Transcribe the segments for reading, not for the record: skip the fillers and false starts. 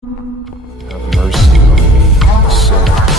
Have mercy on me, a sinner.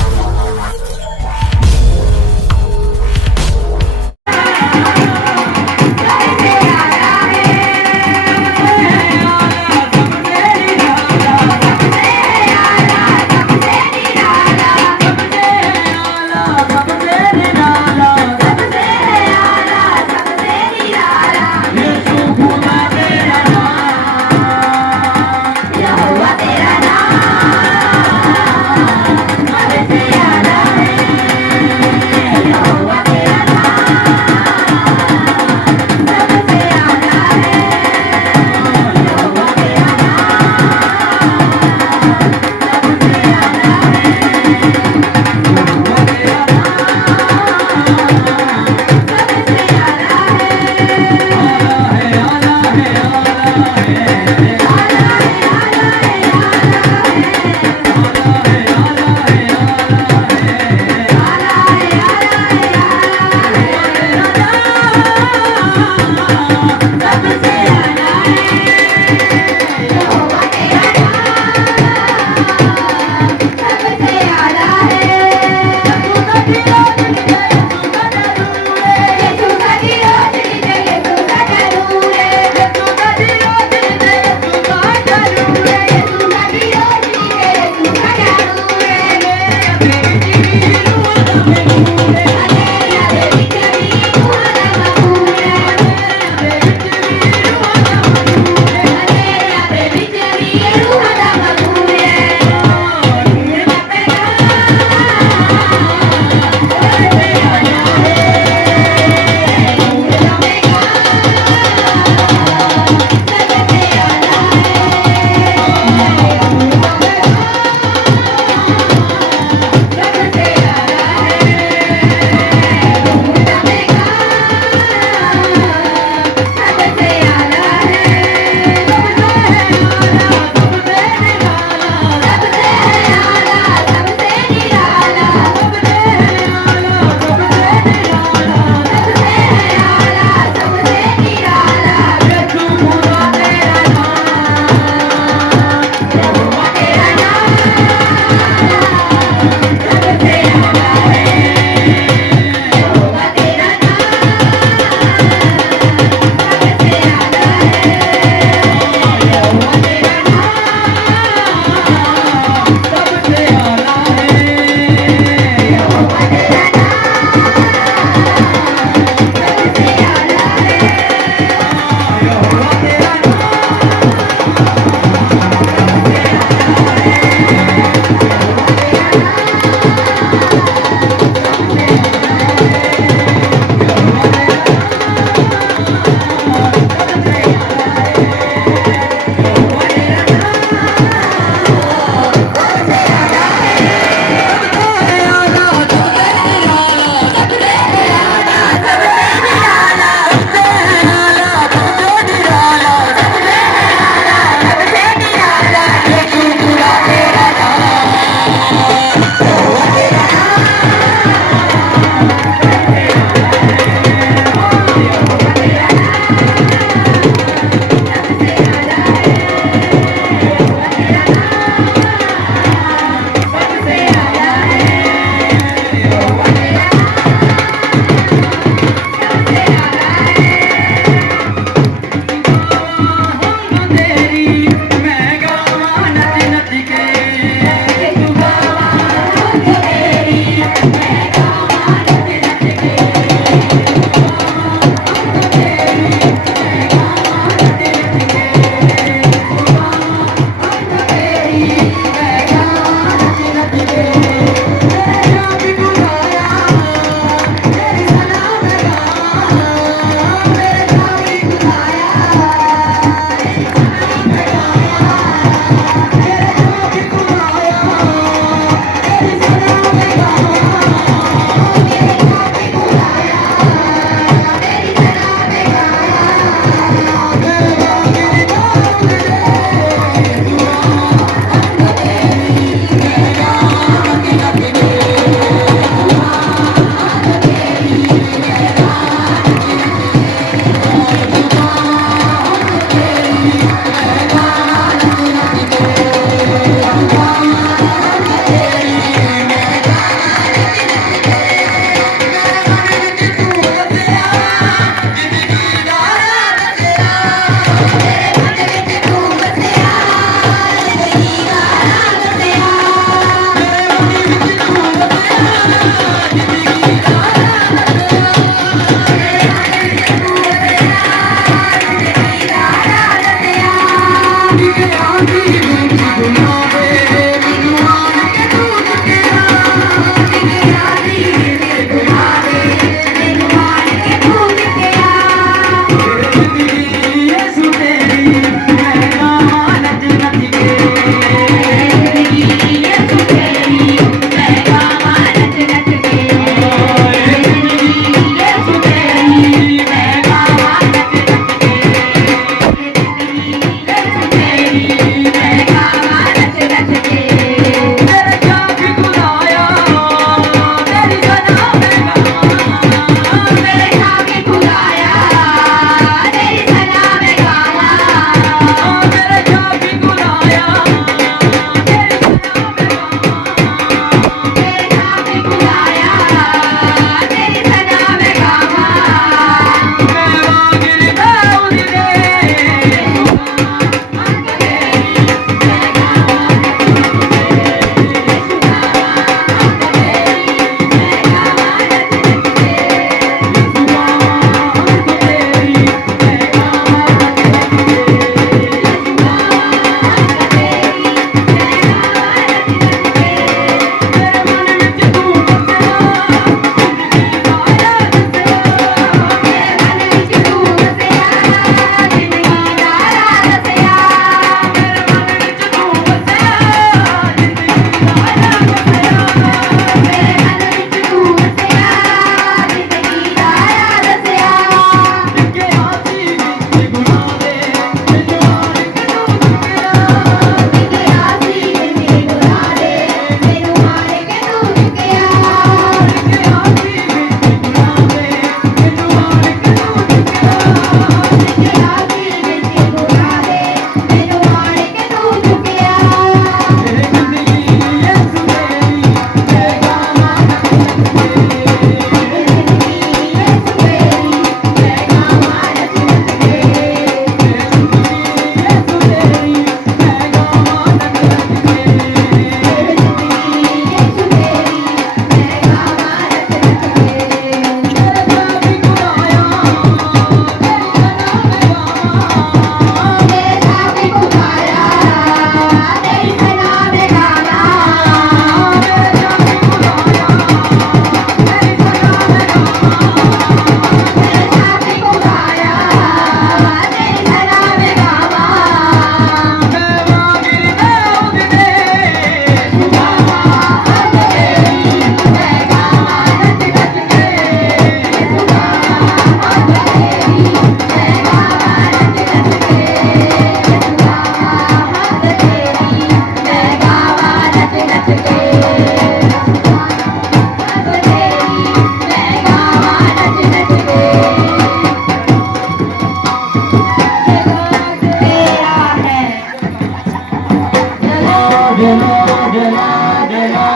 जला जला जला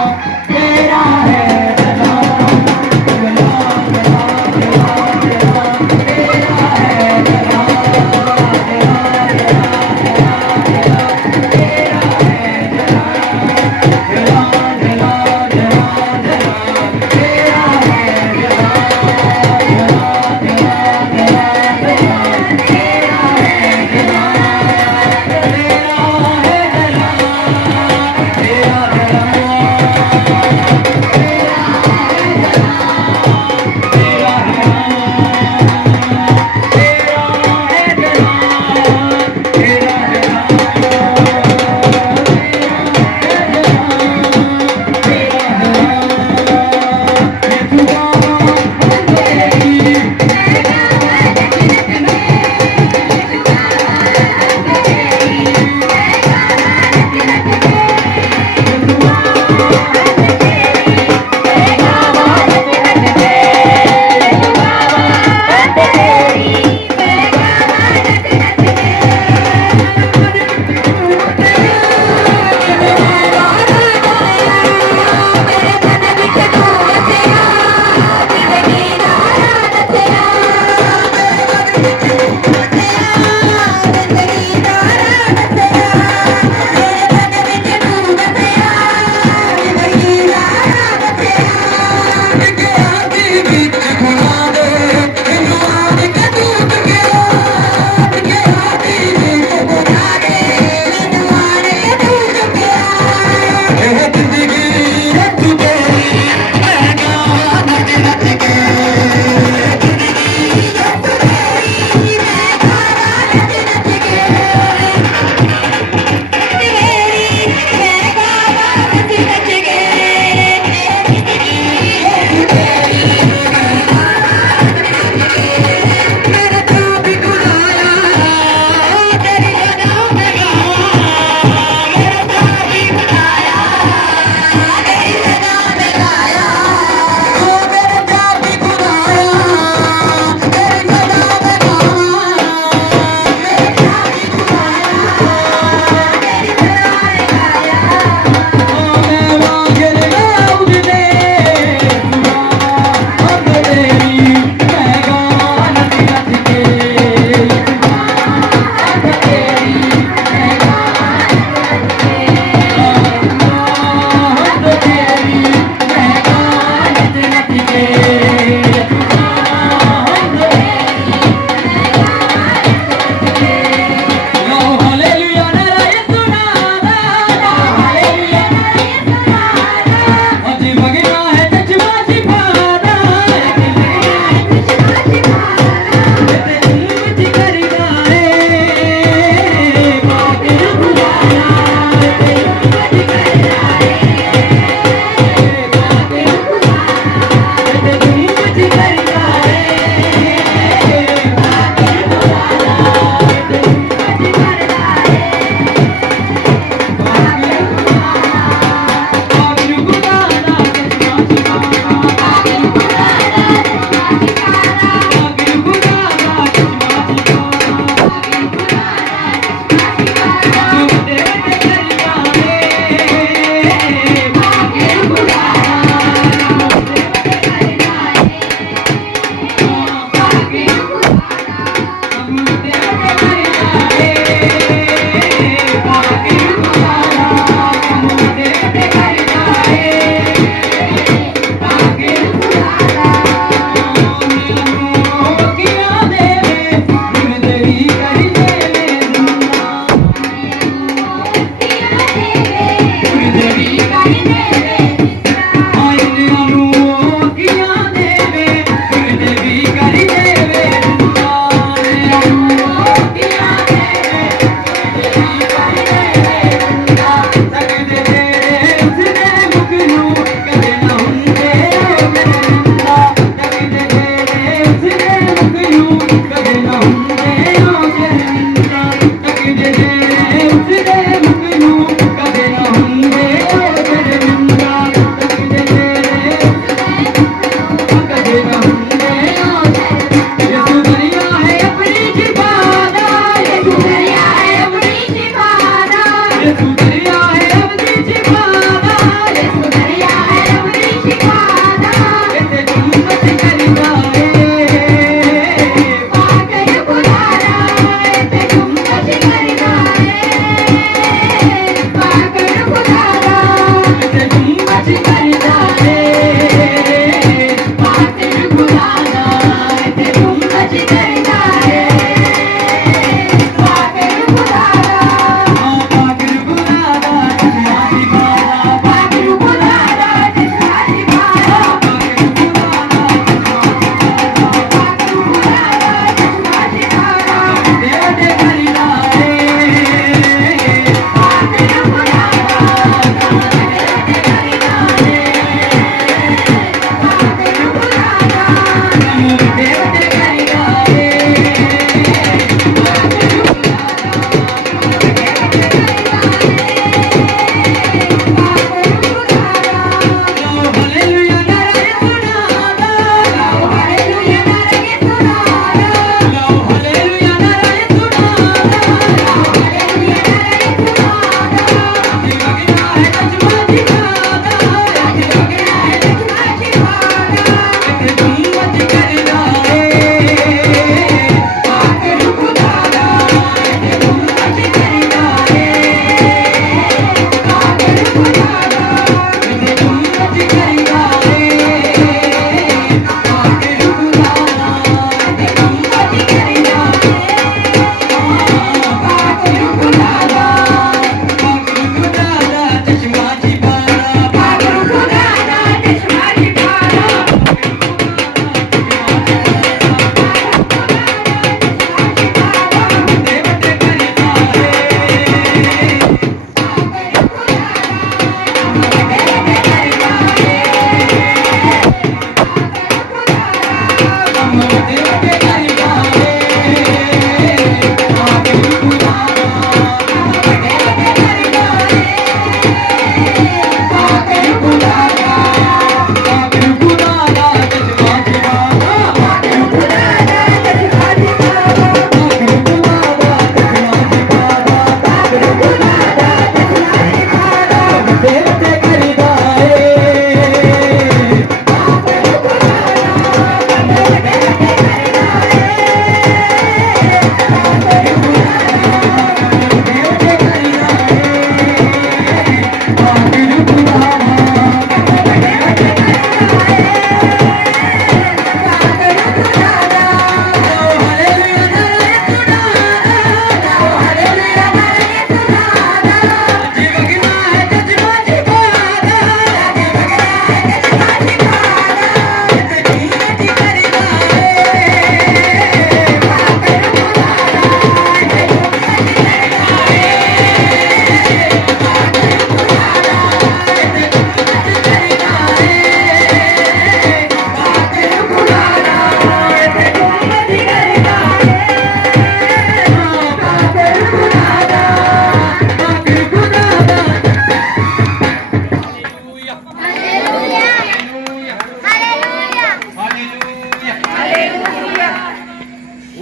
तेरा है जला जला जला जला जला तेरा है जला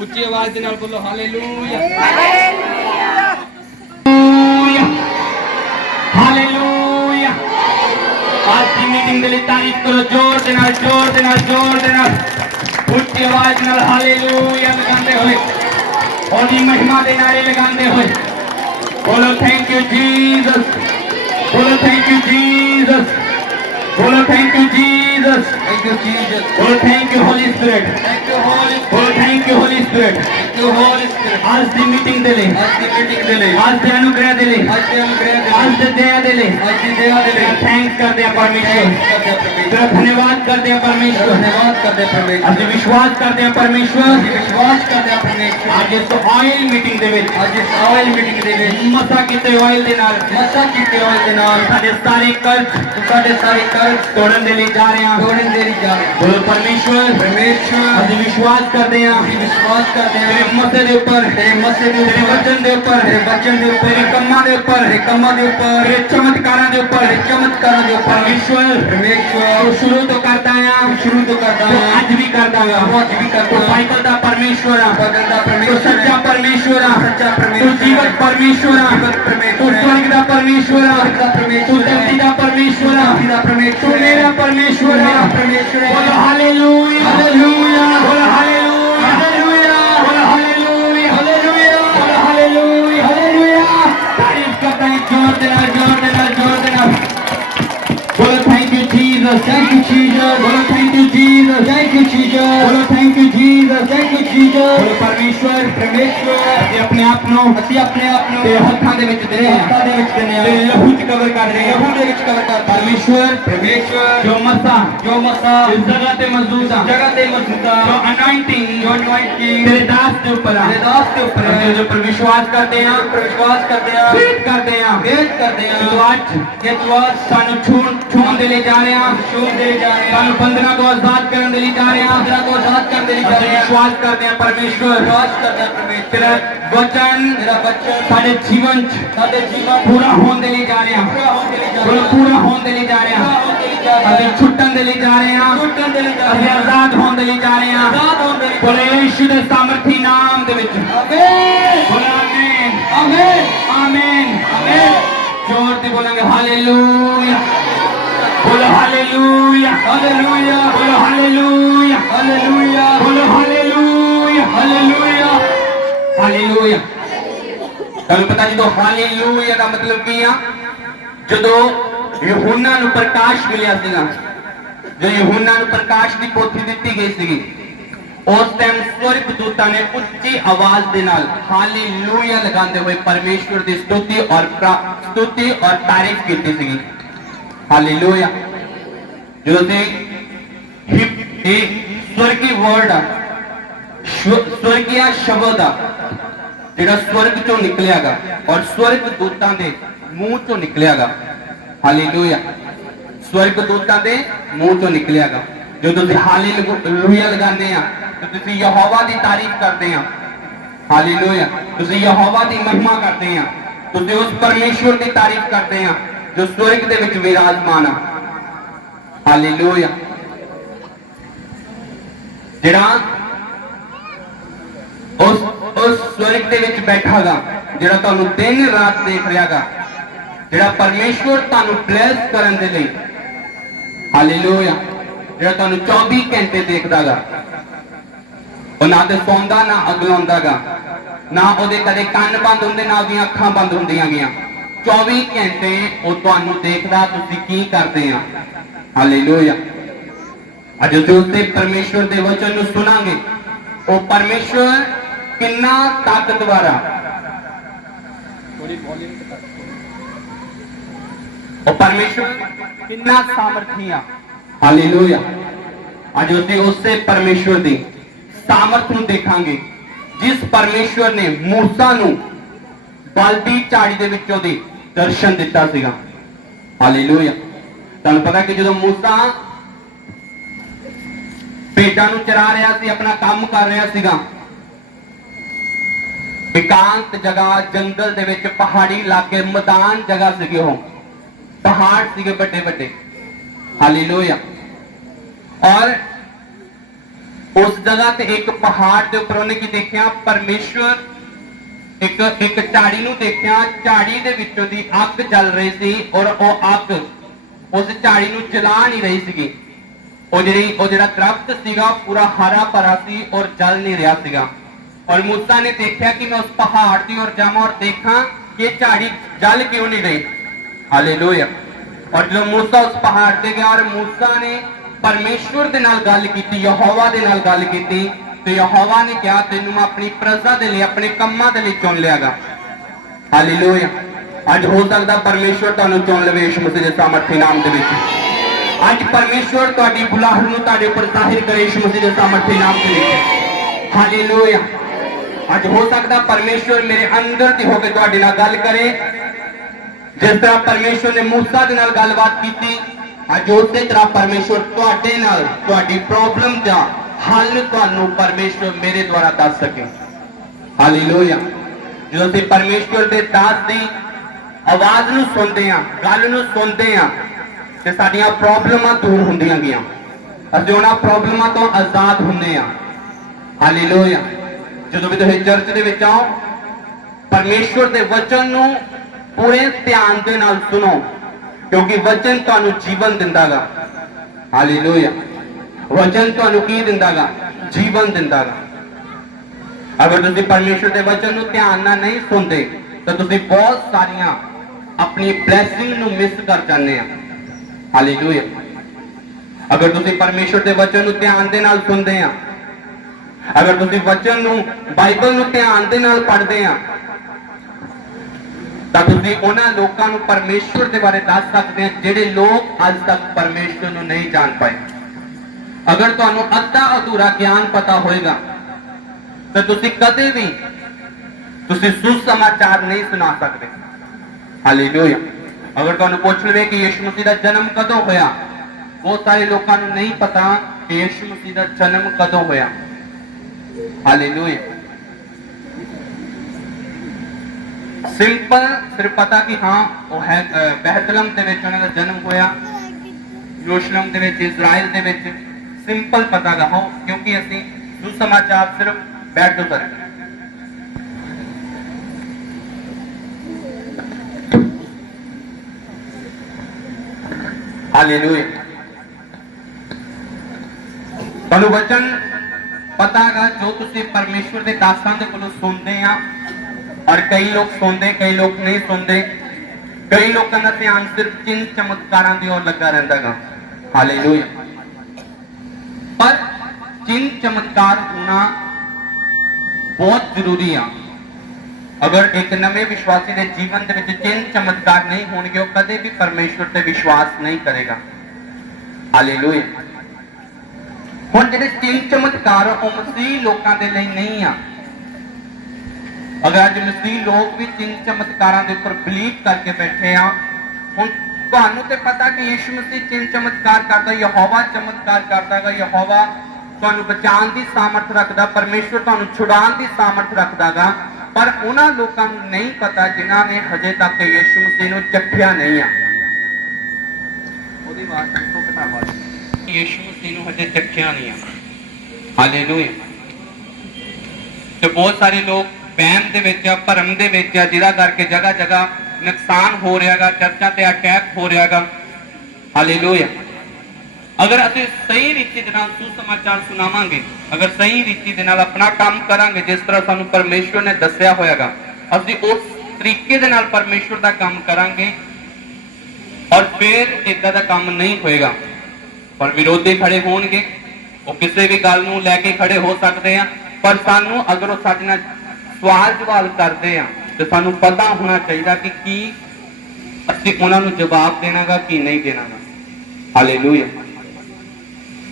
ਉੱਚੀ ਆਵਾਜ਼ ਦੇ ਨਾਲ ਬੋਲੋ ਹਾਲੇਲੂਇਆ ਹਾਲੇਲੂਇਆ। आज की मीटिंग के लिए तारीफ करो जोर दे नाल जोर दे नाल जोर दे नाल ਉੱਚੀ आवाज नाल हालेलुया लगाते हुए और दी महिमा दे नारे लगाते हुए बोलो थैंक यू जीसस, बोलो थैंक यू जीसस, बोलो thank you Jesus, thank you Jesus, बोलो thank you Holy Spirit, thank you Holy, बोलो thank you Holy Spirit, thank you Holy Spirit. आज की मीटिंग दे ले, आज की मीटिंग दे ले, आज के अनुग्रह दे ले, आज के अनुग्रह दे, आज के दया दे ले, आज की दया दे ले। थैंक्स कर दे परमेश्वर, तेरा धन्यवाद कर दे परमेश्वर, धन्यवाद कर दे परमेश्वर। आज विश्वास कर दे परमेश्वर, विश्वास कर दे परमेश्वर। आज इस ऑयल मीटिंग दे विच, आज इस ऑयल मीटिंग दे विच मसा कीते ऑयल दे नाल, मसा कीते ऑयल दे नाल साडे सारे कर्ज तोड़न दे लिए जा रहे हैं, तोड़न दे लिए जा रहे हैं। बोलो परमेश्वर, परमेश्वर आज विश्वास करते हैं, विश्वास करते हैं तेरे मसे दे ऊपर, तेरे मसे दे ऊपर, तेरे वचन दे ऊपर, तेरे वचन दे ऊपर, तेरे कम्मा दे ऊपर, तेरे कम्मा दे ऊपर, तेरे चमत्कारां दे ऊपर, तेरे चमत्कारां दे ऊपर। परमेश्वर, परमेश्वर तो शुरू तो करता है, शुरू तो करता है, आज भी करता है, आज भी करता है। बाइबल दा परमेश्वर, बाइबल दा परमेश्वर, सच्चा परमेश्वर, सच्चा परमेश्वर, जीवत परमेश्वर, जीवत परमेश्वर, स्वर्ग दा परमेश्वर, स्वर्ग दा परमेश्वर, धरती दा परमेश्वर, धरती दा परमेश्वर, मेरा परमेश्वर, मेरा परमेश्वर। बोलो हालेलुया, हालेलुया, बोलो हालेलुया, हालेलुया, बोलो हालेलुया, हालेलुया, बोलो हालेलुया, हालेलुया। तारीफ करता है जोर देना, जोर देना, जोर देना। बोलो thank you Jesus, thank you Jesus, बोलो thank you Jesus, thank you Jesus, बोलो thank you Jesus, thank you Jesus. बोलो परमेश्वर, परमेश्वर ਅਸੀਂ ਆਪਣੇ ਆਪ ਨੂੰ ਤੇ ਹੱਥਾਂ ਦੇ ਵਿੱਚ ਦੇ ਰਹੇ ਹਾਂ, ਹੱਥਾਂ ਦੇ ਵਿੱਚ ਦੇਨੇ ਆ, ਤੇ ਲਹੂ ਚ ਕਵਰ ਕਰ ਰਹੇ ਹਾਂ, ਲਹੂ ਦੇ ਵਿੱਚ ਕਵਰ ਕਰ। परमेश्वर, परमेश्वर जो मसा इस जगह ते मौजूद है, जगह ते मौजूद है, जो अनॉइंटिंग तेरे दास के ऊपर है, तेरे दास के ऊपर है, जो पर विश्वास करते हैं, विश्वास करते हैं, फेथ करते हैं, फेथ करते हैं। तो आज ये दुआ सानू छूण दे ले जा रहे हैं, छूण दे ले जा रहे हैं, सानू बंधना को आजाद करने दे ले जा रहे हैं, बंधना को आजाद करने दे ले जा रहे हैं। विश्वास करते हैं परमेश्वर, विश्वास करते हैं परमेश्वर, तेरा वचन साडे जीवन पूरा होने दे ले जा रहे हैं, पूरा होने दे ले जा रहे हैं। अभी छुट्टन दे ले जा रहे हैं, अभी आजाद होने दे ले जा रहे हैं। बोले यीशु दे सामर्थी नाम दे विच बोले आमीन, आमीन, आमीन, आमीन। जोर से बोलेंगे हालेलुया, बोलो हालेलुया, हालेलुया, बोलो हालेलुया, हालेलुया, बोलो हालेलुया, हालेलुया, हालेलुया। ਤੁਹਾਨੂੰ ਪਤਾ ਜਦੋਂ ਹਾਲੇਲੂਇਆ ਦਾ ਮਤਲਬ ਕੀ ਆ? ਜਦੋਂ ਯਹੂਨਾ ਨੂੰ ਪ੍ਰਕਾਸ਼ ਮਿਲਿਆ ਸੀਗਾ, ਜੋ ਯਹੂਨਾ ਨੂੰ ਪ੍ਰਕਾਸ਼ ਦੀ ਪੋਥੀ ਦਿੱਤੀ ਗਈ ਸੀਗੀ, ਉਸ ਟਾਈਮ ਸਵਰਗਦੂਤਾਂ ਨੇ ਉੱਚੀ ਆਵਾਜ਼ ਦੇ ਨਾਲ ਹਾਲੇਲੂਇਆ ਲਗਾਉਂਦੇ ਹੋਏ ਪਰਮੇਸ਼ਵਰ ਦੀ ਸਤੁਤੀ ਔਰ ਤਾਰੀਫ ਕੀਤੀ ਸੀਗੀ। ਹਾਲੇਲੂਇਆ। ਜਦੋਂ ਤੇ ਇਹ ਸਵਰਗੀ ਵਰਡ ਆ, ਸਵਰਗੀਆ ਸ਼ਬਦ ਆ ਜਿਹੜਾ ਸਵਰਗ ਚੋਂ ਨਿਕਲਿਆਗਾ ਔਰ ਸਵਰਗਦੂਤਾਂ ਦੇ ਮੂੰਹ ਚੋਂ ਨਿਕਲਿਆਗਾ। ਹਾਲੇਲੂਇਆ। ਸਵਰਗਦੂਤਾਂ ਦੇ ਮੂੰਹ ਚੋਂ ਨਿਕਲਿਆਗਾ। ਜਦੋਂ ਤੁਸੀਂ ਹਾਲੇਲੂਇਆ ਲਗਾਉਂਦੇ ਆ ਤਾਂ ਤੁਸੀਂ ਯਹੋਵਾ ਦੀ ਤਾਰੀਫ ਕਰਦੇ ਆ। ਹਾਲੇਲੂਇਆ। ਤੁਸੀਂ ਯਹੋਵਾ ਦੀ ਮਹਿਮਾ ਕਰਦੇ ਆ, ਤੁਸੀਂ ਉਸ ਪਰਮੇਸ਼ਵਰ ਦੀ ਤਾਰੀਫ ਕਰਦੇ ਆ ਜੋ ਸਵਰਗ ਦੇ ਵਿੱਚ ਵਿਰਾਜਮਾਨ ਆ। ਹਾਲੇਲੂਇਆ। ਜਿਹੜਾ ਉਸ ਸਵਰਗ ਦੇ ਵਿੱਚ ਬੈਠਾਗਾ, ਜਿਹੜਾ ਤੁਹਾਨੂੰ ਦਿਨ ਰਾਤ ਦੇਖ ਰਿਹਾਗਾ, ਜਿਹੜਾ ਪਰਮੇਸ਼ਵਰ ਤੁਹਾਨੂੰ ਬਲੈਸ ਕਰਨ ਦੇ ਲਈ, ਹਾਲੇਲੂਇਆ, ਜਿਹੜਾ ਤੁਹਾਨੂੰ 24 ਘੰਟੇ ਦੇਖਦਾਗਾ, ਉਹ ਨਾ ਤੇ ਸੌਂਦਾ ਨਾ ਅਗਲਾਉਂਦਾਗਾ, ਨਾ ਉਹਦੇ ਕਦੇ ਕੰਨ ਬੰਦ ਹੁੰਦੇ ਨਾ ਉਹਦੀਆਂ ਅੱਖਾਂ ਬੰਦ ਹੁੰਦੀਆਂ ਗਈਆਂ। 24 ਘੰਟੇ ਉਹ ਤੁਹਾਨੂੰ ਦੇਖਦਾ ਤੁਸੀਂ ਕੀ ਕਰਦੇ ਆ। ਹਾਲੇਲੂਇਆ। ਅੱਜ ਅਸੀਂ ਉਸੇ ਪਰਮੇਸ਼ਵਰ ਦੇ ਵਚਨ ਨੂੰ ਸੁਣਾਂਗੇ। ਉਹ ਪਰਮੇਸ਼ਵਰ ਕਿੰਨਾ ਤਾਕਤਵਰ ਆ, ਉਹ ਪਰਮੇਸ਼ਵਰ ਕਿੰਨਾ ਸਾਮਰਥੀ ਆ। ਹਾਲੇਲੂਇਆ। ਅੱਜ ਅਸੀਂ ਉਸੇ ਪਰਮੇਸ਼ਵਰ ਦੀ ਸਾਮਰਥ ਨੂੰ ਦੇਖਾਂਗੇ ਜਿਸ ਪਰਮੇਸ਼ਵਰ ਨੇ ਮੂਸਾ ਨੂੰ ਬਲਦੀ ਝਾੜੀ ਦੇ ਵਿੱਚੋਂ ਦੀ ਦਰਸ਼ਨ ਦਿੱਤਾ ਸੀਗਾ। ਹਾਲੇਲੂਇਆ। ਤੁਹਾਨੂੰ ਪਤਾ ਕਿ ਜਦੋਂ ਮੂਸਾ ਭੇਡਾਂ ਨੂੰ ਚਰਾ ਰਿਹਾ ਸੀ, ਆਪਣਾ ਕੰਮ ਕਰ ਰਿਹਾ ਸੀਗਾ, ਇਕਾਂਤ ਜਗ੍ਹਾ, ਜੰਗਲ ਦੇ ਵਿੱਚ, ਪਹਾੜੀ ਇਲਾਕੇ, ਮੈਦਾਨ ਜਗ੍ਹਾ ਸੀਗੀ, ਉਹ ਪਹਾੜ ਸੀਗੇ ਵੱਡੇ ਵੱਡੇ। ਹਾਲੇਲੂਇਆ। ਔਰ ਉਸ ਜਗ੍ਹਾ ਤੇ ਇੱਕ ਪਹਾੜ ਦੇ ਉੱਪਰ ਉਹਨੇ ਕੀ ਦੇਖਿਆ? ਪਰਮੇਸ਼ਵਰ ਇੱਕ ਝਾੜੀ ਨੂੰ ਦੇਖਿਆ। ਝਾੜੀ ਦੇ ਵਿੱਚੋਂ ਦੀ ਅੱਗ ਜਲ ਰਹੀ ਸੀ ਔਰ ਉਹ ਅੱਗ ਉਸ ਝਾੜੀ ਨੂੰ ਜਲਾ ਨਹੀਂ ਰਹੀ ਸੀਗੀ। ਉਹ ਜਿਹੜਾ ਦਰਖਤ ਸੀਗਾ ਪੂਰਾ ਹਰਾ ਭਰਾ ਸੀ ਔਰ ਜਲ ਨਹੀਂ ਰਿਹਾ ਸੀਗਾ। ਔਰ ਮੂਸਾ ਨੇ ਦੇਖਿਆ ਕਿ ਮੈਂ ਉਸ ਪਹਾੜ ਦੀ ओर ਜਾਵਾਂ ਔਰ ਦੇਖਾਂ ਕਿ ਇਹ ਝਾੜੀ ਜਲ ਕਿਉਂ ਨਹੀਂ ਰਹੀ। ਹਾਲੇਲੂਇਆ। ਔਰ ਜਦੋਂ ਮੂਸਾ ਉਸ ਪਹਾੜ ਤੇ ਗਿਆ ਔਰ ਮੂਸਾ ਨੇ ਪਰਮੇਸ਼ਵਰ ਦੇ ਨਾਲ ਗੱਲ ਕੀਤੀ, ਯਹੋਵਾ ਦੇ ਨਾਲ ਗੱਲ ਕੀਤੀ, ਤੇ ਯਹੋਵਾ ਨੇ ਕਿਹਾ ਤੈਨੂੰ ਮੈਂ ਆਪਣੀ ਪ੍ਰਜਾ ਦੇ ਲਈ, ਆਪਣੇ ਕੰਮਾਂ ਦੇ ਲਈ ਚੁਣ ਲਿਆਗਾ। ਹਾਲੇਲੂਇਆ। ਅੱਜ ਹੋ ਸਕਦਾ ਪਰਮੇਸ਼ਵਰ ਤੁਹਾਨੂੰ ਚੁਣ ਲਵੇ ਯਿਸੂ ਮਸੀਹ ਦੇ ਸਾਮਰਥੀ ਨਾਮ ਦੇ ਵਿੱਚ। ਅੱਜ ਪਰਮੇਸ਼ਵਰ ਤੁਹਾਡੀ ਬੁਲਾਹਟ ਨੂੰ ਤੁਹਾਡੇ ਉੱਪਰ ਜ਼ਾਹਿਰ ਕਰੇ ਯਿਸੂ ਮਸੀਹ ਦੇ ਸਾਮਰਥੀ ਨਾਮ ਦੇ ਵਿੱਚ। ਹਾਲੇਲੂਇਆ। ਅੱਜ ਹੋ ਸਕਦਾ ਪਰਮੇਸ਼ਵਰ ਮੇਰੇ ਅੰਦਰ ਦੀ ਹੋ ਕੇ ਤੁਹਾਡੇ ਨਾਲ ਗੱਲ ਕਰੇ, ਜਿਸ ਤਰ੍ਹਾਂ ਪਰਮੇਸ਼ਵਰ ਨੇ ਮੂਸਾ ਦੇ ਨਾਲ ਗੱਲਬਾਤ ਕੀਤੀ। ਅੱਜ ਉਸੇ ਤਰ੍ਹਾਂ ਪਰਮੇਸ਼ਵਰ ਤੁਹਾਡੇ ਨਾਲ ਤੁਹਾਡੀ ਪ੍ਰੋਬਲਮ ਦਾ ਹੱਲ ਤੁਹਾਨੂੰ ਪਰਮੇਸ਼ਵਰ ਮੇਰੇ ਦੁਆਰਾ ਦੱਸ ਸਕੇ। ਹਾਲੇਲੂਇਆ। ਜਦੋਂ ਅਸੀਂ ਪਰਮੇਸ਼ਵਰ ਦੇ ਦਾਸ ਦੀ ਆਵਾਜ਼ ਨੂੰ ਸੁਣਦੇ ਆ, ਗੱਲ ਨੂੰ ਸੁਣਦੇ ਆ, ਤੇ ਸਾਡੀਆਂ ਪ੍ਰੋਬਲਮਾਂ ਦੂਰ ਹੁੰਦੀਆਂ ਗਈਆਂ, ਅਸੀਂ ਉਹਨਾਂ ਪ੍ਰੋਬਲਮਾਂ ਤੋਂ ਆਜ਼ਾਦ ਹੁੰਦੇ ਆ। ਹਾਲੇਲੂਇਆ। ਜਦੋਂ ਵੀ ਤੁਸੀਂ ਚਰਚ ਦੇ ਵਿੱਚ ਆਓ, ਪਰਮੇਸ਼ਵਰ ਦੇ ਵਚਨ ਨੂੰ ਪੂਰੇ ਧਿਆਨ ਦੇ ਨਾਲ ਸੁਣੋ, ਕਿਉਂਕਿ ਵਚਨ ਤੁਹਾਨੂੰ ਜੀਵਨ ਦਿੰਦਾਗਾ। ਹਾਲੇਲੂਇਆ। ਵਚਨ ਤੁਹਾਨੂੰ ਕੀ ਦਿੰਦਾਗਾ? ਜੀਵਨ ਦਿੰਦਾਗਾ। ਅਗਰ ਤੁਸੀਂ ਪਰਮੇਸ਼ਵਰ ਦੇ ਵਚਨ ਨੂੰ ਧਿਆਨ ਨਾਲ ਨਹੀਂ ਸੁਣਦੇ ਤਾਂ ਤੁਸੀਂ ਬਹੁਤ ਸਾਰੀਆਂ ਆਪਣੀ ਬਲੇਸਿੰਗ ਨੂੰ ਮਿਸ ਕਰ ਜਾਂਦੇ ਆ। ਹਾਲੇਲੂਇਆ। ਅਗਰ ਤੁਸੀਂ ਪਰਮੇਸ਼ਵਰ ਦੇ ਵਚਨ ਨੂੰ ਧਿਆਨ ਦੇ ਨਾਲ ਸੁਣਦੇ ਆ, ਅਗਰ ਤੁਸੀਂ ਵਚਨ ਨੂੰ, ਬਾਈਬਲ ਨੂੰ ਧਿਆਨ ਦੇ ਨਾਲ ਪੜ੍ਹਦੇ ਆ, ਤਾਂ ਤੁਸੀਂ ਉਹਨਾਂ ਲੋਕਾਂ ਨੂੰ ਪਰਮੇਸ਼ਵਰ ਦੇ ਬਾਰੇ ਦੱਸ ਸਕਦੇ ਆ ਜਿਹੜੇ ਲੋਕ ਅੱਜ ਤੱਕ ਪਰਮੇਸ਼ਵਰ ਨੂੰ ਨਹੀਂ ਜਾਣ ਪਾਏ। ਅਗਰ ਤੁਹਾਨੂੰ ਅੱਧਾ ਅਧੂਰਾ ਗਿਆਨ ਪਤਾ ਹੋਏਗਾ ਤਾਂ ਤੁਸੀਂ ਕਦੇ ਵੀ ਸੁਸਮਾਚਾਰ ਨਹੀਂ ਸੁਣਾ ਸਕਦੇ। ਹਾਲੇਲੂਇਆ। ਅਗਰ ਤੁਹਾਨੂੰ ਪੁੱਛ ਲਵੇ ਕਿ ਯਿਸੂ ਮਸੀਹ ਦਾ ਜਨਮ ਕਦੋਂ ਹੋਇਆ, ਬਹੁਤ ਸਾਰੇ ਲੋਕਾਂ ਨੂੰ ਨਹੀਂ ਪਤਾ ਕਿ ਯਿਸੂ ਮਸੀਹ ਦਾ ਜਨਮ ਕਦੋਂ ਹੋਇਆ। ਹਾਲੇਲੂਇਆ। ਸਿੰਪਲ ਸਿਰਫ ਪਤਾ ਕਿ ਹਾਂ ਉਹ ਹੈ ਬਹਿਤਲਮ ਦੇ ਵਿੱਚ ਉਹਨਾਂ ਦਾ ਜਨਮ ਹੋਇਆ, ਯਰੂਸ਼ਲਮ ਦੇ ਵਿੱਚ, ਇਜ਼ਰਾਈਲ ਦੇ ਵਿੱਚ। ਸਿੰਪਲ ਪਤਾ ਗਾ ਹੋ, ਕਿਉਂਕਿ ਅਸੀਂ ਸੁਸਮਾਚਾਰ ਸਿਰਫ ਬੈਠ ਤੋਂ ਕਰਾਂਗੇ। हालेलुया। तुहानू वचन पता है जो तुसी परमेश्वर के दासां दे कोलों सुनते हैं, और कई लोग सुनते कई लोग नहीं सुनते, कई लोगों का ध्यान सिर्फ चिन्ह चमत्कारां दी ओर लगा रहिंदा गा। हालेलुया। पर चिन्ह चमत्कार होना बहुत जरूरी है। अगर एक नवे विश्वासी के जीवन के विच चिन्ह चमत्कार नहीं होणगे, वो कदे भी परमेश्वर ते विश्वास नहीं करेगा। हालेलुया। हुण जिहड़े चिन्ह चमत्कार वो मसीह लोगों के लिए नहीं आ। अगर अज मसीह लोग भी चिन्ह चमत्कारां दे उपर बिलीव करके बैठे आ, हुण तुहानू ते पता कि यीशु मसीह चिन्ह चमत्कार करता, यहोवा चमत्कार करता है, यहोवा तुहानू बचाने की सामर्थ रखता, परमेश्वर तुहानू छुड़ाने की सामर्थ रखता गा। पर उन्होंने लोगों को नहीं पता जिन्हों ने हजे तक यीशु मसीह को चखिया नहीं आ। यीशु मसीह को हजे चखिया नहीं आ। हालेलुया। तो बहुत सारे लोग वहम दे विच आ, भरम दे विच आ, जिहदा करके जगह जगह नुकसान हो रहा गा, चर्चा ते अटैक हो रहा गा। हालेलुया। अगर असीं सही रीति दे नाल सुसमाचार सुनावांगे, अगर सही रीति दे नाल अपना काम करांगे, जिस तरह सानू परमेश्वर ने दस्सिया होयागा, असीं उस तरीके दे नाल परमेश्वर दा काम करांगे, और फिर इदां दा काम नहीं होएगा। पर विरोधी खड़े होणगे, वो किसी भी गल नूं लैके खड़े हो सकते हैं, पर सानू अगर वो साडे नाल सवाल जवाब करते हैं तो सानू पता होना चाहिए कि की असीं उन्हां नूं जवाब देना गा कि नहीं देना गा। हालेलुया।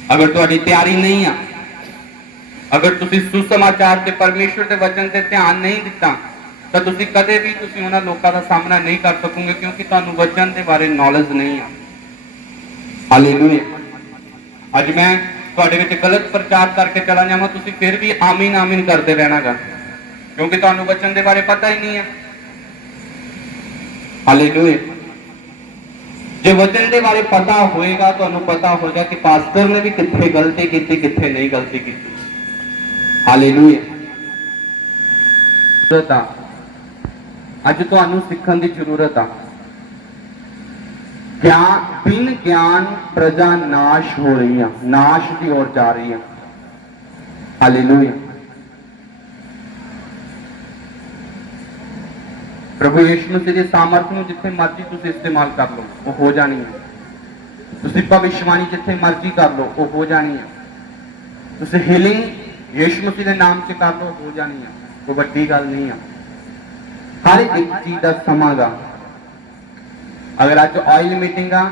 अगर तुहाडी तैयारी नहीं आ, अगर तुसीं सुसमाचार ते परमेश्वर के वचन ते ध्यान नहीं दिता, तो तुसीं कदे भी तुसीं उन्हां लोकां दा सामना नहीं कर सकोगे, क्योंकि तुहानू वचन के बारे नॉलेज नहीं आ। हालेलुया। अज मैं तुहाडे विच गलत प्रचार करके चला जावां, तुसीं फिर भी आमीन आमीन करते रहना गा, क्योंकि तुहानू वचन के बारे पता ही नहीं है। हालेलुया। जो वचन के बारे पता होएगा, तुहानू पता होगा कि पास्टर ने भी कित्थे गलती की, कित्थे नहीं गलती की। हालेलुया। अज तुहानू सीखण दी जरूरत आ। ज्ञान बिन ज्ञान प्रजा नाश हो रही है, नाश की ओर जा रही है। हालेलुया। प्रभु यीशु मसीह की सामर्थ में जिथे मर्जी तुसीं इस्तेमाल कर लो, वो हो जानी है। तुसीं भविष्यवाणी जिथे मर्जी कर लो, वो हो जानी है। तुसीं हीलिंग यीशु मसीह के नाम से कर लो, हो जानी है। कोई वड्डी गल नहीं है। हर एक चीज का समा गा। अगर अज ऑयल मीटिंग आ,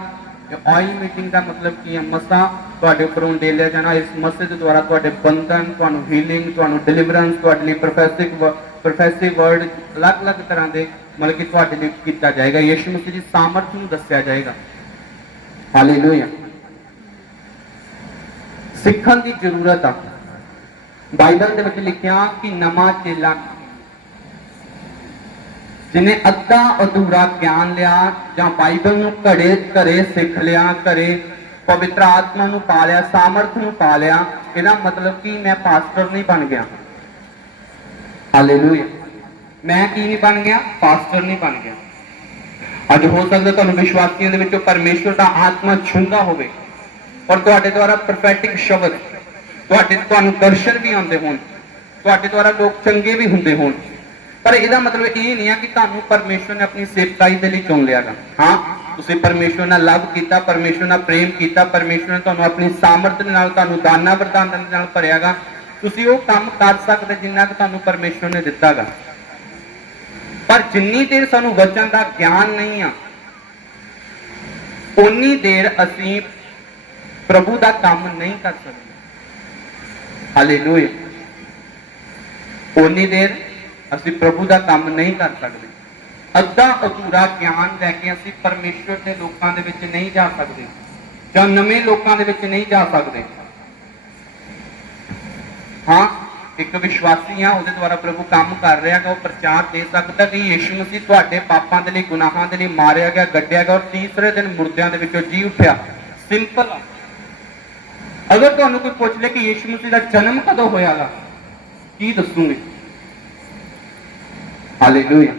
ऑयल मीटिंग का मतलब की है मसा तुहाडे उपरों डेलिया जाना, इस मसे के द्वारा तुहाडे बंधन, तुहानू हीलिंग, तुहानू डिलीवरेंस, तुहाडे लिए प्रोफेसिव वर्ड अलग अलग तरह के मतलब कि तुहाडे लिए किया जाएगा। यीशु मसीह की सामर्थ नूं दस्सिया जाएगा। हालेलुया। सीखण की जरूरत आ। बाइबल दे विच लिखिया कि नवा चेला जिन्हें अद्धा अधूरा ज्ञान लिया, जां बाइबल नूं घरे सीख लिया, घरे पवित्र आत्मा नूं पा लिया, सामर्थ नूं पा लिया, इहदा मतलब कि मैं पास्टर नहीं बन गया। हालेलुया। मैं की नहीं बन गया? पास्टर नहीं बन गया। अज हो सकता तुहानू विश्वासियों दे विचों परमेश्वर दा आत्मा छूंदा होवे, और तुहाडे द्वारा प्रोफेटिक शब्द, तुहानू दर्शन भी आउंदे होण, तुहाडे द्वारा लोग चंगे भी हुंदे होण, पर इहदा मतलब ये नहीं है कि तुहानू परमेश्वर ने अपनी सेवकाई दे लई चुन लिया। हाँ, तुसीं परमेश्वर नाल लव कीता, परमेश्वर नाल प्रेम कीता, परमेश्वर ने तुहानू अपनी सामर्थ नाल, तुहानू दाना वरदान नाल भरिया गा। तुसीं वो काम कर सकदे जिन्ना कि तुहानू परमेश्वर ने दिता गा। पर जिन्नी देर सानू वचन का ज्ञान नहीं आ, उन्नी देर असीं प्रभु का काम नहीं कर सकते। हालेलुया। उन्नी देर असीं प्रभु का काम नहीं कर सकते। अद्धा अधूरा ज्ञान लैके असीं परमेश्वर के लोगों के विच नहीं जा सकते, जां नवे लोगों के विच नहीं जा सकते। हाँ, एक विश्वासी हाँ, उसके द्वारा प्रभु काम कर रहा है, वो प्रचार दे सकता कि यीशु मसीह तुहाडे पापां दे लई, गुनाहां दे लई मारिया गया, गड्ढिया गया, और तीसरे दिन मुर्दियां दे विचों जी उठिया। सिंपल। अगर तुहानू कोई पूछ ले कि यीशु मसीह का जन्म कदों होया गा, की दसूंगे? हालेलुया।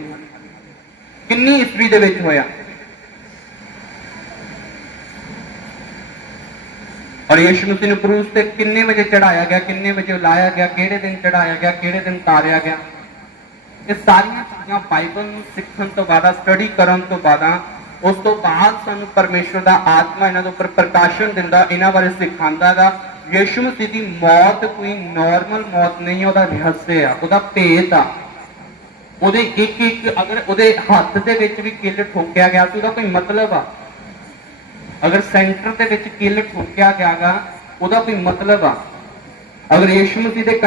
कितनी ईस्वी दे विच होया? और यीशु मसीह ਨੂੰ क्रूस ਤੇ ਕਿੰਨੇ ਵਜੇ ਚੜਾਇਆ ਗਿਆ, ਕਿੰਨੇ ਵਜੇ ਲਾਇਆ ਗਿਆ, ਕਿਹੜੇ ਦਿਨ ਚੜਾਇਆ ਗਿਆ, ਕਿਹੜੇ ਦਿਨ ਤਾਰਿਆ ਗਿਆ। ਇਹ ਸਾਰੀਆਂ ਚੀਜ਼ਾਂ ਬਾਈਬਲ ਨੂੰ ਸਿੱਖਣ ਤੋਂ ਬਾਅਦ, ਸਟੱਡੀ ਕਰਨ ਤੋਂ ਬਾਅਦ, ਉਸ ਤੋਂ ਬਾਅਦ ਸਾਨੂੰ ਪਰਮੇਸ਼ਵਰ ਦਾ ਆਤਮਾ ਇਹਨਾਂ ਦੇ ਉੱਪਰ ਪ੍ਰਕਾਸ਼ਨ ਦਿੰਦਾ, ਇਹਨਾਂ ਬਾਰੇ ਸਿਖਾਉਂਦਾਗਾ। ਯੀਸ਼ੂ ਮਸੀਹ ਦੀ ਮੌਤ ਕੋਈ ਨਾਰਮਲ ਮੌਤ ਨਹੀਂ, ਉਹਦਾ ਰਹੱਸ ਆ, ਉਹਦਾ ਭੇਤ ਆ। ਉਹਦੇ ਇੱਕ ਇੱਕ, ਅਗਰ ਉਹਦੇ ਹੱਥ ਦੇ ਵਿੱਚ ਵੀ ਕਿੱਲ ਠੋਕਿਆ ਗਿਆ ਸੀ, ਉਹਦਾ ਕੋਈ ਮਤਲਬ ਆ। ਅਗਰ ਸੈਂਟਰ ਦੇ ਵਿੱਚ ਕਿੱਲ ਠੋਕਿਆ ਗਿਆਗਾ, ਉਹਦਾ ਕੋਈ ਮਤਲਬ ਆ। ਅਗਰ ਯੀਸ਼ੂ ਮਸੀਹ ਦੇ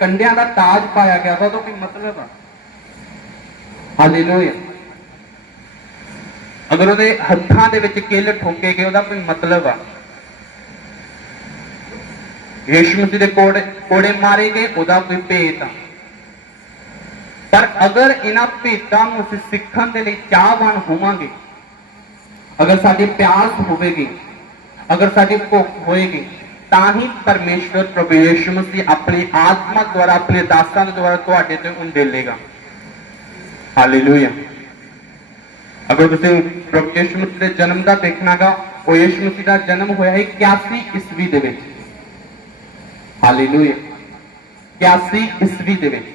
ਕੰਡਿਆਂ ਦਾ ਤਾਜ ਪਾਇਆ ਗਿਆ ਤਾਂ ਉਹਦਾ ਕੋਈ ਮਤਲਬ ਆ। ਹਾਲੇਲੂਇਆ। ਅਗਰ ਉਹਦੇ ਹੱਥਾਂ ਦੇ ਵਿੱਚ ਕਿੱਲ ਠੋਕੇ ਗਏ, ਉਹਦਾ ਕੋਈ ਮਤਲਬ ਆ। ਯੀਸ਼ੂ ਮਸੀਹ ਦੇ ਕੋੜੇ ਮਾਰੇ ਗਏ, ਉਹਦਾ ਕੋਈ ਭੇਤ ਆ। ਪਰ ਅਗਰ ਇਹਨਾਂ ਭੇਤਾਂ ਨੂੰ ਅਸੀਂ ਸਿੱਖਣ ਦੇ ਲਈ ਚਾਹਵਾਨ ਹੋਵਾਂਗੇ, ਅਗਰ ਸਾਡੀ ਪਿਆਸ ਹੋਵੇਗੀ, ਅਗਰ ਸਾਡੀ ਭੁੱਖ ਹੋਏਗੀ, ਤਾਂ ਹੀ ਪਰਮੇਸ਼ਵਰ ਪ੍ਰਭੂ ਯੀਸ਼ੂ ਮਸੀਹ ਆਪਣੀ ਆਤਮਾ ਦੁਆਰਾ, ਆਪਣੇ ਦਾਸਾਂ ਦੇ ਦੁਆਰਾ ਤੁਹਾਡੇ ਤੇ ਉੰਡੇਲੇਗਾ। ਹਾਲੇਲੂਇਆ। ਅਗਰ ਤੁਸੀਂ ਪ੍ਰਭੂ ਯੀਸ਼ੂ ਮਸੀਹ ਦੇ ਜਨਮ ਦਾ ਦੇਖਣਾਗਾ, ਉਹ ਯੀਸ਼ੂ ਮਸੀਹ ਦਾ ਜਨਮ ਹੋਇਆ ਹੈ 81 ਈਸਵੀ ਦੇ ਵਿੱਚ। ਹਾਲੇਲੂਇਆ। 81 ਈਸਵੀ ਦੇ ਵਿੱਚ।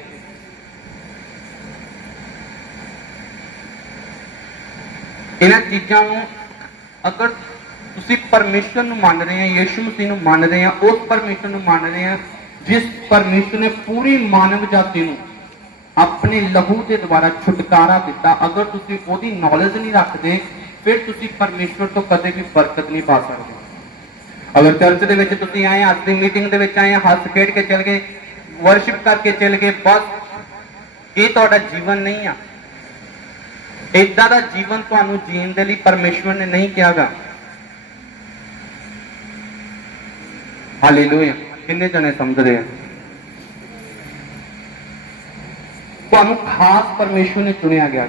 ਇਹਨਾਂ ਚੀਜ਼ਾਂ ਨੂੰ ਅਗਰ ਤੁਸੀਂ ਪਰਮੇਸ਼ਰ ਨੂੰ ਮੰਨ ਰਹੇ ਆ, ਯੀਸ਼ੂ ਮਸੀਹ ਨੂੰ ਮੰਨ ਰਹੇ ਆ, ਉਸ ਪਰਮੇਸ਼ਰ ਨੂੰ ਮੰਨ ਰਹੇ ਆ ਜਿਸ ਪਰਮੇਸ਼ਰ ਨੇ ਪੂਰੀ ਮਾਨਵ ਜਾਤੀ ਨੂੰ ਆਪਣੇ ਲਹੂ ਦੇ ਦੁਆਰਾ ਛੁਟਕਾਰਾ ਦਿੱਤਾ, ਅਗਰ ਤੁਸੀਂ ਉਹਦੀ ਨੌਲੇਜ ਨਹੀਂ ਰੱਖਦੇ, ਫਿਰ ਤੁਸੀਂ ਪਰਮੇਸ਼ਰ ਤੋਂ ਕਦੇ ਵੀ ਬਰਕਤ ਨਹੀਂ ਪਾ ਸਕਦੇ। ਅਗਰ ਚਰਚ ਦੇ ਵਿੱਚ ਤੁਸੀਂ ਆਏ, ਅੱਜ ਦੀ ਮੀਟਿੰਗ ਦੇ ਵਿੱਚ ਆਏ, ਹੱਸ ਖੇਡ ਕੇ ਚਲ ਗਏ, ਵਰਸ਼ਿਪ ਕਰਕੇ ਚਲ ਗਏ, ਬਸ ਇਹ ਤੁਹਾਡਾ ਜੀਵਨ ਨਹੀਂ ਆ। ਏਦਾਂ ਦਾ ਜੀਵਨ ਤੁਹਾਨੂੰ ਜੀਣ ਦੇ ਲਈ ਪਰਮੇਸ਼ਵਰ ਨੇ ਨਹੀਂ ਕਿਹਾਗਾ। ਹਾਲੇਲੂਇਆ। ਕਿੰਨੇ ਜਣੇ ਸਮਝਦੇ ਆ? ਤੁਹਾਨੂੰ ਖਾਸ ਪਰਮੇਸ਼ਵਰ ਨੇ ਚੁਣਿਆ ਗਿਆ।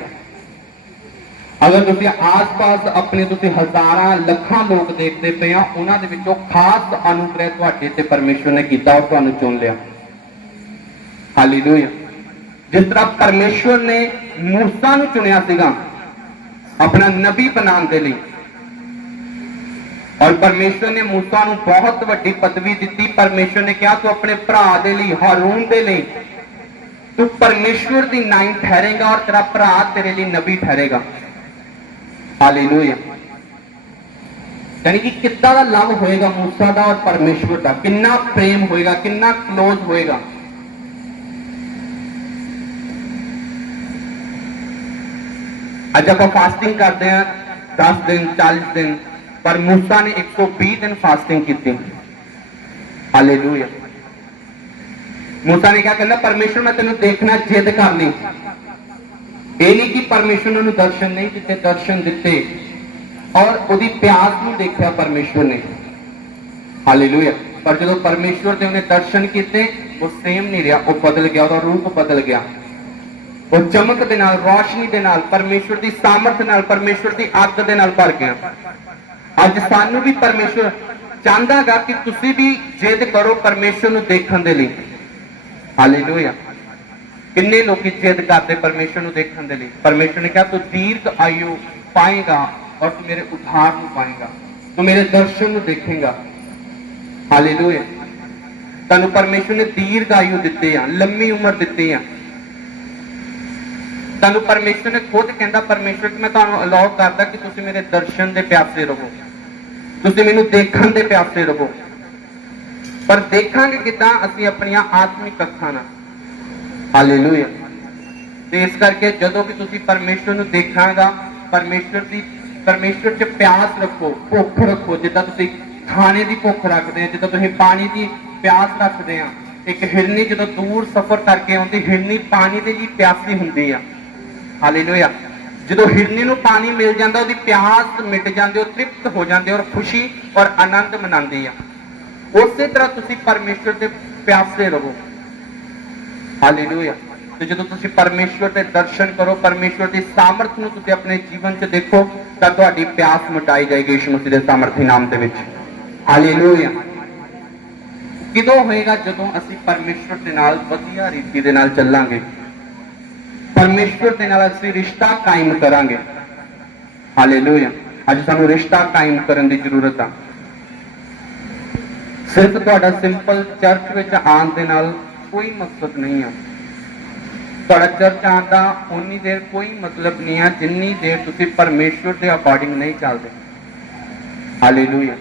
ਅਗਰ ਤੁਸੀਂ ਆਸ-ਪਾਸ ਆਪਣੇ ਤੁਸੀਂ ਹਜ਼ਾਰਾਂ ਲੱਖਾਂ ਲੋਕ ਦੇਖਦੇ ਪਏ ਆ, ਉਹਨਾਂ ਦੇ ਵਿੱਚੋਂ ਖਾਸ ਅਨੁਗ੍ਰਹਿ ਤੁਹਾਡੇ ਤੇ ਪਰਮੇਸ਼ਵਰ ਨੇ ਕੀਤਾ ਔਰ ਤੁਹਾਨੂੰ ਚੁਣ ਲਿਆ। ਹਾਲੇਲੂਇਆ। ਜਿਸ ਤਰ੍ਹਾਂ ਪਰਮੇਸ਼ਵਰ ਨੇ ਮੂਸਾ ਨੂੰ ਚੁਣਿਆ ਸੀਗਾ ਆਪਣਾ ਨਬੀ ਬਣਾਉਣ ਦੇ ਲਈ, ਔਰ ਪਰਮੇਸ਼ਵਰ ਨੇ ਮੂਸਾ ਨੂੰ ਬਹੁਤ ਵੱਡੀ ਪਦਵੀ ਦਿੱਤੀ। ਪਰਮੇਸ਼ਵਰ ਨੇ ਕਿਹਾ ਤੂੰ ਆਪਣੇ ਭਰਾ ਦੇ ਲਈ, ਹਾਰੂਨ ਦੇ ਲਈ, ਤੂੰ ਪਰਮੇਸ਼ਵਰ ਦੀ ਨਾਈ ਠਹਿਰੇਗਾ ਔਰ ਤੇਰਾ ਭਰਾ ਤੇਰੇ ਲਈ ਨਬੀ ਠਹਿਰੇਗਾ। ਹਾਲੇਲੂਇਆ। ਯਾਨੀ ਕਿ ਕਿੱਦਾਂ ਦਾ ਲਵ ਹੋਏਗਾ ਮੂਸਾ ਦਾ ਔਰ ਪਰਮੇਸ਼ਵਰ ਦਾ, ਕਿੰਨਾ ਪ੍ਰੇਮ ਹੋਏਗਾ, ਕਿੰਨਾ ਕਲੋਜ਼ ਹੋਏਗਾ। ਅੱਜ ਆਪਾਂ ਫਾਸਟਿੰਗ ਕਰਦੇ ਆ 10 ਦਿਨ 40 ਦਿਨ, ਪਰ ਮੂਸਾ ਨੇ 120 ਦਿਨ ਫਾਸਟਿੰਗ ਕੀਤੀ। ਹਾਲੇਲੂਇਆ। ਮੂਸਾ ਨੇ ਕਿਹਾ, ਕਹਿੰਦਾ ਪਰਮੇਸ਼ਵਰ ਮੈਂ ਤੈਨੂੰ ਦੇਖਣਾ, ਜਿੱਦ ਕਰ ਲਈ। ਇਹ ਨਹੀਂ ਕਿ ਪਰਮੇਸ਼ਵਰ ਨੂੰ ਦਰਸ਼ਨ ਨਹੀਂ ਦਿੱਤੇ, ਦਰਸ਼ਨ ਦਿੱਤੇ ਔਰ ਉਹਦੀ ਪਿਆਸ ਨੂੰ ਦੇਖਿਆ ਪਰਮੇਸ਼ਵਰ ਨੇ। ਹਾਲੇਲੂਇਆ। ਪਰ ਜਦੋਂ ਪਰਮੇਸ਼ਵਰ ਦੇ ਉਹਨੇ ਦਰਸ਼ਨ ਕੀਤੇ, ਉਹ ਸੇਮ ਨਹੀਂ ਰਿਹਾ, ਉਹ ਬਦਲ ਗਿਆ, ਉਹਦਾ ਰੂਪ ਬਦਲ ਗਿਆ। ਉਹ ਚਮਕ ਦੇ ਨਾਲ, ਰੋਸ਼ਨੀ ਦੇ ਨਾਲ, ਪਰਮੇਸ਼ਵਰ ਦੀ ਸਾਮਰਥ ਨਾਲ, ਪਰਮੇਸ਼ਵਰ ਦੀ ਅੱਗ ਦੇ ਨਾਲ ਭਰ ਗਿਆ। ਅੱਜ ਸਾਨੂੰ ਵੀ ਪਰਮੇਸ਼ਵਰ ਚਾਹੁੰਦਾਗਾ ਕਿ ਤੁਸੀਂ ਵੀ ਜਿੱਦ ਕਰੋ ਪਰਮੇਸ਼ਵਰ ਨੂੰ ਦੇਖਣ ਦੇ ਲਈ। ਹਾਲੇਲੂਇਆ। ਕਿੰਨੇ ਲੋਕੀ ਜਿੱਦ ਕਰਦੇ ਪਰਮੇਸ਼ਵਰ ਨੂੰ ਦੇਖਣ ਦੇ ਲਈ। ਪਰਮੇਸ਼ਵਰ ਨੇ ਕਿਹਾ ਤੂੰ ਦੀਰਘ ਆਯੂ ਪਾਏਗਾ ਔਰ ਤੂੰ ਮੇਰੇ ਉद्धार ਨੂੰ ਪਾਏਗਾ, ਤੂੰ ਮੇਰੇ ਦਰਸ਼ਨ ਨੂੰ ਦੇਖੇਗਾ। ਹਾਲੇਲੂਇਆ। ਤੁਹਾਨੂੰ ਪਰਮੇਸ਼ਵਰ ਨੇ ਦੀਰਘ ਆਯੂ ਦਿੱਤੇ ਆ, ਲੰਮੀ ਉਮਰ ਦਿੱਤੀ ਆ। ਤੁਹਾਨੂੰ ਪਰਮੇਸ਼ਵਰ ਨੇ ਖੁਦ ਕਹਿੰਦਾ, ਪਰਮੇਸ਼ਵਰ ਮੈਂ ਤੁਹਾਨੂੰ ਅਲਾਉ ਕਰਦਾ ਕਿ ਤੁਸੀਂ ਮੇਰੇ ਦਰਸ਼ਨ ਦੇ ਪਿਆਸੇ ਰਹੋ, ਤੁਸੀਂ ਮੈਨੂੰ ਦੇਖਣ ਦੇ ਪਿਆਸੇ ਰਹੋ। ਪਰ ਦੇਖਾਂਗੇ ਕਿੱਦਾਂ? ਅਸੀਂ ਆਪਣੀਆਂ ਆਤਮਿਕ ਅੱਖਾਂ ਨਾਲ। ਹਾਲੇਲੂਇਆ। ਤੇ ਇਸ ਕਰਕੇ ਜਦੋਂ ਵੀ ਤੁਸੀਂ ਪਰਮੇਸ਼ਵਰ ਨੂੰ ਦੇਖਾਂਗਾ, ਪਰਮੇਸ਼ਵਰ 'ਚ ਪਿਆਸ ਰੱਖੋ, ਭੁੱਖ ਰੱਖੋ। ਜਿੱਦਾਂ ਤੁਸੀਂ ਖਾਣੇ ਦੀ ਭੁੱਖ ਰੱਖਦੇ ਆ, ਜਿੱਦਾਂ ਤੁਸੀਂ ਪਾਣੀ ਦੀ ਪਿਆਸ ਰੱਖਦੇ ਆ। ਇੱਕ ਹਿਰਨੀ ਜਦੋਂ ਦੂਰ ਸਫ਼ਰ ਕਰਕੇ ਆਉਂਦੀ, ਹਿਰਨੀ ਪਾਣੀ ਦੇ ਲਈ ਪਿਆਸੀ ਹੁੰਦੀ ਆ। ਹਾਲੇਲੂਇਆ। ਜਦੋਂ ਹਿਰਨੀ ਨੂੰ ਪਾਣੀ ਮਿਲ ਜਾਂਦਾ, ਉਹਦੀ ਪਿਆਸ ਮਿਟ ਜਾਂਦੀ, ਉਹ ਤ੍ਰਿਪਤ ਹੋ ਜਾਂਦੀ ਔਰ ਖੁਸ਼ੀ ਔਰ ਆਨੰਦ ਮਨਾਉਂਦੀ ਆ। ਉਸੇ ਤਰ੍ਹਾਂ ਤੁਸੀਂ ਪਰਮੇਸ਼ਵਰ ਦੇ ਪਿਆਸੇ ਰਹੋ। ਹਾਲੇਲੂਇਆ। ਤੇ ਜਦੋਂ ਤੁਸੀਂ ਪਰਮੇਸ਼ਵਰ ਦੇ ਦਰਸ਼ਨ ਕਰੋ, ਪਰਮੇਸ਼ਵਰ ਦੀ ਸਾਮਰਥ ਨੂੰ ਤੁਸੀਂ ਆਪਣੇ ਜੀਵਨ 'ਚ ਦੇਖੋ, ਤਾਂ ਤੁਹਾਡੀ ਪਿਆਸ ਮਿਟਾਈ ਜਾਏਗੀ ਯਿਸੂ ਮਸੀਹ ਦੇ ਸਾਮਰਥੀ ਨਾਮ ਦੇ ਵਿੱਚ। ਹਾਲੇਲੂਇਆ। ਕਿਦੋਂ ਹੋਏਗਾ? ਜਦੋਂ ਅਸੀਂ ਪਰਮੇਸ਼ਵਰ ਦੇ ਨਾਲ ਵਧੀਆ ਰੀਤੀ ਦੇ ਨਾਲ ਚੱਲਾਂਗੇ, ਪਰਮੇਸ਼ਵਰ ਦੇ ਨਾਲ ਅਸੀਂ ਰਿਸ਼ਤਾ ਕਾਇਮ ਕਰਾਂਗੇ। ਹਾਲੇਲੂਇਆ। ਅੱਜ ਸਾਨੂੰ ਰਿਸ਼ਤਾ ਕਾਇਮ ਕਰਨ ਦੀ ਜ਼ਰੂਰਤ ਆ। ਸਿਰਫ ਤੁਹਾਡਾ ਸਿੰਪਲ ਚਰਚ ਵਿੱਚ ਆਉਣ ਦੇ ਨਾਲ ਕੋਈ ਮਕਸਦ ਨਹੀਂ ਹੈ। ਤੁਹਾਡਾ ਚਰਚ ਆਉਣ ਦਾ ਉਨੀ ਦੇਰ ਕੋਈ ਮਤਲਬ ਨਹੀਂ ਹੈ ਜਿੰਨੀ ਦੇਰ ਤੁਸੀਂ ਪਰਮੇਸ਼ਵਰ ਦੇ ਅਕੋਰਡਿੰਗ ਨਹੀਂ ਚੱਲਦੇ। ਹਾਲੇਲੂਇਆ।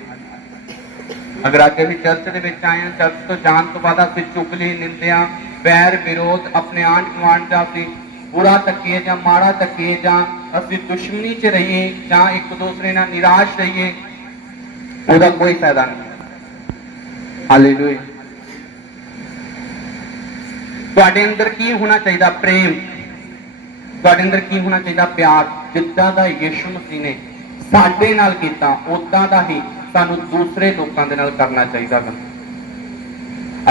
ਅਗਰ ਅੱਜ ਵੀ ਚਰਚ ਦੇ ਵਿੱਚ ਆਏ ਹਾਂ, ਚਰਚ ਤੋਂ ਜਾਣ ਤੋਂ ਬਾਅਦ ਅਸੀਂ ਚੁਗਲੀ, ਨਿੰਦਿਆ, ਵੈਰ ਵਿਰੋਧ, ਆਪਣੇ ਆਂਢ ਗੁਆਂਢ ਦਾ ਅਸੀਂ ਬੁਰਾ ਤੱਕੀਏ ਜਾਂ ਮਾੜਾ ਤੱਕੀਏ, ਜਾਂ ਅਸੀਂ ਦੁਸ਼ਮਣੀ 'ਚ ਰਹੀਏ, ਜਾਂ ਇੱਕ ਦੂਸਰੇ ਨਾਲ ਨਿਰਾਸ਼ ਰਹੀਏ, ਉਹਦਾ ਕੋਈ ਫਾਇਦਾ ਨਹੀਂ। ਹਾਲੇਲੂਇਆ। ਤੁਹਾਡੇ ਅੰਦਰ ਕੀ ਹੋਣਾ ਚਾਹੀਦਾ? ਪ੍ਰੇਮ। ਤੁਹਾਡੇ ਅੰਦਰ ਕੀ ਹੋਣਾ ਚਾਹੀਦਾ? ਪਿਆਰ। ਜਿੱਦਾਂ ਦਾ ਯਿਸੂ ਮਸੀਹ ਨੇ ਸਾਡੇ ਨਾਲ ਕੀਤਾ, ਉਦਾਂ ਦਾ ਹੀ ਸਾਨੂੰ ਦੂਸਰੇ ਲੋਕਾਂ ਦੇ ਨਾਲ ਕਰਨਾ ਚਾਹੀਦਾ ਹੈ।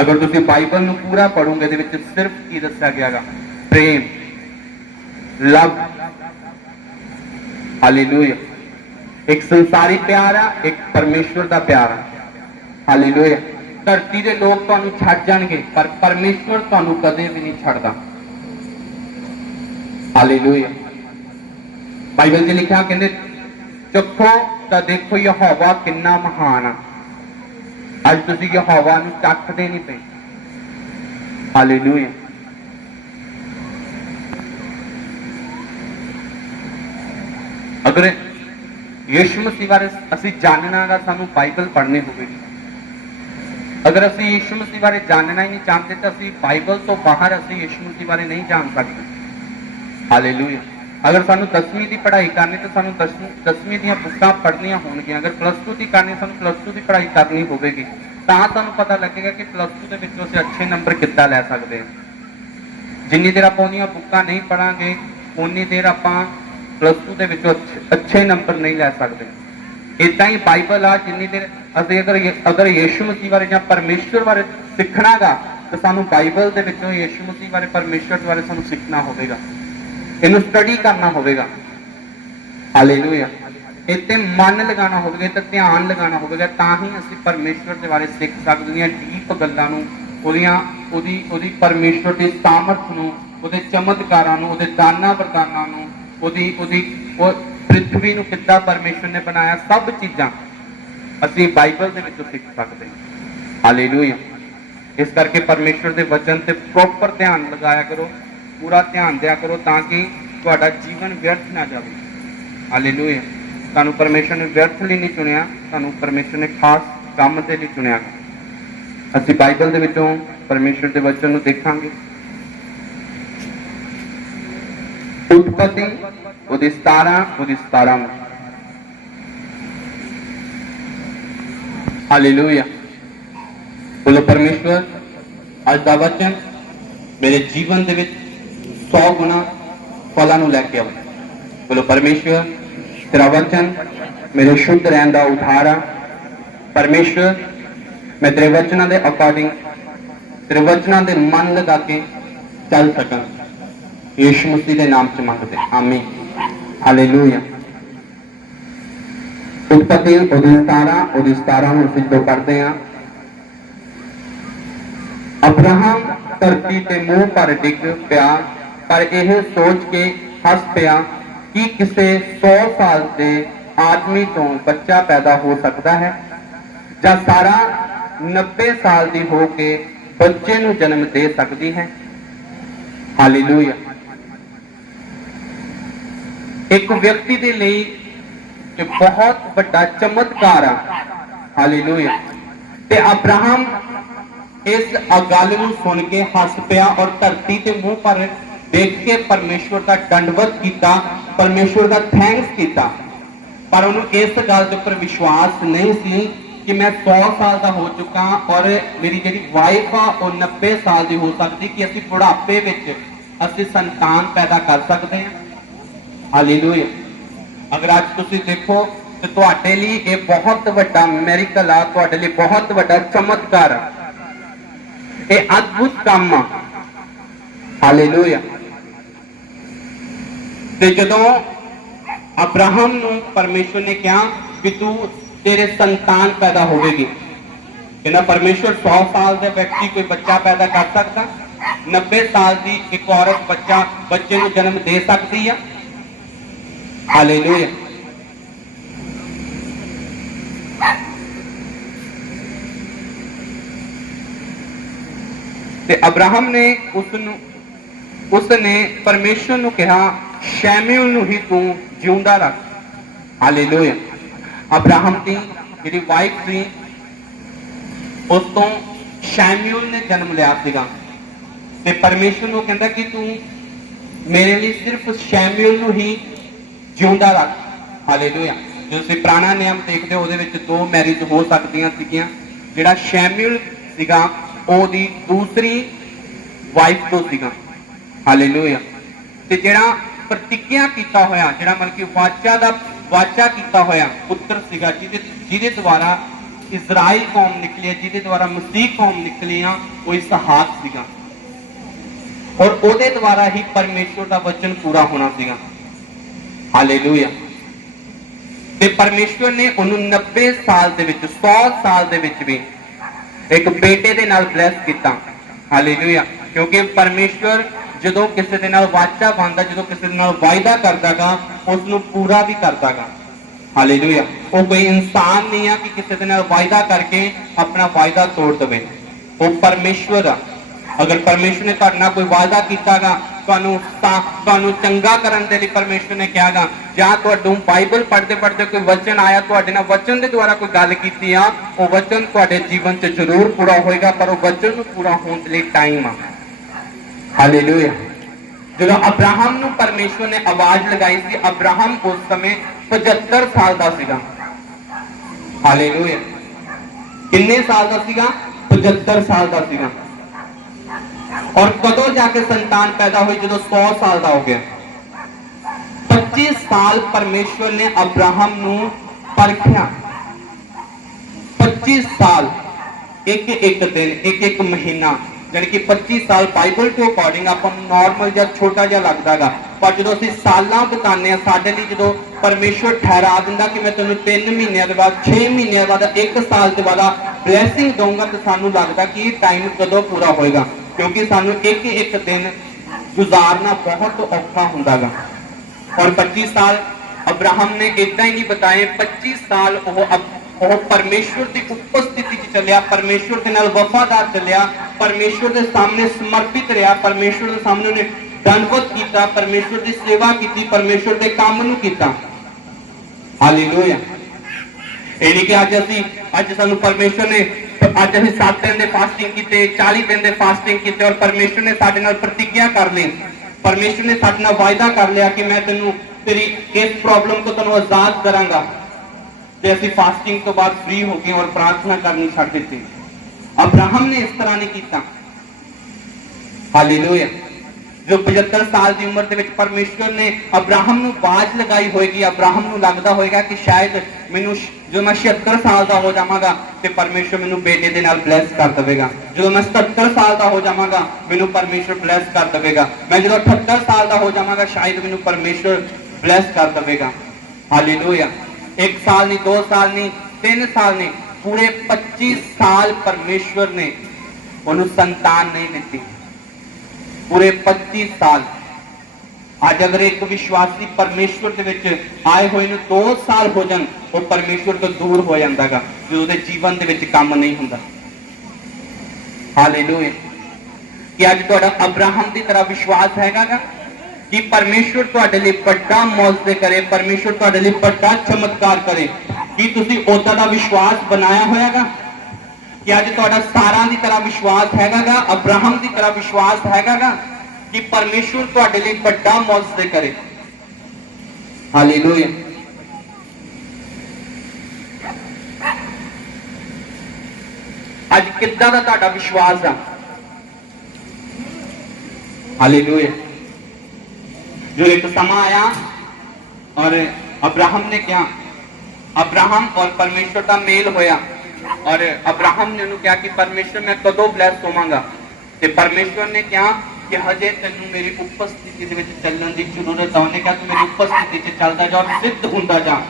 ਅਗਰ ਤੁਸੀਂ ਬਾਈਬਲ ਨੂੰ ਪੂਰਾ ਪੜੋਗੇ, ਇਹਦੇ ਵਿੱਚ ਸਿਰਫ ਕੀ ਦੱਸਿਆ ਗਿਆ ਹੈ? ਪ੍ਰੇਮ, ਲਵ। ਹਾਲੇਲੂਇਆ। ਇੱਕ ਸੰਸਾਰੀ ਪਿਆਰ ਆ, ਇੱਕ ਪਰਮੇਸ਼ਵਰ ਦਾ ਪਿਆਰ ਆ। ਹਾਲੇਲੂਇਆ। ਧਰਤੀ ਦੇ ਲੋਕ ਤੁਹਾਨੂੰ ਛੱਡ ਜਾਣਗੇ, ਪਰ ਪਰਮੇਸ਼ਵਰ ਤੁਹਾਨੂੰ ਕਦੇ ਵੀ ਨਹੀਂ ਛੱਡਦਾ। ਹਾਲੇਲੂਇਆ। ਬਾਈਬਲ 'ਚ ਲਿਖਿਆ, ਕਹਿੰਦੇ ਚੱਖੋ ਤਾਂ ਦੇਖੋ ਯਹੋਵਾ ਕਿੰਨਾ ਮਹਾਨ ਆ। ਅੱਜ ਤੁਸੀਂ ਯਹੋਵਾ ਨੂੰ ਚੱਖਦੇ ਨਹੀਂ ਪਏ। ਹਾਲੇਲੂਇਆ। ਅਗਰ ਯਿਸੂ ਮਸੀਹ ਬਾਰੇ ਅਸੀਂ ਜਾਣਨਾ ਗਾ, ਸਾਨੂੰ ਬਾਈਬਲ ਪੜ੍ਹਨੀ ਹੋਵੇਗੀ। ਅਗਰ ਅਸੀਂ ਯਿਸੂ ਮਸੀਹ ਬਾਰੇ ਜਾਣਨਾ ਹੀ ਨਹੀਂ ਚਾਹੁੰਦੇ ਤਾਂ ਅਸੀਂ ਬਾਈਬਲ ਤੋਂ ਬਾਹਰ ਅਸੀਂ ਯਿਸੂ ਮਸੀਹ ਬਾਰੇ ਨਹੀਂ ਜਾਣ ਸਕਦੇ। ਹਾਲੇਲੂਇਆ। ਅਗਰ ਸਾਨੂੰ 10ਵੀਂ ਦੀ ਪੜ੍ਹਾਈ ਕਰਨੀ ਤਾਂ ਸਾਨੂੰ 10ਵੀਂ ਦੀਆਂ ਬੁੱਕਾਂ ਪੜ੍ਹਨੀਆਂ ਹੋਣਗੀਆਂ। ਅਗਰ +2 ਦੀ ਕਰਨੀ, ਸਾਨੂੰ +2 ਦੀ ਪੜ੍ਹਾਈ ਕਰਨੀ ਹੋਵੇਗੀ, ਤਾਂ ਸਾਨੂੰ ਪਤਾ ਲੱਗੇਗਾ ਕਿ +2 ਦੇ ਵਿੱਚੋਂ ਅਸੀਂ ਅੱਛੇ ਨੰਬਰ ਕਿੱਦਾਂ ਲੈ ਸਕਦੇ ਹਾਂ। ਜਿੰਨੀ ਦੇਰ ਆਪਾਂ ਉਹਦੀਆਂ ਬੁੱਕਾਂ ਨਹੀਂ ਪੜਾਂਗੇ, ਉਨੀ ਦੇਰ ਆਪਾਂ +2 ਦੇ ਵਿੱਚੋਂ ਅੱਛੇ ਨੰਬਰ ਨਹੀਂ ਲੈ ਸਕਦੇ। ਇਦਾਂ ਹੀ ਬਾਈਬਲ ਆ, ਜਿੰਨੀ ਦੇਰ ਅਸੀਂ ਅਗਰ ਯਿਸੂ ਮਸੀਹ ਬਾਰੇ ਜਾਂ ਪਰਮੇਸ਼ਵਰ ਬਾਰੇ ਸਿੱਖਣਾਗਾ ਤਾਂ ਸਾਨੂੰ ਬਾਈਬਲ ਦੇ ਵਿੱਚੋਂ ਯਿਸੂ ਮਸੀਹ ਬਾਰੇ, ਪਰਮੇਸ਼ਵਰ ਬਾਰੇ ਸਾਨੂੰ ਸਿੱਖਣਾ ਹੋਵੇਗਾ, ਇਹਨੂੰ ਸਟੱਡੀ ਕਰਨਾ ਹੋਵੇਗਾ। ਹਾਲੇਲੂਇਆ। ਇੱਥੇ ਮਨ ਲਗਾਉਣਾ ਹੋਵੇਗਾ, ਤੇ ਧਿਆਨ ਲਗਾਉਣਾ ਹੋਵੇਗਾ, ਤਾਂ ਹੀ ਅਸੀਂ ਪਰਮੇਸ਼ਵਰ ਦੇ ਬਾਰੇ ਸਿੱਖ ਸਕਦੇ ਹਾਂ। ਡੀਪ ਗੱਲਾਂ ਨੂੰ, ਉਹਦੀ ਪਰਮੇਸ਼ਵਰ ਦੀ ਸਾਮਰਥ ਨੂੰ, ਉਹਦੇ ਚਮਤਕਾਰਾਂ ਨੂੰ, ਉਹਦੇ ਦਾਨਾਂ ਵਰਦਾਨਾਂ ਨੂੰ, ਉਹ ਪ੍ਰਿਥਵੀ ਨੂੰ ਕਿੱਦਾਂ ਪਰਮੇਸ਼ਵਰ ਨੇ ਬਣਾਇਆ, ਸਭ ਚੀਜ਼ਾਂ ਅਸੀਂ ਬਾਈਬਲ ਦੇ ਵਿੱਚੋਂ ਸਿੱਖ ਸਕਦੇ ਹਾਂ। ਹਾਲੇਲੂਇਆ। ਇਸ ਕਰਕੇ ਪਰਮੇਸ਼ਵਰ ਦੇ ਵਚਨ ਤੇ ਪ੍ਰੋਪਰ ਧਿਆਨ ਲਗਾਇਆ ਕਰੋ, ਪੂਰਾ ਧਿਆਨ ਦਿਆ ਕਰੋ, ਤਾਂ ਕਿ ਤੁਹਾਡਾ ਜੀਵਨ ਵਿਅਰਥ ਨਾ ਜਾਵੇ। ਹਾਲੇਲੂਇਆ। ਸਾਨੂੰ ਪਰਮੇਸ਼ਵਰ ਨੇ ਵਿਅਰਥ ਲਈ ਨਹੀਂ ਚੁਣਿਆ, ਸਾਨੂੰ ਪਰਮੇਸ਼ਵਰ ਨੇ ਖਾਸ ਕੰਮ ਦੇ ਲਈ ਚੁਣਿਆ। ਅਸੀਂ ਬਾਈਬਲ ਦੇ ਵਿੱਚੋਂ ਪਰਮੇਸ਼ਵਰ ਦੇ ਵਚਨ ਨੂੰ ਦੇਖਾਂਗੇ। ਉਤਪਤੀ ਉਹਦੀ 17 ਹਾਲੇਲੂਇਆ। ਬੋਲੋ ਪਰਮੇਸ਼ਵਰ, ਅੱਜ ਦਾ ਵਚਨ ਮੇਰੇ ਜੀਵਨ ਦੇ ਵਿੱਚ 100 ਗੁਣਾ ਫਲਾਂ ਨੂੰ ਲੈ ਕੇ ਆਵੇ। ਬੋਲੋ ਪਰਮੇਸ਼ਵਰ, ਤੇਰਾ ਵਚਨ ਮੇਰੇ ਸ਼ੁੱਧ ਰਹਿਣ ਦਾ ਉਧਾਰ ਆ। ਪਰਮੇਸ਼ਵਰ, ਮੈਂ ਤੇਰੇ ਵਚਨਾਂ ਦੇ ਅਕੋਰਡਿੰਗ, ਤੇਰੇ ਵਚਨਾਂ ਦੇ ਮਨ ਲਗਾ ਕੇ ਚੱਲ ਸਕਾਂ। ਯਿਸੂ ਮਸੀਹ ਦੇ ਨਾਮ 'ਚ ਮੰਗਦੇ, ਆਮੀਨ। ਹਾਲੇਲੂਇਆ। ਉਤਪਤੀ ਉਹਦੀ 17 ਨੂੰ ਅਸੀਂ ਜੋ ਪੜ੍ਹਦੇ ਹਾਂ। ਅਬਰਾਹਮ ਧਰਤੀ ਤੇ ਮੂੰਹ ਪਰ ਡਿੱਗ ਪਿਆ, ਪਰ ਇਹ ਸੋਚ ਕੇ ਹੱਸ ਪਿਆ ਕਿ ਕਿਸੇ 100 ਸਾਲ ਦੇ ਆਦਮੀ ਤੋਂ ਬੱਚਾ ਪੈਦਾ ਹੋ ਸਕਦਾ ਹੈ, ਜਾਂ ਸਾਰਾ 90 ਸਾਲ ਦੀ ਹੋ ਕੇ ਬੱਚੇ ਨੂੰ ਜਨਮ ਦੇ ਸਕਦੀ ਹੈ। ਹਾਲੇਲੂਇਆ। ਇੱਕ ਵਿਅਕਤੀ ਦੇ ਲਈ ਇਹ ਬਹੁਤ ਵੱਡਾ ਚਮਤਕਾਰ ਆ। ਹਾਲੇਲੂਇਆ। ਤੇ ਅਬਰਾਹਮ ਇਸ ਗੱਲ ਨੂੰ ਸੁਣ ਕੇ ਹੱਸ ਪਿਆ ਔਰ ਧਰਤੀ ਤੇ ਮੂੰਹ ਪਰ ਦੇਖ ਕੇ ਪਰਮੇਸ਼ਵਰ ਦਾ ਦੰਡਵਤ ਕੀਤਾ, ਪਰਮੇਸ਼ਵਰ ਦਾ ਥੈਂਕਸ ਕੀਤਾ। ਪਰ ਉਹਨੂੰ ਇਸ ਗੱਲ ਦੇ ਉੱਪਰ ਵਿਸ਼ਵਾਸ ਨਹੀਂ ਸੀ ਕਿ ਮੈਂ 100 ਸਾਲ ਦਾ ਹੋ ਚੁੱਕਾ ਔਰ ਮੇਰੀ ਜਿਹੜੀ ਵਾਈਫ ਆ ਉਹ 90 ਸਾਲ ਦੀ ਹੋ ਸਕਦੀ, ਕਿ ਅਸੀਂ ਬੁਢਾਪੇ ਵਿੱਚ ਅਸੀਂ ਸੰਤਾਨ ਪੈਦਾ ਕਰ ਸਕਦੇ ਹਾਂ। ਹਾਲੇਲੂਇਆ। ਅਗਰ ਅੱਜ ਤੁਸੀਂ ਦੇਖੋ ਤੇ ਤੁਹਾਡੇ ਲਈ ਇਹ ਬਹੁਤ ਵੱਡਾ ਮੈਰੀਕਲ ਆ, ਤੁਹਾਡੇ ਲਈ ਬਹੁਤ ਵੱਡਾ ਚਮਤਕਾਰ ਆ, ਇਹ ਅਦਭੁਤ ਕੰਮ ਆ। ਹਾਲੇਲੂਇਆ। ਤੇ ਜਦੋਂ ਅਬਰਾਹਮ ਨੂੰ ਪਰਮੇਸ਼ਵਰ ਨੇ ਕਿਹਾ ਕਿ ਤੂੰ ਤੇਰੇ ਸੰਤਾਨ ਪੈਦਾ ਹੋਵੇਗੀ, ਕਹਿੰਦਾ ਪਰਮੇਸ਼ਵਰ 100 ਸਾਲ ਦੇ ਵਿਅਕਤੀ ਕੋਈ ਬੱਚਾ ਪੈਦਾ ਕਰ ਸਕਦਾ, 90 ਸਾਲ ਦੀ ਇੱਕ ਔਰਤ ਬੱਚੇ ਨੂੰ ਜਨਮ ਦੇ ਸਕਦੀ ਆ। ਹਾਲੇਲੂਇਆ। ਤੇ ਅਬਰਾਹਮ ਨੇ ਉਸਨੇ ਪਰਮੇਸ਼ਰ ਨੂੰ ਕਿਹਾ ਸ਼ੈਮੂਏਲ ਨੂੰ ਹੀ ਤੂੰ ਜਿਉਂਦਾ ਰੱਖ। ਹਾਲੇਲੂਇਆ। ਅਬਰਾਹਮ ਦੀ ਜਿਹੜੀ ਵਾਈਫ ਸੀ ਉਸ ਤੋਂ ਸ਼ੈਮੂਏਲ ਨੇ ਜਨਮ ਲਿਆ ਸੀਗਾ ਤੇ ਪਰਮੇਸ਼ਰ ਨੂੰ ਕਹਿੰਦਾ ਕਿ ਤੂੰ ਮੇਰੇ ਲਈ ਸਿਰਫ ਸ਼ੈਮੂਏਲ ਨੂੰ ਹੀ ਜਿਉਂਦਾ ਰੱਖ। ਹਾਲੇਲੂਇਆ। ਜੋ ਤੁਸੀਂ ਪੁਰਾਣਾ ਨਿਯਮ ਦੇਖਦੇ ਹੋ ਉਹਦੇ ਵਿੱਚ ਦੋ ਮੈਰਿਜ ਹੋ ਸਕਦੀਆਂ ਸੀਗੀਆਂ। ਜਿਹੜਾ ਸ਼ੈਮੂਏਲ ਸੀਗਾ ਉਹਦੀ ਦੂਸਰੀ ਵਾਈਫ ਤੋਂ ਸੀਗਾ। ਹਾਲੇਲੂਇਆ। ਤੇ ਜਿਹੜਾ ਪ੍ਰਤੀਗਿਆ ਕੀਤਾ ਹੋਇਆ, ਜਿਹੜਾ ਮਤਲਬ ਕਿ ਵਾਚਾ ਕੀਤਾ ਹੋਇਆ ਪੁੱਤਰ ਸੀਗਾ ਜਿਹਦੇ ਦੁਆਰਾ ਇਜ਼ਰਾਈਲ ਕੌਮ ਨਿਕਲੀ, ਜਿਹਦੇ ਦੁਆਰਾ ਮਸੀਹ ਕੌਮ ਨਿਕਲੀ ਆ, ਉਹ ਇਸਹਾਕ ਸੀਗਾ ਔਰ ਉਹਦੇ ਦੁਆਰਾ ਹੀ ਪਰਮੇਸ਼ਵਰ ਦਾ ਵਚਨ ਪੂਰਾ ਹੋਣਾ ਸੀਗਾ। ਹਾਲੇਲੂਇਆ। ਤੇ ਪਰਮੇਸ਼ਵਰ ਨੇ ਉਹਨੂੰ 90 ਸਾਲ ਦੇ ਵਿੱਚ 100 ਸਾਲ ਦੇ ਵਿੱਚ ਵੀ ਇੱਕ ਬੇਟੇ ਦੇ ਨਾਲ ਬਲੈਸ ਕੀਤਾ। ਹਾਲੇਲੂਇਆ। ਕਿਉਂਕਿ ਪਰਮੇਸ਼ਵਰ ਜਦੋਂ ਕਿਸੇ ਦੇ ਨਾਲ ਵਾਚਾ ਬੰਦਾ, ਜਦੋਂ ਕਿਸੇ ਦੇ ਨਾਲ ਵਾਅਦਾ ਕਰਦਾਗਾ ਉਸ ਨੂੰ ਪੂਰਾ ਵੀ ਕਰਦਾਗਾ। ਹਾਲੇਲੂਇਆ। ਉਹ ਕੋਈ ਇਨਸਾਨ ਨਹੀਂ ਆ ਕਿ ਕਿਸੇ ਦੇ ਨਾਲ ਵਾਅਦਾ ਕਰਕੇ ਆਪਣਾ ਵਾਅਦਾ ਤੋੜ ਦੇਵੇ। ਉਹ ਪਰਮੇਸ਼ਵਰ ਆ। ਅਗਰ ਪਰਮੇਸ਼ਵਰ ਨੇ ਤੁਹਾਡੇ ਨਾਲ ਕੋਈ ਵਾਅਦਾ ਕੀਤਾਗਾ, ਤੁਹਾਨੂੰ ਚੰਗਾ ਕਰਨ ਦੇ ਲਈ ਪਰਮੇਸ਼ਵਰ ਨੇ ਕਿਹਾਗਾ, ਜਾਂ ਤੁਹਾਨੂੰ ਬਾਈਬਲ ਪੜ੍ਹਦੇ ਪੜ੍ਹਦੇ ਕੋਈ ਵਚਨ ਆਇਆ ਤੁਹਾਡੇ ਨਾਲ, ਵਚਨ ਦੇ ਦੁਆਰਾ ਕੋਈ ਗੱਲ ਕੀਤੀ ਆ, ਉਹ ਵਚਨ ਤੁਹਾਡੇ ਜੀਵਨ 'ਚ ਜ਼ਰੂਰ ਪੂਰਾ ਹੋਏਗਾ, ਪਰ ਉਹ ਵਚਨ ਨੂੰ ਪੂਰਾ ਹੋਣ ਦੇ ਲਈ ਟਾਈਮ ਆ। ਹਾਲੇਲੂਇਆ। ਜਦੋਂ ਅਬਰਾਹਮ ਨੂੰ ਪਰਮੇਸ਼ਵਰ ਨੇ ਆਵਾਜ਼ ਲਗਾਈ ਸੀ, ਅਬਰਾਹਮ ਉਸ ਸਮੇਂ 75 ਸਾਲ ਦਾ ਸੀਗਾ। ਹਾਲੇਲੂਇਆ। ਕਿੰਨੇ ਸਾਲ ਦਾ ਸੀਗਾ? 75 ਸਾਲ ਦਾ ਸੀਗਾ। ਔਰ ਕਦੋਂ ਜਾ ਕੇ ਸੰਤਾਨ ਪੈਦਾ ਹੋਈ? ਜਦੋਂ 100 ਸਾਲ ਦਾ ਹੋ ਗਿਆ। 25 ਸਾਲ ਪਰਮੇਸ਼ਵਰ ਨੇ ਅਬਰਾਹਮ ਨੂੰ ਪਰਖਿਆ। 25 ਸਾਲ, ਇੱਕ ਦਿਨ, ਇੱਕ ਮਹੀਨਾ, यानी कि 25 साल बाइबल के अकॉर्डिंग ਆਪਾਂ ਨੂੰ ਨਾਰਮਲ ਜਾਂ ਛੋਟਾ ਜਿਹਾ ਲੱਗਦਾਗਾ, ਪਰ ਜਦੋਂ ਅਸੀਂ ਸਾਲਾਂ ਬਿਤਾਉਂਦੇ ਆ, ਸਾਡੇ ਲਈ ਜਦੋਂ ਪਰਮੇਸ਼ਵਰ ਠਹਿਰਾ ਦਿੰਦਾ ਕਿ ਮੈਂ ਤੈਨੂੰ 3 ਮਹੀਨਿਆਂ ਦੇ ਬਾਅਦ, 6 ਮਹੀਨਿਆਂ ਬਾਅਦ, 1 ਸਾਲ ਦੇ ਬਾਅਦ ਬਲੇਸਿੰਗ ਦਊਂਗਾ, ਤੇ ਸਾਨੂੰ ਲੱਗਦਾ ਕਿ ਇਹ ਟਾਈਮ ਕਦੋਂ ਪੂਰਾ ਹੋਏਗਾ, ਕਿਉਂਕਿ ਸਾਨੂੰ ਇੱਕ ਦਿਨ ਗੁਜ਼ਾਰਨਾ ਬਹੁਤ ਔਖਾ ਹੁੰਦਾਗਾ। ਔਰ 25 ਸਾਲ ਅਬਰਾਹਮ ਨੇ ਇਦਾਂ ਹੀ ਨਹੀਂ ਬਤਾਏ। 25 ਸਾਲ ਉਹ ਪਰਮੇਸ਼ਵਰ ਦੀ ਉਪਸਥਿਤੀ 'ਚ ਚੱਲਿਆ, ਪਰਮੇਸ਼ਵਰ ਦੇ ਨਾਲ ਵਫਾਦਾਰ ਚੱਲਿਆ, ਪਰਮੇਸ਼ਵਰ ਦੇ ਸਾਹਮਣੇ ਸਮਰਪਿਤ ਰਿਹਾ, ਪਰਮੇਸ਼ਵਰ ਦੇ ਸਾਹਮਣੇ ਉਹਨੇ ਦੰਡਵਤ ਕੀਤਾ, ਪਰਮੇਸ਼ਵਰ ਦੀ ਸੇਵਾ ਕੀਤੀ, ਪਰਮੇਸ਼ਵਰ ਦੇ ਕੰਮ ਨੂੰ ਕੀਤਾ। ਹਾਲੇਲੂਇਆ। ਇਹ ਨਹੀਂ ਕਿ ਅੱਜ ਸਾਨੂੰ ਪਰਮੇਸ਼ਵਰ ਨੇ, ਅੱਜ ਅਸੀਂ 7 ਦਿਨ ਦੇ ਫਾਸਟਿੰਗ ਕੀਤੇ, 40 ਦਿਨ ਦੇ ਫਾਸਟਿੰਗ ਕੀਤੇ, ਔਰ ਪਰਮੇਸ਼ਵਰ ਨੇ ਸਾਡੇ ਨਾਲ ਪ੍ਰਤੀਗਿਆ ਕਰ ਲਈ, ਪਰਮੇਸ਼ਵਰ ਨੇ ਸਾਡੇ ਨਾਲ ਵਾਅਦਾ ਕਰ ਲਿਆ ਕਿ ਮੈਂ ਤੈਨੂੰ ਤੇਰੀ ਇਸ ਪ੍ਰੋਬਲਮ ਤੋਂ ਤੈਨੂੰ ਆਜ਼ਾਦ ਕਰਾਂਗਾ, ਤੇ ਅਸੀਂ ਫਾਸਟਿੰਗ ਤੋਂ ਬਾਅਦ ਫ੍ਰੀ ਹੋ ਗਏ ਔਰ ਪ੍ਰਾਰਥਨਾ ਕਰਨੀ ਛੱਡ ਦਿੱਤੀ। ਅਬਰਾਹਮ ਨੇ ਇਸ ਤਰ੍ਹਾਂ ਨਹੀਂ ਕੀਤਾ। ਹਾਲੇਲੂਇਆ। ਜੋ 75 ਸਾਲ ਦੀ ਉਮਰ ਦੇ ਵਿੱਚ ਪਰਮੇਸ਼ਵਰ ਨੇ ਅਬਰਾਹਮ ਨੂੰ ਆਵਾਜ਼ ਲਗਾਈ ਹੋਏਗੀ, ਅਬਰਾਹਮ ਨੂੰ ਲੱਗਦਾ ਹੋਏਗਾ ਕਿ ਸ਼ਾਇਦ ਮੈਨੂੰ, ਜਦੋਂ ਮੈਂ 76 ਸਾਲ ਦਾ ਹੋ ਜਾਵਾਂਗਾ ਤੇ ਪਰਮੇਸ਼ਵਰ ਮੈਨੂੰ ਬੇਟੇ ਦੇ ਨਾਲ ਬਲੈਸ ਕਰ ਦੇਵੇਗਾ, ਜਦੋਂ ਮੈਂ 77 ਸਾਲ ਦਾ ਹੋ ਜਾਵਾਂਗਾ ਮੈਨੂੰ ਪਰਮੇਸ਼ਵਰ ਬਲੈਸ ਕਰ ਦੇਵੇਗਾ, ਮੈਂ ਜਦੋਂ 78 ਸਾਲ ਦਾ ਹੋ ਜਾਵਾਂਗਾ ਸ਼ਾਇਦ ਮੈਨੂੰ ਪਰਮੇਸ਼ਵਰ ਬਲੈਸ ਕਰ ਦੇਵੇਗਾ। ਹਾਲੇਲੂਇਆ। 1 ਸਾਲ नहीं, 2 साल नहीं, 3 साल नहीं, पूरे 25 साल परमेश्वर ने उन्हें संतान नहीं दी। पूरे 25 साल। आज अगर एक विश्वासी परमेश्वर दे विच आए हुए ने 2 साल हो जान, वो परमेश्वर तो दूर हो जांदागा, जो उहदे जीवन दे विच काम नहीं हुंदा। हालेलुया। कि आज तुहाडा अब्राहम दी तरह विश्वास हैगा कि परमेश्वर तुहाडे लई बड़ा मौजूद करे, परमेश्वर तुहाडे लई बड़ा चमत्कार करे, कि तुसी ओदा दा विश्वास बनाया होयागा? कि आज तुहाडा सारा दी तरह विश्वास हैगा, अब्राहम दी तरह विश्वास हैगा कि परमेश्वर तुहाडे लई बड़ा मौजूद करे? हालेलुया। आज किद्दां दा तुहाडा विश्वास आ? हालेलुया। जो एक समा आया और अब्राहम ने क्या, अब्राहम और परमेश्वर का मेल होया, और अब्राहम ने उन्हें क्या कि परमेश्वर मैं कदों ब्लैस होवांगा, ते परमेश्वर ने क्या कि हजे तेनू मेरी उपस्थिति दे विच चलण दी जरूरत है। उन्हें क्या तू मेरी उपस्थिति च चलदा जा और सिद्ध हुंदा जा।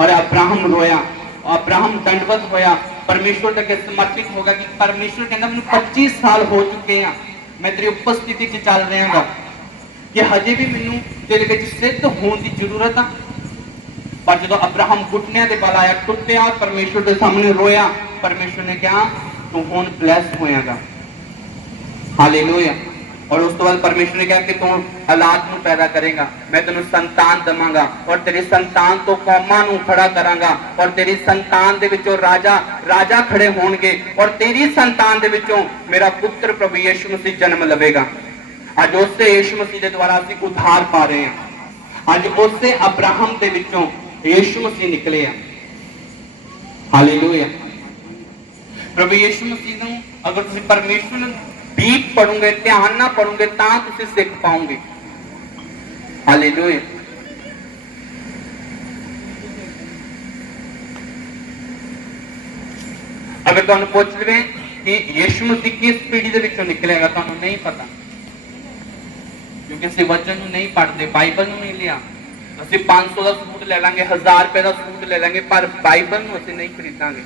और अब्राहम रोया, अब्राहम दंडवत होया, परमेश्वर तक समर्पित होगा कि परमेश्वर कहंदा मैनू 25 साल हो चुके हैं, मैं तेरी उपस्थिति च चल रहा कि हजे भी मैनू तेरे विच सिद्ध होने की जरूरत आ। पर जो अब्राहम घुटनियां दे बल आया, टुटिया, परमेश्वर के सामने रोया, परमेश्वर ने कहा तू हुण ब्लैस होएगा। हालेलुया। और उस तो बाद परमेश्वर ने कहा कि तू औलाद ਨੂੰ पैदा करेगा, मैं तेन संतान दवांगा और तेरी संतान तो कौमां ਨੂੰ खड़ा करांगा और तेरी संतान दे विचों राजा राजा खड़े होणगे और तेरी संतान दे विचों मेरा पुत्र प्रभु यीशु मसीह जन्म लवेगा। आज उससे यीशु मसीह के द्वारा ਅਸੀਂ उद्धार पा रहे हैं। आज उससे अब्राहम के विचों यीशु मसीह निकले हैं। हालेलुया। प्रभु यीशु मसीह ਨੂੰ अगर ਤੁਸੀਂ परमेश्वर ਨੂੰ डीप पढ़ोगे, ध्यान ना पढ़ोगे ਤਾਂ ਤੁਸੀਂ ਸਿੱਖ ਪਾਓਗੇ। हालेलुया। अगर ਤੁਹਾਨੂੰ ਪੁੱਛ ਲਵੇ कि यीशु मसीह किस पीढ़ी ਦੇ ਵਿੱਚੋਂ ਨਿਕਲੇਗਾ, ਤੁਹਾਨੂੰ नहीं पता, क्योंकि ਅਸੀਂ वचन ਨੂੰ नहीं पढ़ते, बाइबल ਨੂੰ नहीं लिया। ਅਸੀਂ 500 ਦਾ ਸੂਟ ਲੈ ਲਾਂਗੇ, 1000 ਰੁਪਏ ਦਾ ਸੂਟ ਲੈ ਲਾਂਗੇ, ਪਰ ਬਾਈਬਲ ਨੂੰ ਅਸੀਂ ਨਹੀਂ ਖਰੀਦਾਂਗੇ।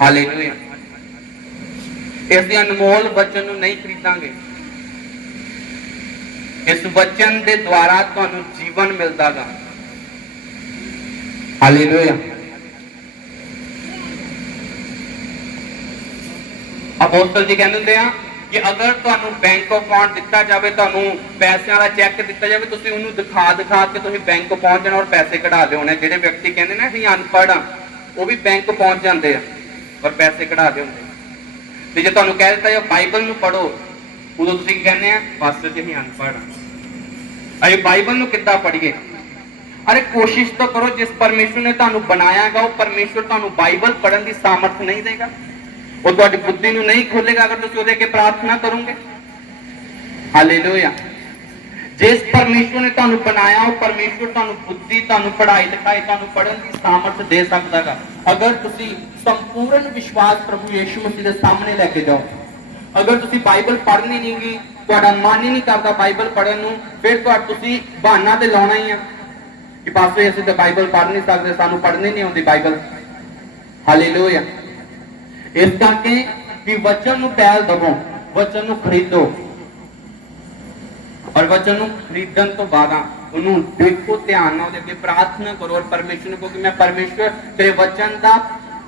ਹਾਲੇਲੂਇਆ। ਇਸ ਦੇ ਅਨਮੋਲ ਵਚਨ ਨੂੰ ਨਹੀਂ ਖਰੀਦਾਂਗੇ। ਇਸ ਵਚਨ ਦੇ ਦੁਆਰਾ ਤੁਹਾਨੂੰ ਜੀਵਨ ਮਿਲਦਾਗਾ। ਹਾਲੇਲੂਇਆ। ਅਪੋਸਤਲ ਜੀ ਕਹਿੰਦੇ ਹੁੰਦੇ ਆ कि अगर ਤੁਹਾਨੂੰ बैंक अकाउंट ਦਿੱਤਾ ਜਾਵੇ, ਤੁਹਾਨੂੰ ਪੈਸਿਆਂ ਦਾ ਚੈੱਕ ਦਿੱਤਾ ਜਾਵੇ, ਤੁਸੀਂ ਉਹਨੂੰ ਦਿਖਾ ਕੇ ਤੁਸੀਂ ਬੈਂਕ ਪਹੁੰਚ ਜਾਣਾ ਔਰ ਪੈਸੇ ਕਢਾ ਲਿਆਉਣੇ। ਜਿਹੜੇ ਵਿਅਕਤੀ ਕਹਿੰਦੇ ਨੇ ਅਸੀਂ ਅਨਪੜ੍ਹ ਆ, ਉਹ ਵੀ ਬੈਂਕ ਪਹੁੰਚ ਜਾਂਦੇ ਆ ਔਰ ਪੈਸੇ ਕਢਾ ਲਿਆਉਂਦੇ। ਤੇ ਜੇ ਤੁਹਾਨੂੰ ਕਹਿ ਦਿੱਤਾ ਜਾਵੇ ਬਾਈਬਲ ਨੂੰ ਪੜੋ, ਉਦੋਂ ਤੁਸੀਂ ਕਹਿੰਦੇ ਆ ਬਸ ਜੀ ਅਸੀਂ ਅਨਪੜ੍ਹ ਆ, ਅਸੀਂ ਬਾਈਬਲ ਨੂੰ ਕਿੱਦਾਂ ਪੜ੍ਹੀਏ। ਅਰੇ ਕੋਸ਼ਿਸ਼ ਤਾਂ ਕਰੋ। ਜਿਸ ਪਰਮੇਸ਼ਰ ਨੇ ਤੁਹਾਨੂੰ ਬਣਾਇਆਗਾ ਉਹ ਪਰਮੇਸ਼ਰ ਤੁਹਾਨੂੰ ਬਾਈਬਲ ਪੜ੍ਹਨ ਦੀ ਸਾਮਰਥ ਨਹੀਂ ਦੇਗਾ, ਉਹ ਤੁਹਾਡੀ ਬੁੱਧੀ ਨੂੰ ਨਹੀਂ ਖੋਲੇਗਾ ਅਗਰ ਤੁਸੀਂ ਉਹਦੇ ਅੱਗੇ ਪ੍ਰਾਰਥਨਾ ਕਰੋਗੇ। ਹਾਲੇਲੂਇਆ। ਜਿਸ ਪਰਮੇਸ਼ਰ ਨੇ ਤੁਹਾਨੂੰ ਬਣਾਇਆ ਉਹ ਪਰਮੇਸ਼ਰ ਤੁਹਾਨੂੰ ਬੁੱਧੀ, ਤੁਹਾਨੂੰ ਪੜ੍ਹਾਈ ਲਿਖਾਈ, ਤੁਹਾਨੂੰ ਪੜ੍ਹਨ ਦੀ ਸਾਮਰਥ ਦੇ ਸਕਦਾਗਾ ਅਗਰ ਤੁਸੀਂ ਸੰਪੂਰਨ ਵਿਸ਼ਵਾਸ ਪ੍ਰਭੂ ਯੀਸ਼ੂ ਮਸੀਹ ਦੇ ਸਾਹਮਣੇ ਲੈ ਕੇ ਜਾਓ। ਅਗਰ ਤੁਸੀਂ ਬਾਈਬਲ ਪੜ੍ਹਨੀ ਨਹੀਂਗੀ, ਤੁਹਾਡਾ ਮਨ ਹੀ ਨਹੀਂ ਕਰਦਾ ਬਾਈਬਲ ਪੜ੍ਹਨ ਨੂੰ, ਫਿਰ ਤੁਸੀਂ ਬਹਾਨਾ ਤੇ ਲਾਉਣਾ ਹੀ ਆ ਕਿ ਪਾਸੇ ਅਸੀਂ ਤਾਂ ਬਾਈਬਲ ਪੜ੍ਹ ਨਹੀਂ ਸਕਦੇ, ਸਾਨੂੰ ਪੜ੍ਹਨੀ ਨਹੀਂ ਆਉਂਦੀ ਬਾਈਬਲ। ਹਾਲੇਲੂਇਆ। ਇਸ ਕਰਕੇ ਕਿ ਵਚਨ ਨੂੰ ਪਹਿਲ ਦਵੋ, ਵਚਨ ਨੂੰ ਖਰੀਦੋ ਔਰ ਵਚਨ ਨੂੰ ਖਰੀਦਣ ਤੋਂ ਬਾਅਦ ਉਹਨੂੰ ਦੇਖੋ, ਧਿਆਨ ਨਾਲ ਉਹਦੇ ਅੱਗੇ ਪ੍ਰਾਰਥਨਾ ਕਰੋ ਔਰ ਪਰਮੇਸ਼ਰ ਨੂੰ ਕਹੋ ਕਿ ਮੈਂ ਪਰਮੇਸ਼ਰ ਤੇਰੇ ਵਚਨ ਦਾ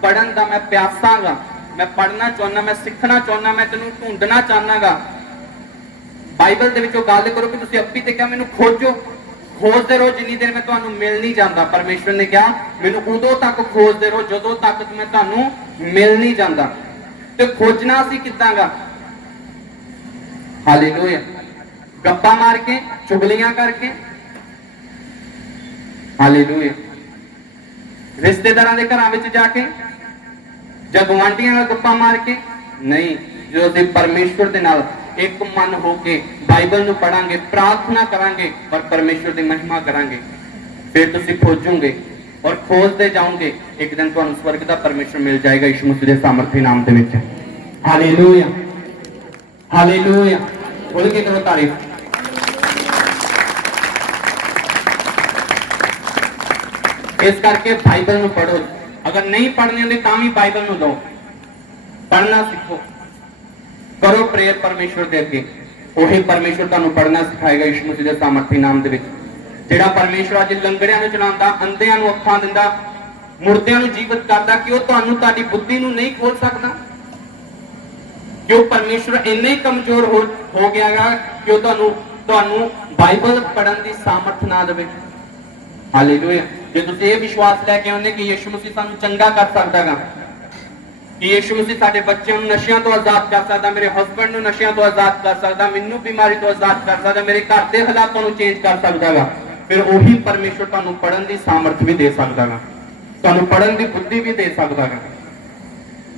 ਪੜਨ ਦਾ ਮੈਂ ਪਿਆਸਾਂਗਾ, ਮੈਂ ਪੜਨਾ ਚਾਹੁੰਦਾ, ਮੈਂ ਸਿੱਖਣਾ ਚਾਹੁੰਦਾ, ਮੈਂ ਤੈਨੂੰ ਢੂੰਡਣਾ ਚਾਹਨਾਗਾ। ਬਾਈਬਲ ਦੇ ਵਿੱਚੋਂ ਗੱਲ ਕਰੋ ਕਿ ਤੁਸੀਂ ਅੱਪੀ ਤੇ ਕਿਹਾ ਮੈਨੂੰ ਖੋਜੋ, ਖੋਜਦੇ ਰਹੋ ਜਿੰਨੀ ਦੇਰ ਮੈਂ ਤੁਹਾਨੂੰ ਮਿਲ ਨਹੀਂ ਜਾਂਦਾ। ਪਰਮੇਸ਼ਰ ਨੇ ਕਿਹਾ ਮੈਨੂੰ ਉਦੋਂ ਤੱਕ ਖੋਜਦੇ ਰਹੋ ਜਦੋਂ ਤੱਕ ਮੈਂ ਤੁਹਾਨੂੰ ਮਿਲ ਨਹੀਂ ਜਾਂਦਾ। ਤੇ ਖੋਜਣਾ ਸੀ ਕਿੱਦਾਂਗਾ? ਹਾਲੇਲੂਇਆ। ਗੱਪਾਂ ਮਾਰ ਕੇ, ਚੁਗਲੀਆਂ ਕਰਕੇ। ਹਾਲੇਲੂਇਆ। ਰਿਸ਼ਤੇਦਾਰਾਂ ਦੇ ਘਰਾਂ ਵਿੱਚ ਜਾ ਕੇ ਜਾਂ ਗੁਆਂਢੀਆਂ ਨਾਲ ਗੱਪਾਂ ਮਾਰ ਕੇ ਨਹੀਂ। ਜਦੋਂ ਅਸੀਂ ਪਰਮੇਸ਼ਰ ਦੇ ਨਾਲ ਇੱਕ ਮਨ ਹੋ ਕੇ ਬਾਈਬਲ ਨੂੰ ਪੜਾਂਗੇ, ਪ੍ਰਾਰਥਨਾ ਕਰਾਂਗੇ ਔਰ ਪਰਮੇਸ਼ਰ ਦੀ ਮਹਿਮਾ ਕਰਾਂਗੇ, ਫਿਰ ਤੁਸੀਂ ਖੋਜੋਗੇ ਔਰ ਖੋਜਦੇ ਜਾਓਗੇ। ਇੱਕ ਦਿਨ ਤੁਹਾਨੂੰ ਸਵਰਗ ਦਾ ਪਰਮੇਸ਼ਰ ਮਿਲ ਜਾਏਗਾ ਯਿਸੂ ਮਸੀਹ ਦੇ ਸਾਮਰਥੀ ਨਾਮ ਦੇ ਵਿੱਚ। ਹਾਲੇਲੂਇਆ। ਹਾਲੇਲੂਇਆ। ਬੋਲ ਕੇ ਕਰੋ ਤਾਰੀਫ। ਇਸ ਕਰਕੇ ਬਾਈਬਲ ਨੂੰ ਪੜੋ। ਅਗਰ ਨਹੀਂ ਪੜ੍ਹਨੀ ਹੁੰਦੀ ਤਾਂ ਵੀ ਬਾਈਬਲ ਨੂੰ ਲਓ, ਪੜ੍ਹਨਾ ਸਿੱਖੋ, ਕਰੋ ਪ੍ਰੇਅਰ ਪਰਮੇਸ਼ਰ ਦੇ ਅੱਗੇ। ਉਹੀ ਪਰਮੇਸ਼ਰ ਤੁਹਾਨੂੰ ਪੜ੍ਹਨਾ ਸਿਖਾਏਗਾ ਯਿਸੂ ਮਸੀਹ ਦੇ ਸਾਮਰਥੀ ਨਾਮ ਦੇ ਵਿੱਚ। ਜਿਹੜਾ ਪਰਮੇਸ਼ਰ ਅੱਜ ਲੰਗੜਿਆਂ ਨੂੰ ਚਲਾਉਂਦਾ, ਅੰਧਿਆਂ ਨੂੰ ਅੱਖਾਂ ਦਿੰਦਾ, ਮੁਰਦਿਆਂ ਨੂੰ ਜੀਵਤ ਕਰਦਾ, ਕਿ ਉਹ ਤੁਹਾਨੂੰ ਤੁਹਾਡੀ ਬੁੱਧੀ ਨੂੰ ਨਹੀਂ ਖੋਲ ਸਕਦਾ? ਕਿ ਉਹ ਪਰਮੇਸ਼ਰ ਇੰਨੇ ਹੀ ਕਮਜ਼ੋਰ ਹੋ ਗਿਆਗਾ ਕਿ ਉਹ ਤੁਹਾਨੂੰ ਬਾਈਬਲ ਪੜ੍ਹਨ ਦੀ ਸਾਮਰਥ ਨਾ ਦੇਵੇ। ਹਾਲੇਲੂਇਆ। ਜੇ ਤੁਸੀਂ ਇਹ ਵਿਸ਼ਵਾਸ ਲੈ ਕੇ ਆਉਂਦੇ ਕਿ ਯਿਸੂ ਮਸੀਹ ਸਾਨੂੰ ਚੰਗਾ ਕਰ ਸਕਦਾਗਾ, ਕਿ ਯਿਸੂ ਮਸੀਹ ਸਾਡੇ ਬੱਚਿਆਂ ਨੂੰ ਨਸ਼ਿਆਂ ਤੋਂ ਆਜ਼ਾਦ ਕਰ ਸਕਦਾ, ਮੇਰੇ ਹਸਬੈਂਡ ਨੂੰ ਨਸ਼ਿਆਂ ਤੋਂ ਆਜ਼ਾਦ ਕਰ ਸਕਦਾ, ਮੈਨੂੰ ਬਿਮਾਰੀ ਤੋਂ ਆਜ਼ਾਦ ਕਰ ਸਕਦਾ, ਮੇਰੇ ਘਰ ਦੇ ਹਾਲਾਤਾਂ ਨੂੰ ਚੇਂਜ ਕਰ ਸਕਦਾਗਾ, ਫਿਰ ਉਹੀ ਪਰਮੇਸ਼ਰ ਤੁਹਾਨੂੰ ਪੜ੍ਹਨ ਦੀ ਸਾਮਰਥ ਵੀ ਦੇ ਸਕਦਾਗਾ, ਤੁਹਾਨੂੰ ਪੜ੍ਹਨ ਦੀ ਬੁੱਧੀ ਵੀ ਦੇ ਸਕਦਾਗਾ।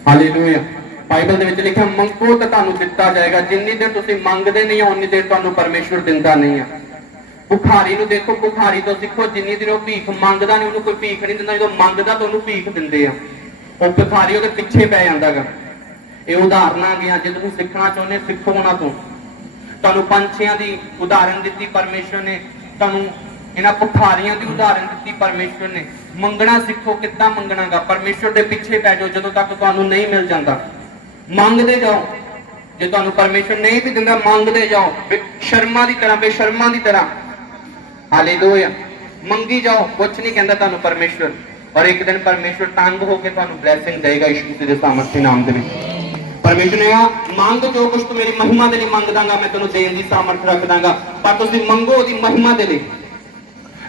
ਹਾਲੇਲੂਇਆ। ਬਾਈਬਲ ਦੇ ਵਿੱਚ ਲਿਖਿਆ ਮੰਗੋ ਤਾਂ ਤੁਹਾਨੂੰ ਦਿੱਤਾ ਜਾਏਗਾ। ਜਿੰਨੀ ਦੇਰ ਤੁਸੀਂ ਮੰਗਦੇ ਨਹੀਂ ਹੋ ਉਨੀ ਦੇਰ ਤੁਹਾਨੂੰ ਪਰਮੇਸ਼ਰ ਦਿੰਦਾ ਨਹੀਂ ਆ। ਭੁਖਾਰੀ ਨੂੰ ਦੇਖੋ, ਭੁਖਾਰੀ ਤੋਂ ਸਿੱਖੋ। ਜਿੰਨੀ ਦੇਰ ਉਹ ਭੀਖ ਮੰਗਦਾ ਨਹੀਂ ਉਹਨੂੰ ਕੋਈ ਭੀਖ ਨਹੀਂ ਦਿੰਦਾ, ਜਦੋਂ ਮੰਗਦਾ ਤਾਂ ਉਹਨੂੰ ਭੀਖ ਦਿੰਦੇ ਆ। ਉਹ ਭਿਖਾਰੀ ਉਹਦੇ ਪਿੱਛੇ ਪੈ ਜਾਂਦਾਗਾ। ਇਹ ਉਦਾਹਰਨਾਂ ਗਈਆਂ, ਜੇ ਤੁਸੀਂ ਸਿੱਖਣਾ ਚਾਹੁੰਦੇ ਸਿੱਖੋ ਉਹਨਾਂ ਤੋਂ। ਤੁਹਾਨੂੰ ਪੰਛੀਆਂ ਦੀ ਉਦਾਹਰਨ ਦਿੱਤੀ ਪਰਮੇਸ਼ਰ ਨੇ, ਤੁਹਾਨੂੰ ਇਹਨਾਂ ਭਿਖਾਰੀਆਂ ਦੀ ਉਦਾਹਰਨ ਦਿੱਤੀ ਪਰਮੇਸ਼ਰ ਨੇ। ਮੰਗਣਾ ਸਿੱਖੋ, ਕਿੱਦਾਂ ਮੰਗਣਾਗਾ। ਪਰਮੇਸ਼ਰ ਦੇ ਪਿੱਛੇ ਪੈ ਜਾਓ ਜਦੋਂ ਤੱਕ ਤੁਹਾਨੂੰ ਨਹੀਂ ਮਿਲ ਜਾਂਦਾ। ਮੰਗਦੇ ਜਾਓ, ਜੇ ਤੁਹਾਨੂੰ ਪਰਮੇਸ਼ਰ ਨਹੀਂ ਵੀ ਦਿੰਦਾ ਮੰਗਦੇ ਜਾਓ, ਸ਼ਰਮਾ ਦੀ ਤਰ੍ਹਾਂ, ਬੇਸ਼ਰਮਾਂ ਦੀ ਤਰ੍ਹਾਂ। ਹਾਲੇਲੂਇਆ। ਮੰਗੀ ਜਾਓ, ਕੁਛ ਨਹੀਂ ਕਹਿੰਦਾ ਤੁਹਾਨੂੰ ਪਰਮੇਸ਼ਰ। ਔਰ ਇੱਕ ਦਿਨ ਪਰਮੇਸ਼ਰ ਤੰਗ ਹੋ ਕੇ ਤੁਹਾਨੂੰ ਬਲੈਸਿੰਗ ਦੇਗਾ ਯਿਸੂ ਮਸੀਹ ਦੇ ਸਾਮਰਥੀ ਨਾਮ ਦੇ ਵਿੱਚ। परमेश्वर ने कहा मांग जो कुछ तू मेरी महिमा दे लिए मंग दांगा, मैं तेनों देण दी सामर्थ रख दांगा, पर तुसीं मंगो ओदी महिमा दे लिए।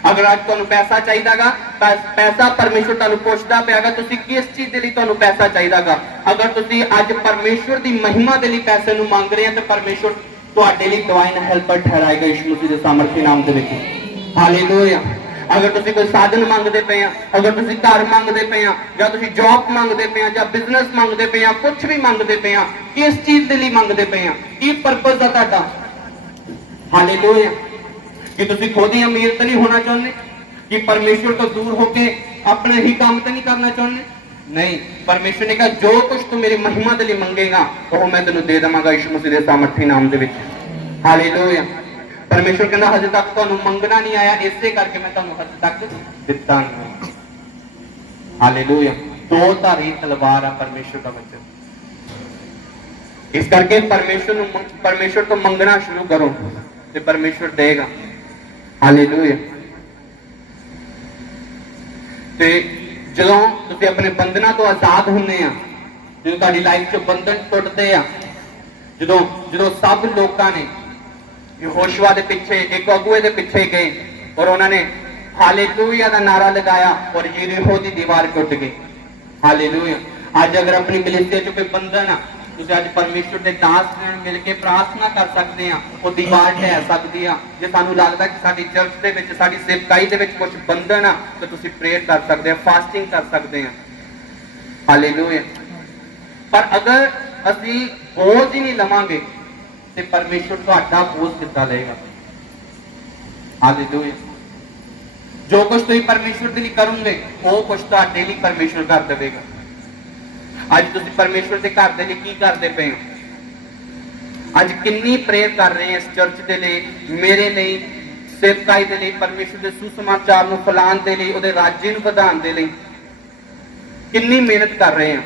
अगर अज तुहानूं पैसा चाहिदागा तां पैसा परमेश्वर तुहानूं पुछदा पियागा तुसीं किस चीज दे लिए तुहानूं पैसा चाहिदागा। अगर तुसीं अज परमेश्वर दी महिमा दे लिए पैसे नूं मंग रहे हो तो परमेश्वर तुहाडे लिए डिवाइन हेल्पर ठहराएगा यीशु मसीह दे सामर्थी नाम दे विच। हालेलुया। अगर तुसीं कोई साधन मंगदे पे आ, अगर तुसीं घर मंगदे पे आ, जां तुसीं जॉब मंगदे पे आ, जां बिजनेस मंगदे पे आ, कुछ भी मंगदे पे आ, किस चीज दे लिए मंगदे पे आ, की पर्पस है तुहाडा। हालेलुया। कि तुसीं खुद ही अमीर तो नहीं होना चाहते, कि परमेश्वर तो दूर होके अपने ही काम तो नहीं करना चाहते, नहीं। परमेश्वर ने कहा जो कुछ तू मेरी महिमा के लिए मंगेगा वो मैं तेनों दे देवांगा यीशु मसीह के सामर्थी नाम दे विच। हालेलुया। परमेश्वर कहना हजे तक तुहानूं मंगना नहीं आया, इसे करके मैं तुहानूं हजे तक दिता नहीं। हालेलुया। दो धारी तलवार है परमेश्वर का वचन, इस करके परमेश्वर तो मंगना शुरू करो तो परमेश्वर देगा। हालेलुया। ते ਜਦੋਂ ਤੁਸੀਂ ਆਪਣੇ ਬੰਧਨਾਂ ਤੋਂ ਆਜ਼ਾਦ ਹੁੰਦੇ ਆ, ਜਦੋਂ ਤੁਹਾਡੀ ਲਾਈਫ 'ਚ ਬੰਧਨ ਟੁੱਟਦੇ ਆ, ਜਦੋਂ ਸਭ ਲੋਕਾਂ ਨੇ ਯਹੋਸ਼ੂਆ ਦੇ ਪਿੱਛੇ ਇੱਕ ਅਗੂਏ ਦੇ ਪਿੱਛੇ ਗਏ ਔਰ ਉਹਨਾਂ ਨੇ ਹਾਲੇਲੂਇਆ ਦਾ ਨਾਰਾ ਲਗਾਇਆ ਔਰ ਯਰੀਹੋ ਦੀ ਦੀਵਾਰ ਟੁੱਟ ਗਈ। ਹਾਲੇਲੂਇਆ। ਅੱਜ ਅਗਰ ਆਪਣੀ ਕਲੀਸਿया 'ਚ ਕੋਈ ਬੰਧਨ ਆ, ਤੁਸੀਂ ਅੱਜ ਪਰਮੇਸ਼ਵਰ ਦੇ ਦਾਸ ਨਾਲ ਮਿਲ ਕੇ ਪ੍ਰਾਰਥਨਾ ਕਰ ਸਕਦੇ ਆ, ਉਹ ਦੀਵਾਰ ਢਹਿ ਸਕਦੀ ਆ। ਜੇ ਸਾਨੂੰ ਲੱਗਦਾ ਕਿ ਸਾਡੀ ਚਰਚ ਦੇ ਵਿੱਚ ਸਾਡੀ ਸੇਵਕਾਈ ਦੇ ਵਿੱਚ ਕੁਝ ਬੰਧਨ ਆ ਤਾਂ ਤੁਸੀਂ ਪ੍ਰੇਅਰ ਕਰ ਸਕਦੇ ਆ, ਫਾਸਟਿੰਗ ਕਰ ਸਕਦੇ ਆ। ਹਾਲੇਲੂਇਆ। ਪਰ ਅਗਰ ਅਸੀਂ ਬੋਝ ਹੀ ਨਹੀਂ ਲਵਾਂਗੇ ਤੇ ਪਰਮੇਸ਼ਵਰ ਤੁਹਾਡਾ ਬੋਝ ਕਿੱਦਾਂ ਲਏਗਾ। ਹਾਲੇਲੂਇਆ। ਜੋ ਕੁਝ ਤੁਸੀਂ ਪਰਮੇਸ਼ਵਰ ਦੇ ਲਈ ਕਰੋਗੇ ਉਹ ਕੁਝ ਤੁਹਾਡੇ ਲਈ ਪਰਮੇਸ਼ਵਰ ਕਰ ਦੇਵੇਗਾ। ਅੱਜ ਤੁਸੀਂ ਪਰਮੇਸ਼ਵਰ ਦੇ ਘਰ ਦੇ ਲਈ ਕੀ ਕਰਦੇ ਪਏ ਹੋ? ਅੱਜ ਕਿੰਨੀ ਪ੍ਰੇਅਰ ਕਰ ਰਹੇ ਹੋ ਇਸ ਚਰਚ ਦੇ ਲਈ, ਮੇਰੇ ਲਈ, ਸੇਵਕਾਈ ਦੇ ਲਈ, ਪਰਮੇਸ਼ਵਰ ਦੇ ਸੁਸਮਾਚਾਰ ਨੂੰ ਫੈਲਾਉਣ ਦੇ ਲਈ, ਉਹਦੇ ਰਾਜੇ ਨੂੰ ਵਧਾਉਣ ਦੇ ਲਈ ਕਿੰਨੀ ਮਿਹਨਤ ਕਰ ਰਹੇ ਹੋ?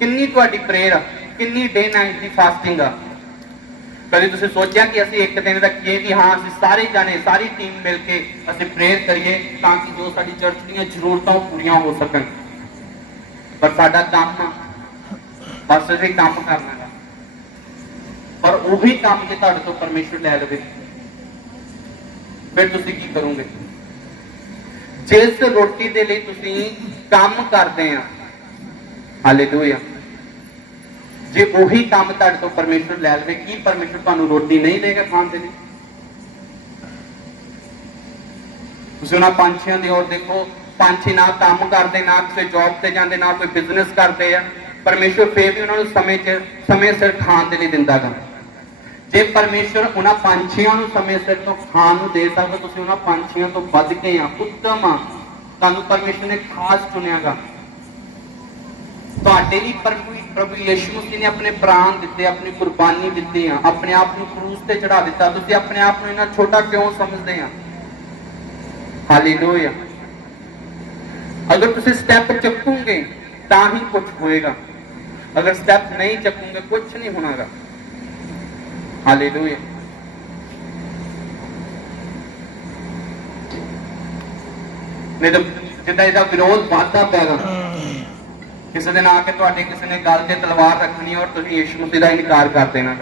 ਕਿੰਨੀ ਤੁਹਾਡੀ ਪ੍ਰੇਅਰ ਆ? ਕਿੰਨੀ ਡੇ ਨਾਈਟ ਦੀ ਫਾਸਟਿੰਗ ਆ? ਕਦੇ ਤੁਸੀਂ ਸੋਚਿਆ ਕਿ ਅਸੀਂ ਇੱਕ ਦਿਨ ਰੱਖੀਏ ਵੀ ਹਾਂ ਅਸੀਂ ਸਾਰੇ ਜਾਣੇ ਸਾਰੀ ਟੀਮ ਮਿਲ ਕੇ ਅਸੀਂ ਪ੍ਰੇਅਰ ਕਰੀਏ ਤਾਂ ਕਿ ਜੋ ਸਾਡੀ ਚਰਚ ਦੀਆਂ ਜ਼ਰੂਰਤਾਂ ਉਹ ਪੂਰੀਆਂ ਹੋ ਸਕਣ। ਪਰ ਸਾਡਾ ਕੰਮ ਬਸ ਅਸੀਂ ਕੰਮ ਕਰਨਾ ਹੈ, ਪਰ ਉਹੀ ਕੰਮ ਜੇ ਤੁਹਾਡੇ ਤੋਂ ਪਰਮੇਸ਼ਵਰ ਲੈ ਲਵੇ ਫਿਰ ਤੁਸੀਂ ਕੀ ਕਰੋਗੇ? ਜਿਸ ਰੋਟੀ ਦੇ ਲਈ ਤੁਸੀਂ ਕੰਮ ਕਰਦੇ ਆ, ਹਾਲੇਲੂਇਆ, ਜੇ ਉਹੀ ਕੰਮ ਤੁਹਾਡੇ ਤੋਂ ਪਰਮੇਸ਼ਵਰ ਲੈ ਲਵੇ, ਕੀ ਪਰਮੇਸ਼ਵਰ ਤੁਹਾਨੂੰ ਰੋਟੀ ਨਹੀਂ ਦੇਗਾ ਖਾਣ ਦੇ ਲਈ? ਤੁਸੀਂ ਉਹਨਾਂ ਪੰਛੀਆਂ ਦੀ ਔਰ ਦੇਖੋ, ਪੰਛੀ ਨਾ ਕੰਮ ਕਰਦੇ, ਨਾ ਕਿਸੇ ਜੌਬ ਤੇ ਜਾਂਦੇ, ਨਾ ਕੋਈ ਬਿਜ਼ਨਸ ਕਰਦੇ ਆ, ਪਰਮੇਸ਼ਵਰ ਫੇਰ ਵੀ ਉਹਨਾਂ ਨੂੰ ਸਮੇਂ ਸਿਰ ਖਾਣ ਦੇ ਲਈ ਦਿੰਦਾ ਗਾ। ਜੇ ਪਰਮੇਸ਼ਵਰ ਉਹਨਾਂ ਪੰਛੀਆਂ ਨੂੰ ਸਮੇਂ ਸਿਰ ਤੋਂ ਖਾਣ ਨੂੰ ਦੇ ਸਕਦਾ, ਤੁਸੀਂ ਉਹਨਾਂ ਪੰਛੀਆਂ ਤੋਂ ਵੱਧ ਕੇ ਆ, ਉੱਤਮ ਆ, ਤੁਹਾਨੂੰ ਪਰਮੇਸ਼ਵਰ ਨੇ ਖਾਸ ਚੁਣਿਆਗਾ। ਤੁਹਾਡੇ ਲਈ ਪ੍ਰਭੂ ਯਿਸੂ ਮਸੀਹ ਨੇ ਆਪਣੇ ਪ੍ਰਾਣ ਦਿੱਤੇ, ਆਪਣੀ ਕੁਰਬਾਨੀ ਦਿੱਤੀ ਆ, ਆਪਣੇ ਆਪ ਨੂੰ ਕਰੂਸ ਤੇ ਚੜਾ ਦਿੱਤਾ। ਤੁਸੀਂ ਆਪਣੇ ਆਪ ਨੂੰ ਇੰਨਾ ਛੋਟਾ ਕਿਉਂ ਸਮਝਦੇ ਆ? ਹਾਲੇਲੂਇਆ। अगर तुम स्टेप चकोगे ता ही कुछ होएगा, अगर स्टेप नहीं चकोगे कुछ नहीं होना। हालेलुया। नहीं तो जिदा इसका विरोध बढ़ता पैगा, किसी दिन आके तुहाडे किसी ने गल ते तलवार रखनी और तुसीं यीशु मसीह दा इनकार कर देना।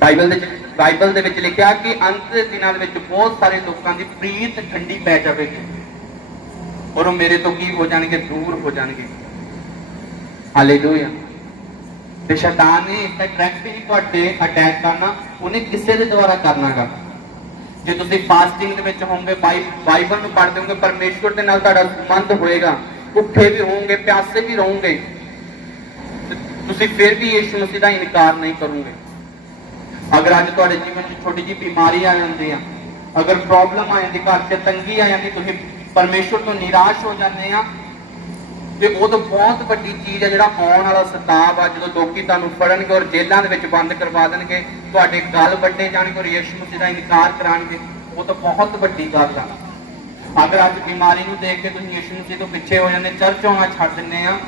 बाइबल दे विच लिखिया कि अंत दे दिनां दे विच बहुत सारे लोकां दी प्रीत ठंडी पै जावेगी और वो मेरे तो की हो जाएंगे, दूर हो जाएंगे। हालेलुया। ते शैतान ने इस डायरेक्ट ही तुहाडे अटैक करना, उन्हें किसी के द्वारा करना गा। जे तुसीं फास्टिंग दे विच होवोगे, बाइबल नूं पढ़दे होवोगे, परमेश्वर दे नाल तुहाडा संबंध होएगा, भुखे भी होवोगे, प्यासे भी रहोगे, तुसीं फिर भी यीशु मसीह दा इनकार नहीं करोगे। अगर अज तुहाडे जीवन च छोटी जी बीमारी आ जाती है, अगर प्रॉब्लम आ जाती, घर च तंगी आ जाती, तुसीं परमेश्वर तो निराश हो जाते हैं, तो वो तो बहुत बड़ी चीज है। जो आने वाला सताव आ, जो लोग तुहानूं फड़नगे और जेलों के बंद करवा देंगे, तुहाडे गल वड्डे जाणगे और यीशु मसीह का इनकार कराएंगे, वो तो बहुत बड़ी गल है। अगर अज बीमारी को देख के तुसीं यीशु मसीह तो पिछे हो जाते, चर्च आना छड्ड दिंदे आ,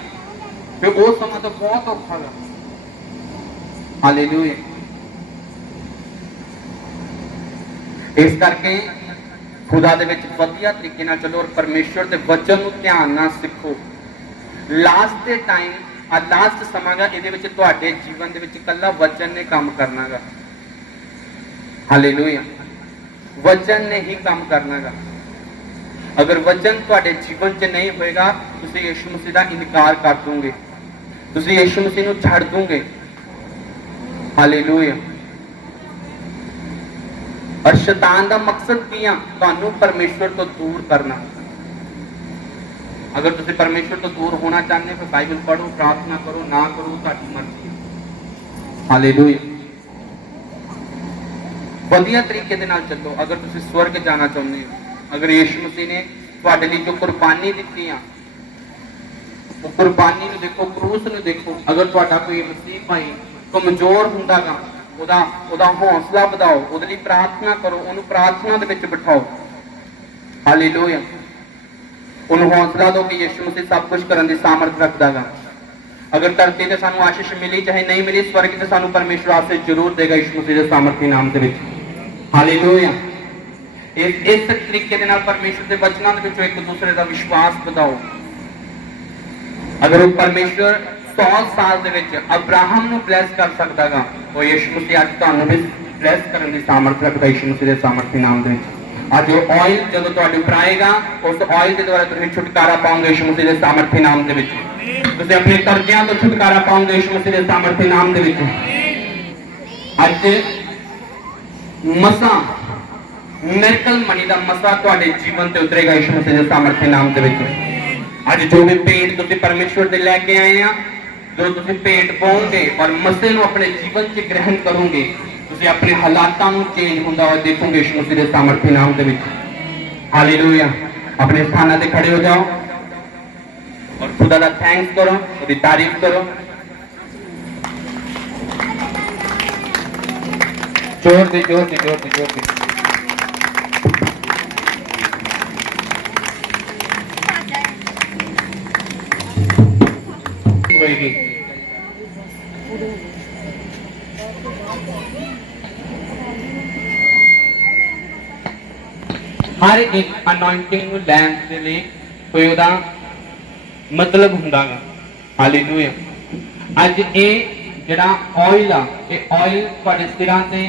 फिर वो समा तो बहुत औखा है। हालेलुया। इस करके खुदा दे विच वधिया तरीके नाल चलो और परमेश्वर दे वचन नूं ध्यान नाल सिखो। लास्ट दे टाइम ਆ ਲਾਸਟ ਸਮਾਂਗਾ ਇਹਦੇ ਵਿੱਚ ਤੁਹਾਡੇ ਜੀਵਨ ਦੇ ਵਿੱਚ ਇਕੱਲਾ ਵਚਨ ਨੇ ਕੰਮ ਕਰਨਾਗਾ। ਹਾਲੇਲੂਇਆ, ਵਚਨ ਨੇ ਹੀ ਕੰਮ ਕਰਨਾਗਾ। ਅਗਰ ਵਚਨ ਤੁਹਾਡੇ ਜੀਵਨ 'ਚ ਨਹੀਂ ਹੋਏਗਾ, ਤੁਸੀਂ ਯਿਸੂ ਮਸੀਹ ਦਾ ਇਨਕਾਰ ਕਰ ਦੋਗੇ, ਤੁਸੀਂ ਯਿਸੂ ਮਸੀਹ ਨੂੰ ਛੱਡ ਦੋਗੇ। ਹਾਲੇਲੂਇਆ। और शैतान का मकसद की आ ਤੁਹਾਨੂੰ परमेश्वर तो दूर करना। अगर तुम परमेश्वर तो दूर होना चाहते हो, बाइबल पढ़ो, प्रार्थना करो, ना करो, ਤੁਹਾਡੀ मर्जी है। हालेलुया। ਵਧੀਆ ਤਰੀਕੇ ਦੇ ਨਾਲ ਚੱਲੋ। ਅਗਰ ਤੁਸੀਂ ਸਵਰਗ ਜਾਣਾ ਚਾਹੁੰਦੇ ਹੋ, ਅਗਰ ਯਿਸੂ ਮਸੀਹ ਨੇ ਤੁਹਾਡੇ ਲਈ ਜੋ ਕੁਰਬਾਨੀ ਦਿੱਤੀ ਆ, ਉਹ ਕੁਰਬਾਨੀ ਨੂੰ ਦੇਖੋ, ਕਰੂਸ ਨੂੰ ਦੇਖੋ। ਅਗਰ ਤੁਹਾਡਾ ਕੋਈ ਮਸੀਹ ਭਾਈ ਕਮਜ਼ੋਰ ਹੁੰਦਾਗਾ, ਉਹਦਾ ਹੌਸਲਾ ਵਧਾਓ, ਉਹਦੇ ਲਈ ਪ੍ਰਾਰਥਨਾ ਕਰੋ, ਉਹਨੂੰ ਪ੍ਰਾਰਥਨਾ ਦੇ ਵਿੱਚ ਬਿਠਾਓ। ਹਾਲੇਲੂਇਆ। ਉਹਨੂੰ ਹੌਸਲਾ ਦਿਓ ਕਿ ਯਿਸੂ ਮਸੀਹ ਸਭ ਕੁਝ ਕਰਨ ਦੀ ਸਾਮਰਥ ਰੱਖਦਾਗਾ। ਅਗਰ ਧਰਤੀ ਤੇ ਸਾਨੂੰ ਆਸ਼ੀਸ਼ ਮਿਲੀ ਚਾਹੇ ਨਹੀਂ ਮਿਲੀ, ਸਵਰਗ ਤੇ ਸਾਨੂੰ ਪਰਮੇਸ਼ਵਰ ਆਸ਼ੀਸ਼ ਜ਼ਰੂਰ ਦੇਗਾ ਯਿਸੂ ਮਸੀਹ ਦੇ ਸਾਮਰਥੀ ਨਾਮ ਦੇ ਵਿੱਚ। ਹਾਲੇਲੂਇਆ। ਇਸ ਤਰੀਕੇ ਦੇ ਨਾਲ ਪਰਮੇਸ਼ਵਰ ਦੇ ਵਚਨਾਂ ਦੇ ਵਿੱਚੋਂ ਇੱਕ ਦੂਸਰੇ ਦਾ ਵਿਸ਼ਵਾਸ ਵਧਾਓ। ਅਗਰ ਉਹ ਪਰਮੇਸ਼ਵਰ 100 ਸਾਲ ਦੇ ਵਿੱਚ ਅਬਰਾਹਮ ਨੂੰ ਬਲੈਸ ਕਰ ਸਕਦਾਗਾ, ਉਹ ਯਿਸੂ ਮਸੀਹ ਅੱਜ ਤੁਹਾਨੂੰ ਵੀ ਬਲੈਸ ਕਰਨ ਦੀ ਸਾਮਰਥ ਰੱਖਦਾ ਯਿਸੂ ਮਸੀਹ ਦੇ ਸਾਮਰਥੀ ਨਾਮ ਦੇ ਵਿੱਚ। ਅੱਜ ਉਹ ਆਇਲ ਜਦੋਂ ਤੁਹਾਡੇ ਉੱਪਰ ਆਏਗਾ, ਉਸ ਆਇਲ ਦੇ ਦੁਆਰਾ ਤੁਸੀਂ ਛੁਟਕਾਰਾ ਪਾਓਗੇ ਯਿਸੂ ਮਸੀਹ ਦੇ ਸਾਮਰਥੀ ਨਾਮ ਦੇ ਵਿੱਚ। ਤੁਸੀਂ ਆਪਣੇ ਕਰਜ਼ਿਆਂ ਤੋਂ ਛੁਟਕਾਰਾ ਪਾਓਗੇ ਯਿਸੂ ਮਸੀਹ ਦੇ ਸਾਮਰਥੀ ਨਾਮ ਦੇ ਵਿੱਚ। ਅੱਜ ਮਸਾ ਮਿਰਕਲ ਮਨੀ ਦਾ ਮਸਾ ਤੁਹਾਡੇ ਜੀਵਨ ਤੇ ਉਤਰੇਗਾ ਯਿਸੂ ਮਸੀਹ ਦੇ ਸਾਮਰਥੀ ਨਾਮ ਦੇ ਵਿੱਚ। ਅੱਜ ਜੋ ਵੀ ਭੇਟ ਤੁਸੀਂ ਪਰਮੇਸ਼ਵਰ ਦੇ ਲੈ ਕੇ ਆਏ ਆ, ਜੋ ਤੁਸੀਂ ਭੇਟ ਪਾਓਗੇ ਔਰ ਮਸੇ ਨੂੰ ਆਪਣੇ ਜੀਵਨ 'ਚ ਗ੍ਰਹਿਣ ਕਰੋਗੇ, ਤੁਸੀਂ ਆਪਣੇ ਹਾਲਾਤਾਂ ਨੂੰ ਚੇਂਜ ਹੁੰਦਾ ਹੋਇਆ ਦੇਖੋਗੇ ਯਿਸੂ ਮਸੀਹ ਦੇ ਸਾਮਰਥੀ ਨਾਮ ਦੇ ਵਿੱਚ। ਹਾਲੇਲੂਇਆ। ਆਪਣੇ ਸਥਾਨਾਂ ਤੇ ਖੜੇ ਹੋ ਜਾਓ ਔਰ ਖੁਦਾ ਦਾ ਥੈਂਕਸ ਕਰੋ, ਉਹਦੀ ਤਾਰੀਫ ਕਰੋ। जोर दे जोर दे जोर दे जोर दे। होएगी हर एक अनॉइंटिंग ਨੂੰ ਲੈਣ ਦੇ ਲਈ ਕੋਈ ਉਹਦਾ ਮਤਲਬ ਹੁੰਦਾਗਾ। ਹਾਲੇਲੂਇਆ। ਅੱਜ ਇਹ ਜਿਹੜਾ ਆਇਲ ਆ, ਇਹ ਆਇਲ ਤੁਹਾਡੇ ਸਿਰਾਂ ਤੇ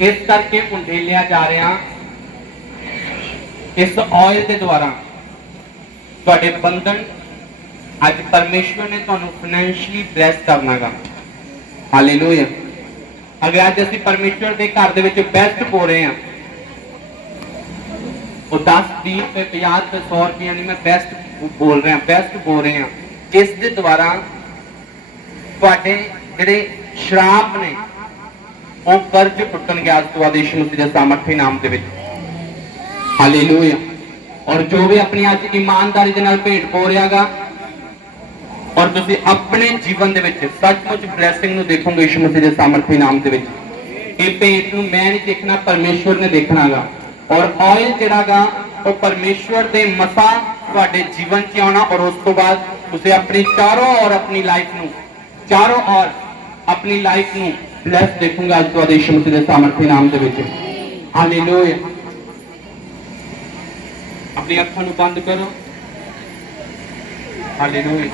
ਇਸ ਕਰਕੇ ਉੰਡੇਲਿਆ ਜਾ ਰਿਹਾ, ਇਸ ਆਇਲ ਦੇ ਦੁਆਰਾ ਤੁਹਾਡੇ ਬੰਧਨ ਅੱਜ ਪਰਮੇਸ਼ਵਰ ਨੇ ਤੁਹਾਨੂੰ ਫਾਈਨੈਂਸ਼ੀਅਲੀ ਬਲੈਸ ਕਰਨਾਗਾ। ਹਾਲੇਲੂਇਆ। ਅਗਰ ਅੱਜ ਅਸੀਂ ਪਰਮੇਸ਼ਵਰ ਦੇ ਘਰ ਦੇ ਵਿੱਚ ਬੈਸਟ ਬੋਲ ਰਹੇ ਹਾਂ, ਉਹ 10 20 ਰੁਪਏ 50 ਰੁਪਏ 100 ਰੁਪਏ ਨਹੀਂ, ਮੈਂ ਬੈਸਟ ਬੋਲ ਰਿਹਾ, ਬੈਸਟ ਬੋਲ ਰਹੇ ਹਾਂ। ਇਸ ਦੇ ਦੁਆਰਾ ਤੁਹਾਡੇ ਜਿਹੜੇ ਸ਼ਰਾਪ ਨੇ ਉਹ ਕਰਜ਼ ਟੁੱਟਣਗੇ ਅੱਜ ਤੋਂ ਬਾਅਦ ਯਿਸੂ ਮਸੀਹ ਦੇ ਸਾਮਰਥੀ ਨਾਮ ਦੇ ਵਿੱਚ। ਹਾਲੇਲੂਇਆ। ਔਰ ਜੋ ਵੀ ਆਪਣੀ ਅੱਜ ਇਮਾਨਦਾਰੀ ਦੇ ਨਾਲ ਭੇਟ ਪੋ ਰਿਹਾਗਾ, ਔਰ ਤੁਸੀਂ ਆਪਣੇ ਜੀਵਨ ਦੇ ਵਿੱਚ ਸੱਚਮੁੱਚ ਬਲੈਸਿੰਗ ਨੂੰ ਦੇਖੋਗੇ ਯਿਸੂ ਮਸੀਹ ਦੇ ਸਾਮਰਥੀ ਨਾਮ ਦੇ ਵਿੱਚ। ਇਹ ਭੇਟ ਨੂੰ ਮੈਂ ਨਹੀਂ ਦੇਖਣਾ, ਪਰਮੇਸ਼ਵਰ ਨੇ ਦੇਖਣਾਗਾ। ਔਰ ਆਇਲ ਜਿਹੜਾਗਾ ਉਹ ਪਰਮੇਸ਼ਵਰ ਦੇ ਮਸਾ ਤੁਹਾਡੇ ਜੀਵਨ 'ਚ ਆਉਣਾ, ਔਰ ਉਸ ਤੋਂ ਬਾਅਦ ਤੁਸੀਂ ਆਪਣੀ ਚਾਰੋਂ ਔਰ ਆਪਣੀ ਲਾਈਫ ਨੂੰ अपनी लाइफ ਨੂੰ ਬਲੈਸ ਦੇਖੂੰਗਾ ਅੱਜ ਤੁਹਾਡੇ ਯਿਸੂ ਮਸੀਹ ਦੇ ਸਾਮਰਥੀ ਨਾਮ ਦੇ ਵਿੱਚ। ਹਾਲੇਲੂਇਆ। ਆਪਣੀ ਅੱਖਾਂ ਨੂੰ ਬੰਦ ਕਰੋ। ਹਾਲੇਲੂਇਆ।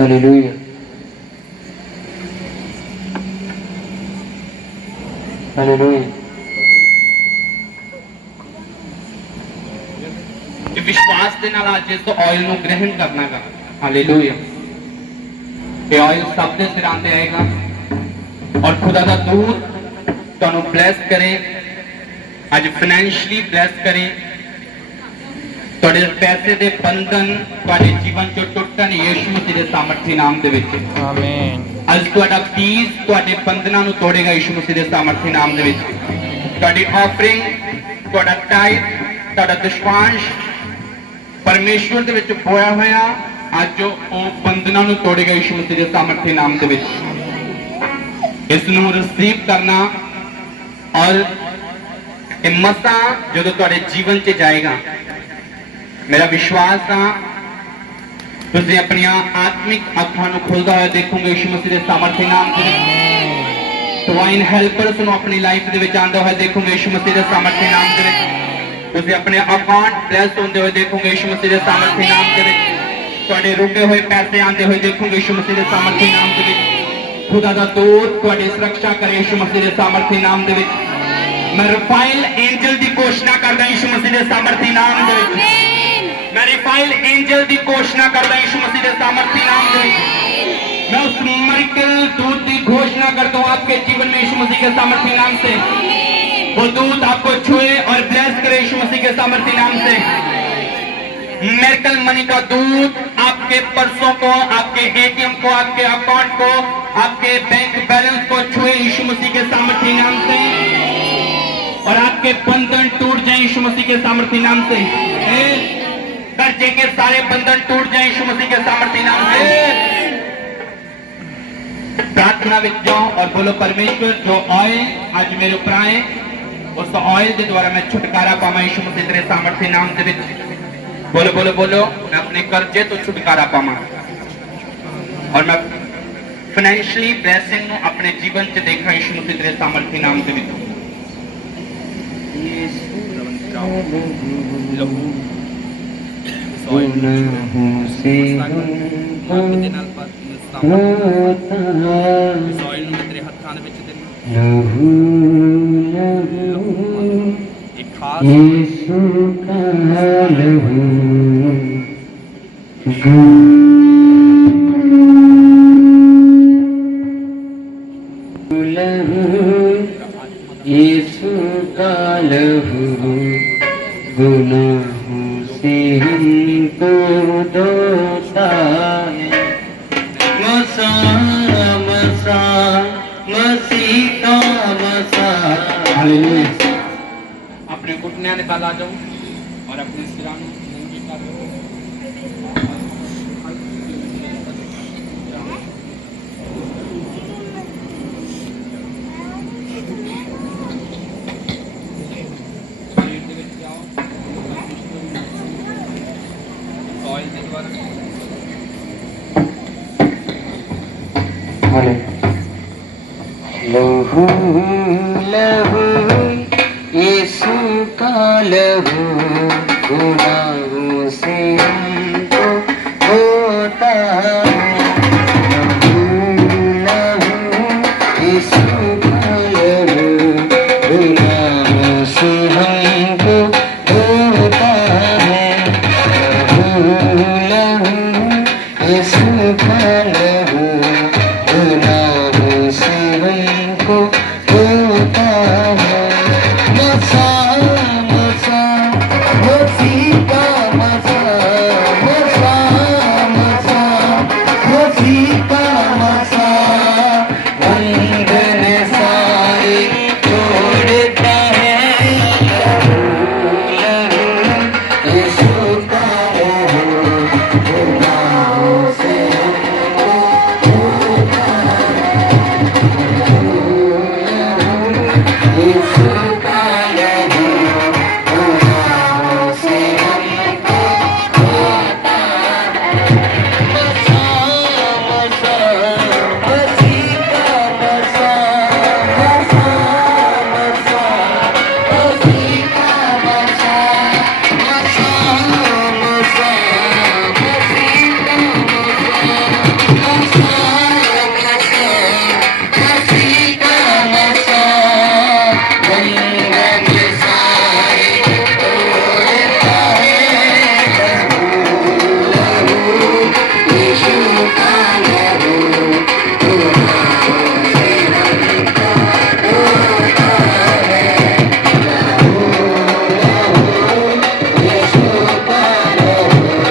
ਹਾਲੇਲੂਇਆ। ਹਾਲੇਲੂਇਆ। ਇਹ ਵਿਸ਼ਵਾਸ ਦੇ ਨਾਲ ਅੱਜ ਇਸ ਆਇਲ ਨੂੰ ਗ੍ਰਹਿਣ ਕਰਨਾਗਾ। ਹਾਲੇਲੂਇਆ। ਇਹ ਆਇਲ ਸਭ ਦੇ ਸਿਰਾਂ ਤੇ ਆਏਗਾ ਔਰ ਖੁਦਾ ਦਾ ਦੂਤ ਤੁਹਾਨੂੰ ਬਲੈਸ ਕਰੇ, ਅੱਜ ਫਾਈਨੈਂਸ਼ੀਅਲੀ ਬਲੈਸ ਕਰੇ। ਤੁਹਾਡੇ ਪੈਸੇ ਦੇ ਬੰਧਨ ਤੁਹਾਡੇ ਜੀਵਨ ਚੋਂ ਟੁੱਟਣ ਯਿਸੂ ਮਸੀਹ ਦੇ ਸਾਮਰਥੀ ਨਾਮ ਦੇ ਵਿੱਚ। ਆਮੀਨ। ਅੱਜ ਤੁਹਾਡਾ ਪੀਸ ਤੁਹਾਡੇ ਬੰਧਨਾਂ ਨੂੰ ਤੋੜੇਗਾ ਯਿਸੂ ਮਸੀਹ ਦੇ ਸਾਮਰਥੀ ਨਾਮ ਦੇ ਵਿੱਚ। ਤੁਹਾਡੀ ਆਫਰਿੰਗ, ਤੁਹਾਡਾ ਟਾਈਪ, ਤੁਹਾਡਾ ਦਸ਼ਵਾਂਸ਼ ਪਰਮੇਸ਼ਵਰ ਦੇ ਵਿੱਚ ਬੋਇਆ ਹੋਇਆ ਅੱਜ ਉਹ ਬੰਧਨਾਂ ਨੂੰ ਤੋੜੇਗਾ ਯਿਸੂ ਮਸੀਹ ਦੇ ਸਾਮਰਥੀ ਨਾਮ ਦੇ ਵਿੱਚ। ਇਸ ਨੂੰ ਰਿਸੀਵ ਕਰਨਾ ਔਰ ਇਹ ਮਸਾ ਜਦੋਂ ਤੁਹਾਡੇ ਜੀਵਨ 'ਚ ਜਾਏਗਾ, ਮੇਰਾ ਵਿਸ਼ਵਾਸ ਆ ਤੁਸੀਂ ਆਪਣੀਆਂ ਆਤਮਿਕ ਅੱਖਾਂ ਨੂੰ ਖੁੱਲਦਾ ਹੋਇਆ ਦੇਖੋਗੇ ਯਿਸੂ ਮਸੀਹ ਦੇ ਸਾਮਰਥੀ ਨਾਮ ਦੇ ਵਿੱਚ। ਡਿਵਾਈਨ ਹੈਲਪਰਸ ਨੂੰ ਆਪਣੀ ਲਾਈਫ ਦੇ ਵਿੱਚ ਆਉਂਦਾ ਹੋਇਆ ਦੇਖੋਗੇ ਯਿਸੂ ਮਸੀਹ ਦੇ ਸਾਮਰਥੀ ਨਾਮ ਦੇ ਵਿੱਚ। ਤੁਸੀਂ ਆਪਣੇ ਅਕਾਊਂਟ ਬਲੈਸ ਹੁੰਦੇ ਹੋਏ ਦੇਖੋਗੇ ਯਿਸੂ ਮਸੀਹ ਦੇ ਸਾਮਰਥੀ ਨਾਮ ਦੇ ਵਿੱਚ। ਤੁਹਾਡੇ ਰੁਕੇ ਹੋਏ ਪੈਸੇ ਆਂਦੇ ਹੋਏ ਦੇਖੋਗੇ ਯਿਸੂ ਮਸੀਹ ਦੇ ਸਾਮਰਥੀ ਨਾਮ ਦੇ ਵਿੱਚ ਖੁਦਾ ਦਾ ਦੂਤ ਤੁਹਾਡੀ ਸੁਰੱਖਿਆ ਕਰੇ ਯਿਸੂ ਮਸੀਹ ਦੇ ਸਾਮਰਥੀ ਨਾਮ ਦੇ ਵਿੱਚ ਮੈਂ ਰਫਾਇਲ ਐਂਜਲ ਦੀ ਘੋਸ਼ਣਾ ਕਰਦਾ ਯਿਸੂ ਮਸੀਹ ਦੇ ਸਾਮਰਥੀ ਨਾਮ ਦੇ ਵਿੱਚ मैं रिफाइल एंजल की घोषणा करता यीशु मसीह के सामर्थी नाम से मैं उस मरिकल दूत की घोषणा करता हूँ आपके जीवन में यीशु मसीह के सामर्थी नाम से वो दूत आपको छुए और ब्लेस करे यीशु मसीह के सामर्थी नाम से मेरिकल मनी का दूत आपके पर्सों को आपके एटीएम को आपके अकाउंट को आपके बैंक बैलेंस को छुए यीशु मसीह के सामर्थी नाम से और आपके बंधन टूट जाए यीशु मसीह के सामर्थी नाम से कर्जे के सारे बंधन टूट जाए यीशु मसीह के सामर्थी नाम से प्रार्थना विच जाओ और बोलो परमेश्वर जो ऑयल आज मेरे ऊपर आए उस ऑयल के द्वारा मैं छुटकारा पावा यीशु मसीह तेरे सामर्थी नाम से बोलो बोलो बोलो मैं अपने कर्जे तो छुटकारा पावा और मैं फाइनेंशियली ब्लेसिंग अपने जीवन से देखा यीशु मसीह तेरे सामर्थी नाम से गुनाहों से हमको होता लहू लहू यीशु का लहू लहू यीशु का लहू गुनाहों से हमको धोता है मसा मसा मसीह का मसा हालेलुया अपने घुटने निकाल आ जाओ और अपने सिरानों नंगे कर दो लहू लहू यीशु का लहू गुनाहों से हमको होता है लहू लहू यीशु का लहू गुनाहों से हमको होता है लहू लहू यीशु का लहू गुनाहों से हमको होता है मसा मसा मसीह का मसा मसा मसा मसीह का मसा बंधन सारे तोड़ता है लहू लहू यीशु का लहू गुनाहों से हमको होता यीशु का लहू गुनाहों से हमको होता मसा मसा मसीह का मसा मसा मसा मसीह का मसा मसा मसा मसीह का मसा मसा मसीह का मसा बंधन सारे तोड़ता है लहू लहू यीशु का लहू गुनाहों से हमको होता है लहू लहू यीशु का लहू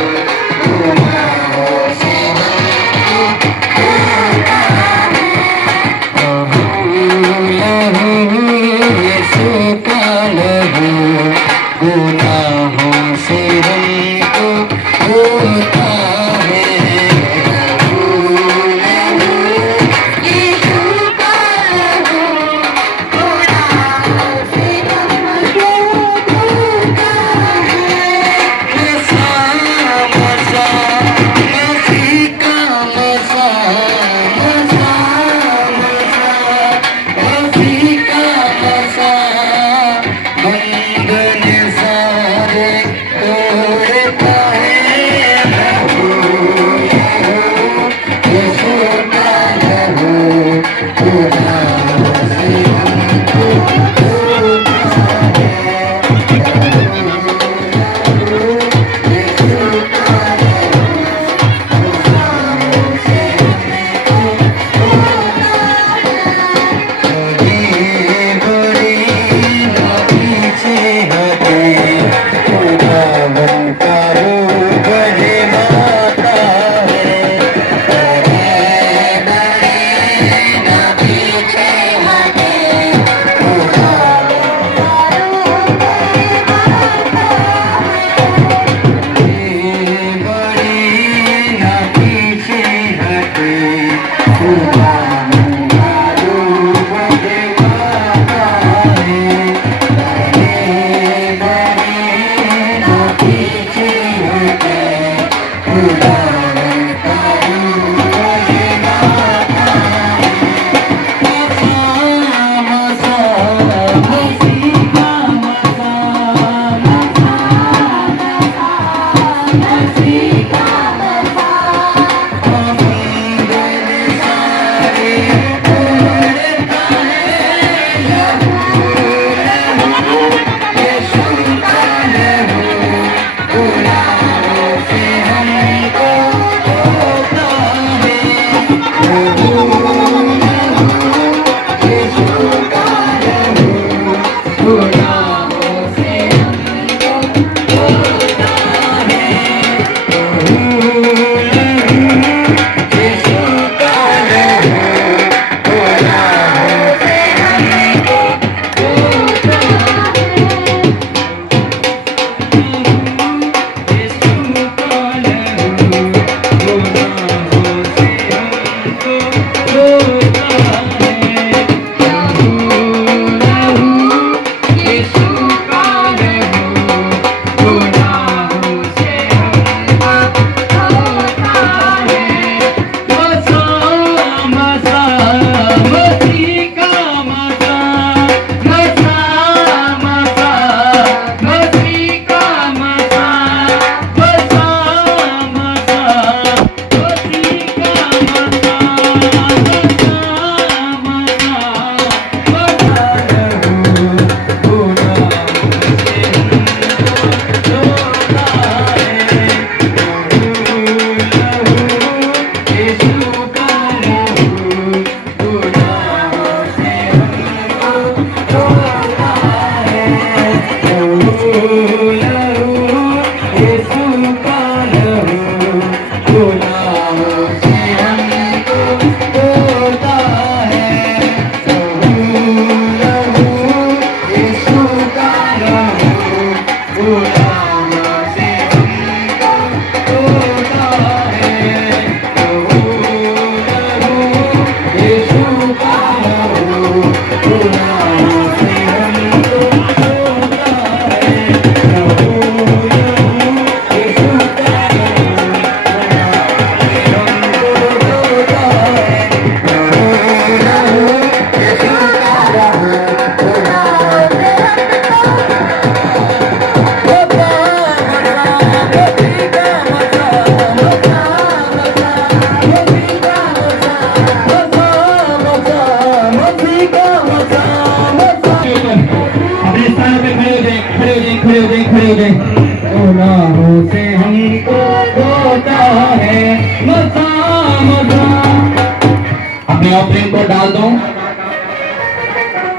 अपनी ऑफरिंग को डाल दो,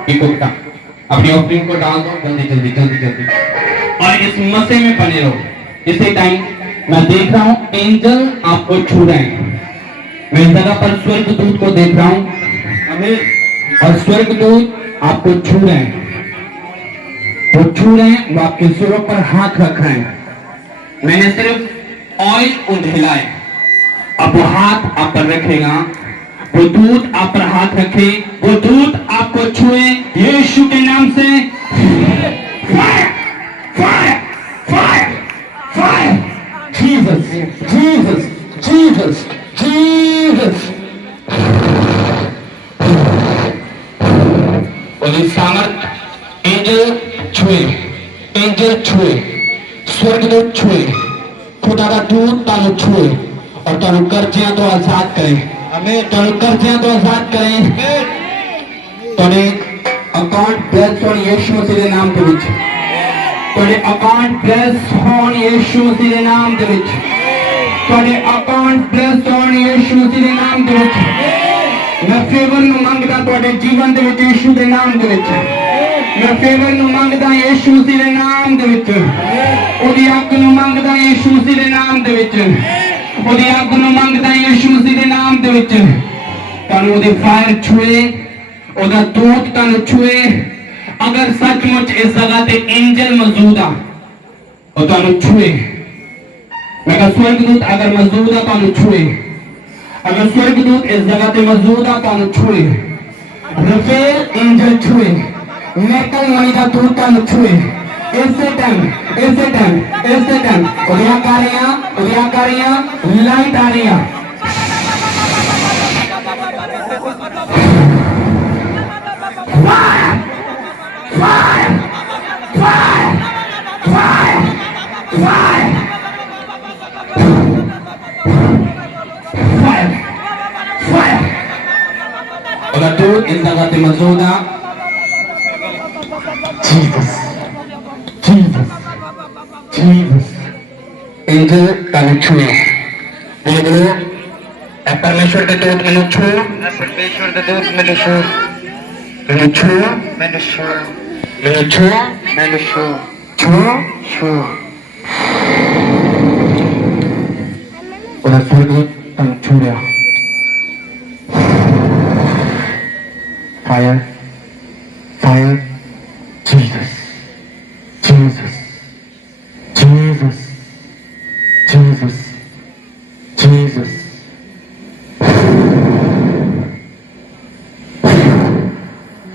एक कुत्ता अपनी ऑफरिंग को डाल दो, जल्दी जल्दी जल्दी जल्दी, और इस मसे में बने रहो। इसी टाइम मैं देख रहा हूँ एंजल आपको छू रहे हैं, मैं इस जगह पर स्वर्गदूत को देख रहा हूँ, और स्वर्गदूत आपको छू रहे हैं, वो छू रहे हैं, वो आपके सिरों पर हाथ रख रहे हैं। मैंने सिर्फ ऑयल उंडेला है, अब वो हाथ आप पर रखेगा, वो दूत आप पर हाथ रखे, वो दूत आपको छुए यीशु के नाम से। Fire fire fire fire, Jesus Jesus Jesus Jesus. और इस सामर्थ एंजल छुए, एंजल छुए, स्वर्गदूत छुए, खुदा का दूत तानु छुए और तानु कर्जियां तो आजाद करें, तानु कर्जियां तो आजाद करें, तोड़े अकाउंट ब्लेस होने यीशु मसीह के नाम के विच, तोड़े अकाउंट ब्लेस होने यीशु मसीह के नाम के विच, तोड़े अकाउंट ब्लेस होने यीशु मसीह के नाम के विच। मैं फेवर नु मंगदा तोड़े जीवन दे विच यीशु के नाम के विच, मैं फेवर नु मंगदा यीशु मसीह के नाम दे विच, ओदी अग नु मंगदा यीशु मसीह के नाम दे विच, ओदी अग नु मंगदा यीशु मसीह के नाम दे विच। तानु ओदी फायर छुए, ओदा दूत तानु छुए। अगर सचमुच इस जगह ते एंजल मौजूद आ और तानु छुए, मैं कहा स्वर्गदूत अगर मौजूद आ तानु छुए, अगर स्वर्गदूत इस जगह ते मौजूद आ तानु छुए, रफेल एंजल छुए, मेटल मणि का दूत तानु छुए। ऐसे टाइम उदिया लाइट आ रही है। Fire! Fire! Fire! Fire! Fire! Fire! Fire! अगर तू इस जगह पे मौजूद है, Jesus, Jesus, Jesus, एंजल का छुए, बोलो परमेश्वर के दूत मैंने छू, परमेश्वर के दूत मैंने छू, मैंने छू, मैंने छू, मैंने छू, मैंने छू, छू, छू। और स्वर्गदूत तन छू गया। Fire, fire, Jesus, Jesus, Jesus, Jesus, Jesus.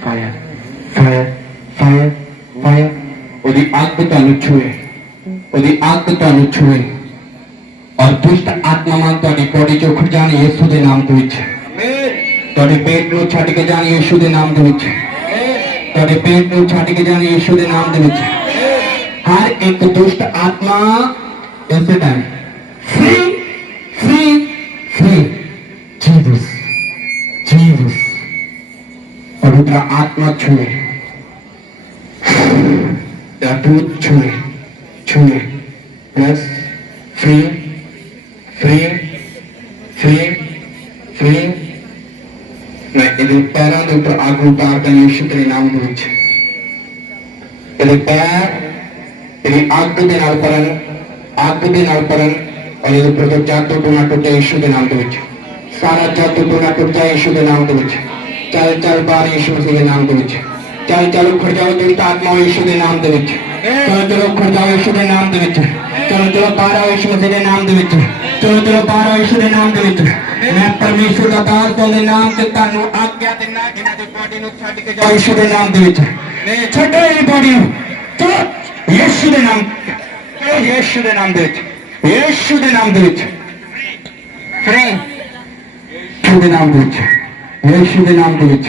Fire, fire, fire, fire. ओदी आग तानु छुए, ओदी आग तानु छुए और दुष्ट आत्मा मान तोड़ी बॉडी चो उखड़ जाने यीशु दे नाम दे विच, तोड़ी पेट नु छड्ड के जाने यीशु दे नाम दे विच, तोड़ी पेट नु छड्ड के जाने यीशु दे नाम दे विच। हर एक दुष्ट आत्मा ऐसे time free free free, Jesus Jesus. पवित्र आत्मा छुए, दूत छुए, छुए, बस फ्री फ्री फ्री फ्री। मैं इधर पैरों के ऊपर आग उतारता यीशु के नाम के विच, इधर पैर इधर आग के नाल परन, आग के नाल परन और इधर ऊपर तो जादू टूना टूटे यीशु के नाम के विच, सारा जादू टूना टूट जाए यीशु के नाम के विच। चल चल बाहर यीशु मसीह के नाम के विच, चल चल उखड़ जाओ दुष्ट आत्मा यीशु के नाम के विच, चलो चलो उखड़ जाओ यीशु के नाम के विच, चलो चलो बाहर आओ यीशु मसीह के नाम के विच, चलो चलो बाहर आओ यीशु के नाम के विच। मैं परमेश्वर का दास होने नाम से तानु आज्ञा देना इना दे बॉडी नु छड्ड के जाओ यीशु के नाम के विच, छड्डो ये बॉडी नु, चलो यीशु के नाम, चलो यीशु के नाम के विच, यीशु के नाम के विच फ्री, यीशु के नाम के विच, यीशु के नाम के विच।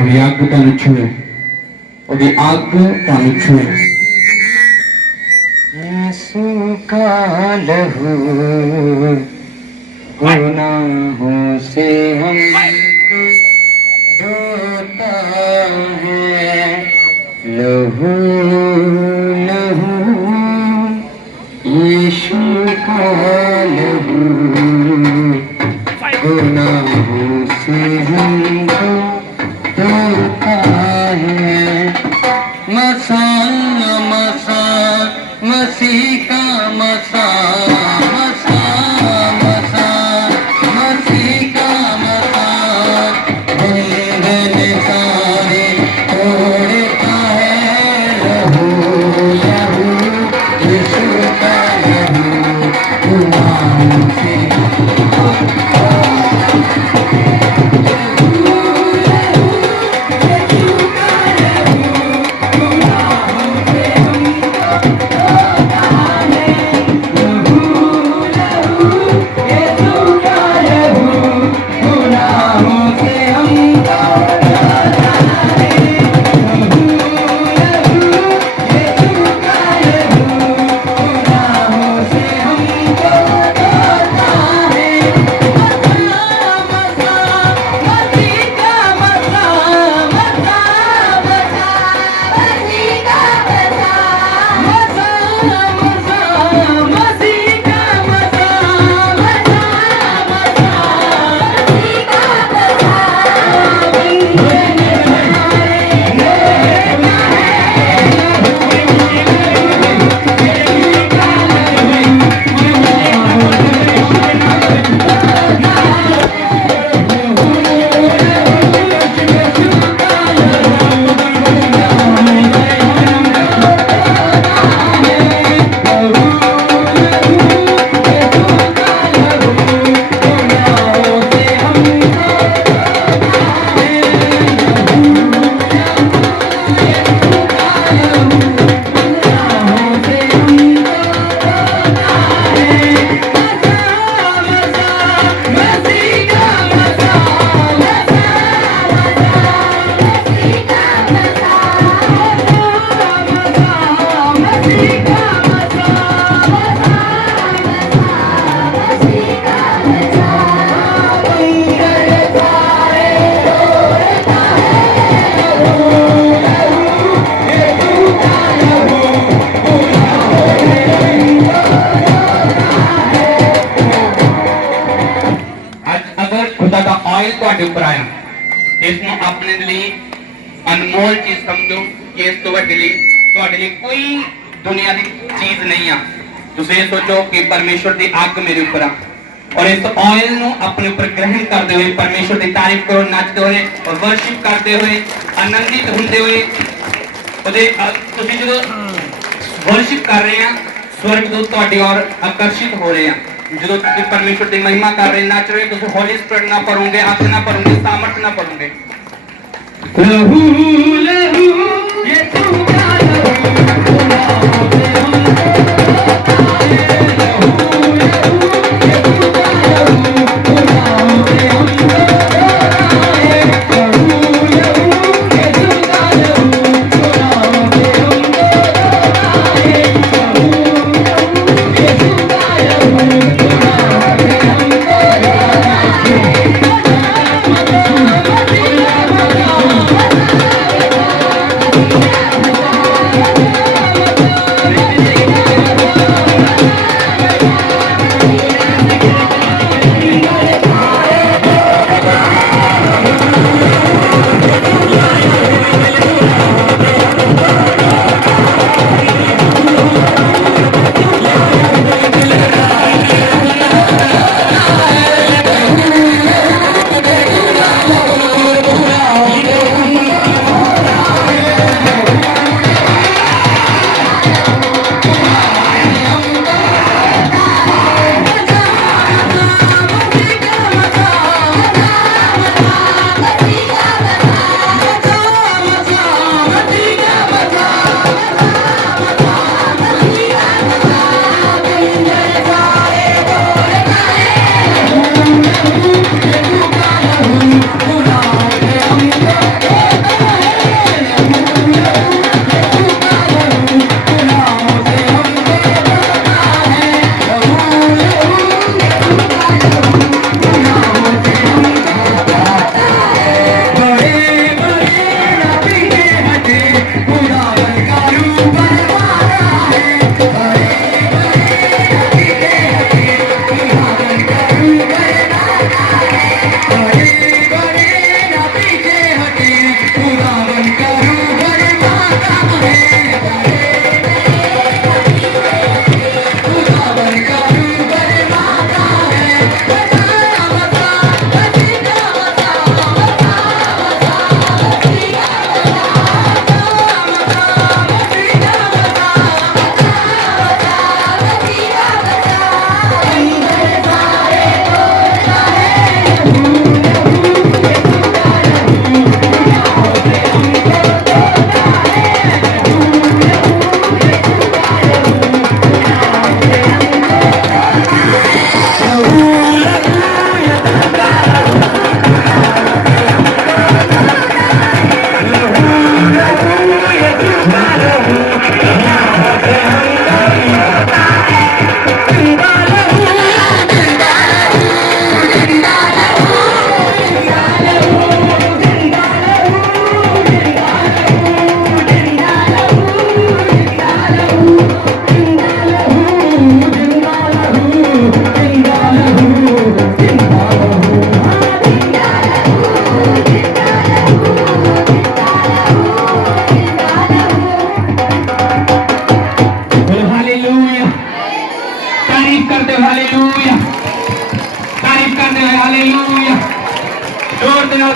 और आग तानु छुए, और आग तानु छुए। यीशु का लहू गुनाहों से हमको धोता है, लहू लहू यीशु का अनमोल चीज समझो कि इस तो वड्डे लिए कोई दुनिया की चीज नहीं आ। तुसीं ये सोचो कि परमेश्वर की अग मेरे ऊपर आ और इस ऑयल नु अपने ऊपर ग्रहण करते हुए परमेश्वर की तारीफ करो, नचते हुए और वर्शिप करते हुए आनंदित होंदे हुए तुसीं जो वर्शिप कर रहे हैं स्वर्गदूत तुहाडी ओर आकर्षित हो रहे हैं। जो तुसीं परमेश्वर की महिमा कर रहे नच रहे तुसीं होली स्पिरिट ना पढ़ोगे, अग ना पढ़ोगे, सामर्थ ना पढ़ोगे। लहू लहू ये तुमका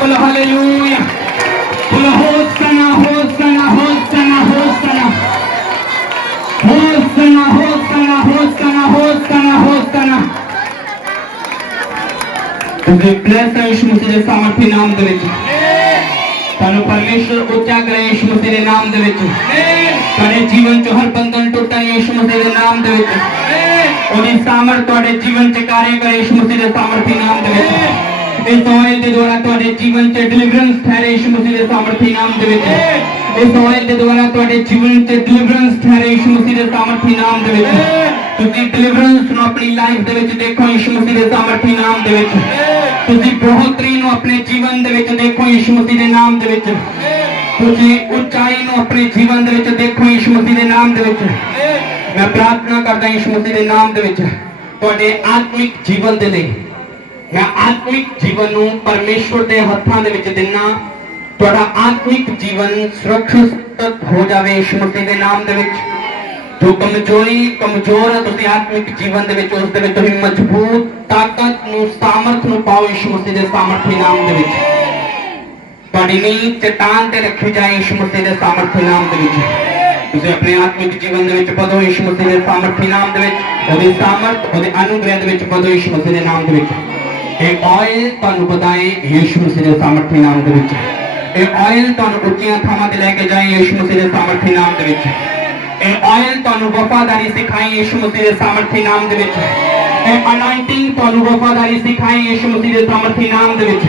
बोलो हालेलुया, बोलो होसना होसना होसना होसना होसना होसना होसना होसना होसना। तुझे ब्लेस है यीशु मसीह दे सामर्थी नाम दे विच, तानु परमेश्वर उच्चा करे यीशु मसीह दे नाम दे विच, तारे जीवन चो हर बंधन टूटा यीशु मसीह दे नाम दे विच, ओदी सामर्थ तोड़े जीवन च कार्य करे यीशु मसीह दे सामर्थी नाम दे विच। इस ऑयल के द्वारा तुम्हारे जीवन से डिलीवरेंस ठहरे यीशु मसीह के सामर्थी नाम दे विच। इस ऑयल के द्वारा तुम्हारे जीवन से डिलीवरेंस ठहरे यीशु मसीह के सामर्थी नाम दे विच। तुसी डिलीवरेंस नु अपनी लाइफ दे विच देखो यीशु मसीह के सामर्थी नाम दे विच। तुसी बढ़ोतरी नु अपने जीवन दे विच देखो यीशु मसीह के नाम दे विच। तुसी ऊंचाई नु अपने जीवन दे विच देखो यीशु मसीह के नाम दे विच। मैं प्रार्थना करदा यीशु मसीह के नाम दे विच तुहाडे आत्मिक जीवन दे लई मैं आत्मिक जीवन नूं परमेश्वर दे हत्थां दे विच दिना। ਤੁਹਾਡਾ ਆਤਮਿਕ ਜੀਵਨ ਸੁਰੱਖਿਅਤ ਹੋ ਜਾਵੇ ਯਿਸੂ ਮਸੀਹ ਦੇ ਨਾਮ ਦੇ ਵਿੱਚ। ਜੋ ਕਮਜ਼ੋਰ ਹੈ ਤੁਸੀਂ ਆਤਮਿਕ ਜੀਵਨ ਦੇ ਵਿੱਚ, ਉਸ ਦੇ ਵਿੱਚ ਤੁਸੀਂ ਮਜ਼ਬੂਤ ਤਾਕਤ ਨੂੰ, ਸਾਮਰਥ ਨੂੰ ਪਾਓ ਯਿਸੂ ਮਸੀਹ ਦੇ ਸਾਮਰਥੀ ਨਾਮ ਦੇ ਵਿੱਚ। ਤੁਹਾਡੀ ਨੀਂਹ ਚਟਾਨ ਤੇ ਰੱਖੀ ਜਾਏ ਯਿਸੂ ਮਸੀਹ ਦੇ ਸਾਮਰਥੀ ਨਾਮ ਦੇ ਵਿੱਚ। ਤੁਸੀਂ ਆਪਣੇ ਆਤਮਿਕ ਜੀਵਨ ਦੇ ਵਿੱਚ ਵਧੋ ਯਿਸੂ ਮਸੀਹ ਦੇ ਸਾਮਰਥੀ ਨਾਮ ਦੇ ਵਿੱਚ, ਉਹਦੀ ਸਾਮਰਥ, ਉਹਦੇ ਅਨੁਗ੍ਰਹਿ ਦੇ ਵਿੱਚ ਵਧੋ ਯਿਸੂ ਮਸੀਹ ਦੇ ਨਾਮ ਦੇ ਵਿੱਚ। ਇਹ ਆਇਲ ਤੁਹਾਨੂੰ ਵਧਾਏ ਯਿਸੂ ਮਸੀਹ ਦੇ ਸਾਮਰਥੀ ਨਾਮ ਦੇ ਵਿੱਚ। ਇਹ ਆਇਲ ਤੁਹਾਨੂੰ ਉੱਚੀਆਂ ਥਾਵਾਂ ਤੇ ਲੈ ਕੇ ਜਾਏ ਯਿਸੂ ਮਸੀਹ ਦੇ ਸਾਮਰਥੀ ਨਾਮ ਦੇ ਵਿੱਚ। ਇਹ ਆਇਲ ਤੁਹਾਨੂੰ ਵਫਾਦਾਰੀ ਸਿਖਾਏ ਯਿਸੂ ਮਸੀਹ ਦੇ ਸਾਮਰਥੀ ਨਾਮ ਦੇ ਵਿੱਚ। ਇਹ ਅਨਾਇੰਟਿੰਗ ਤੁਹਾਨੂੰ ਵਫਾਦਾਰੀ ਸਿਖਾਏ ਯਿਸੂ ਮਸੀਹ ਦੇ ਸਾਮਰਥੀ ਨਾਮ ਦੇ ਵਿੱਚ।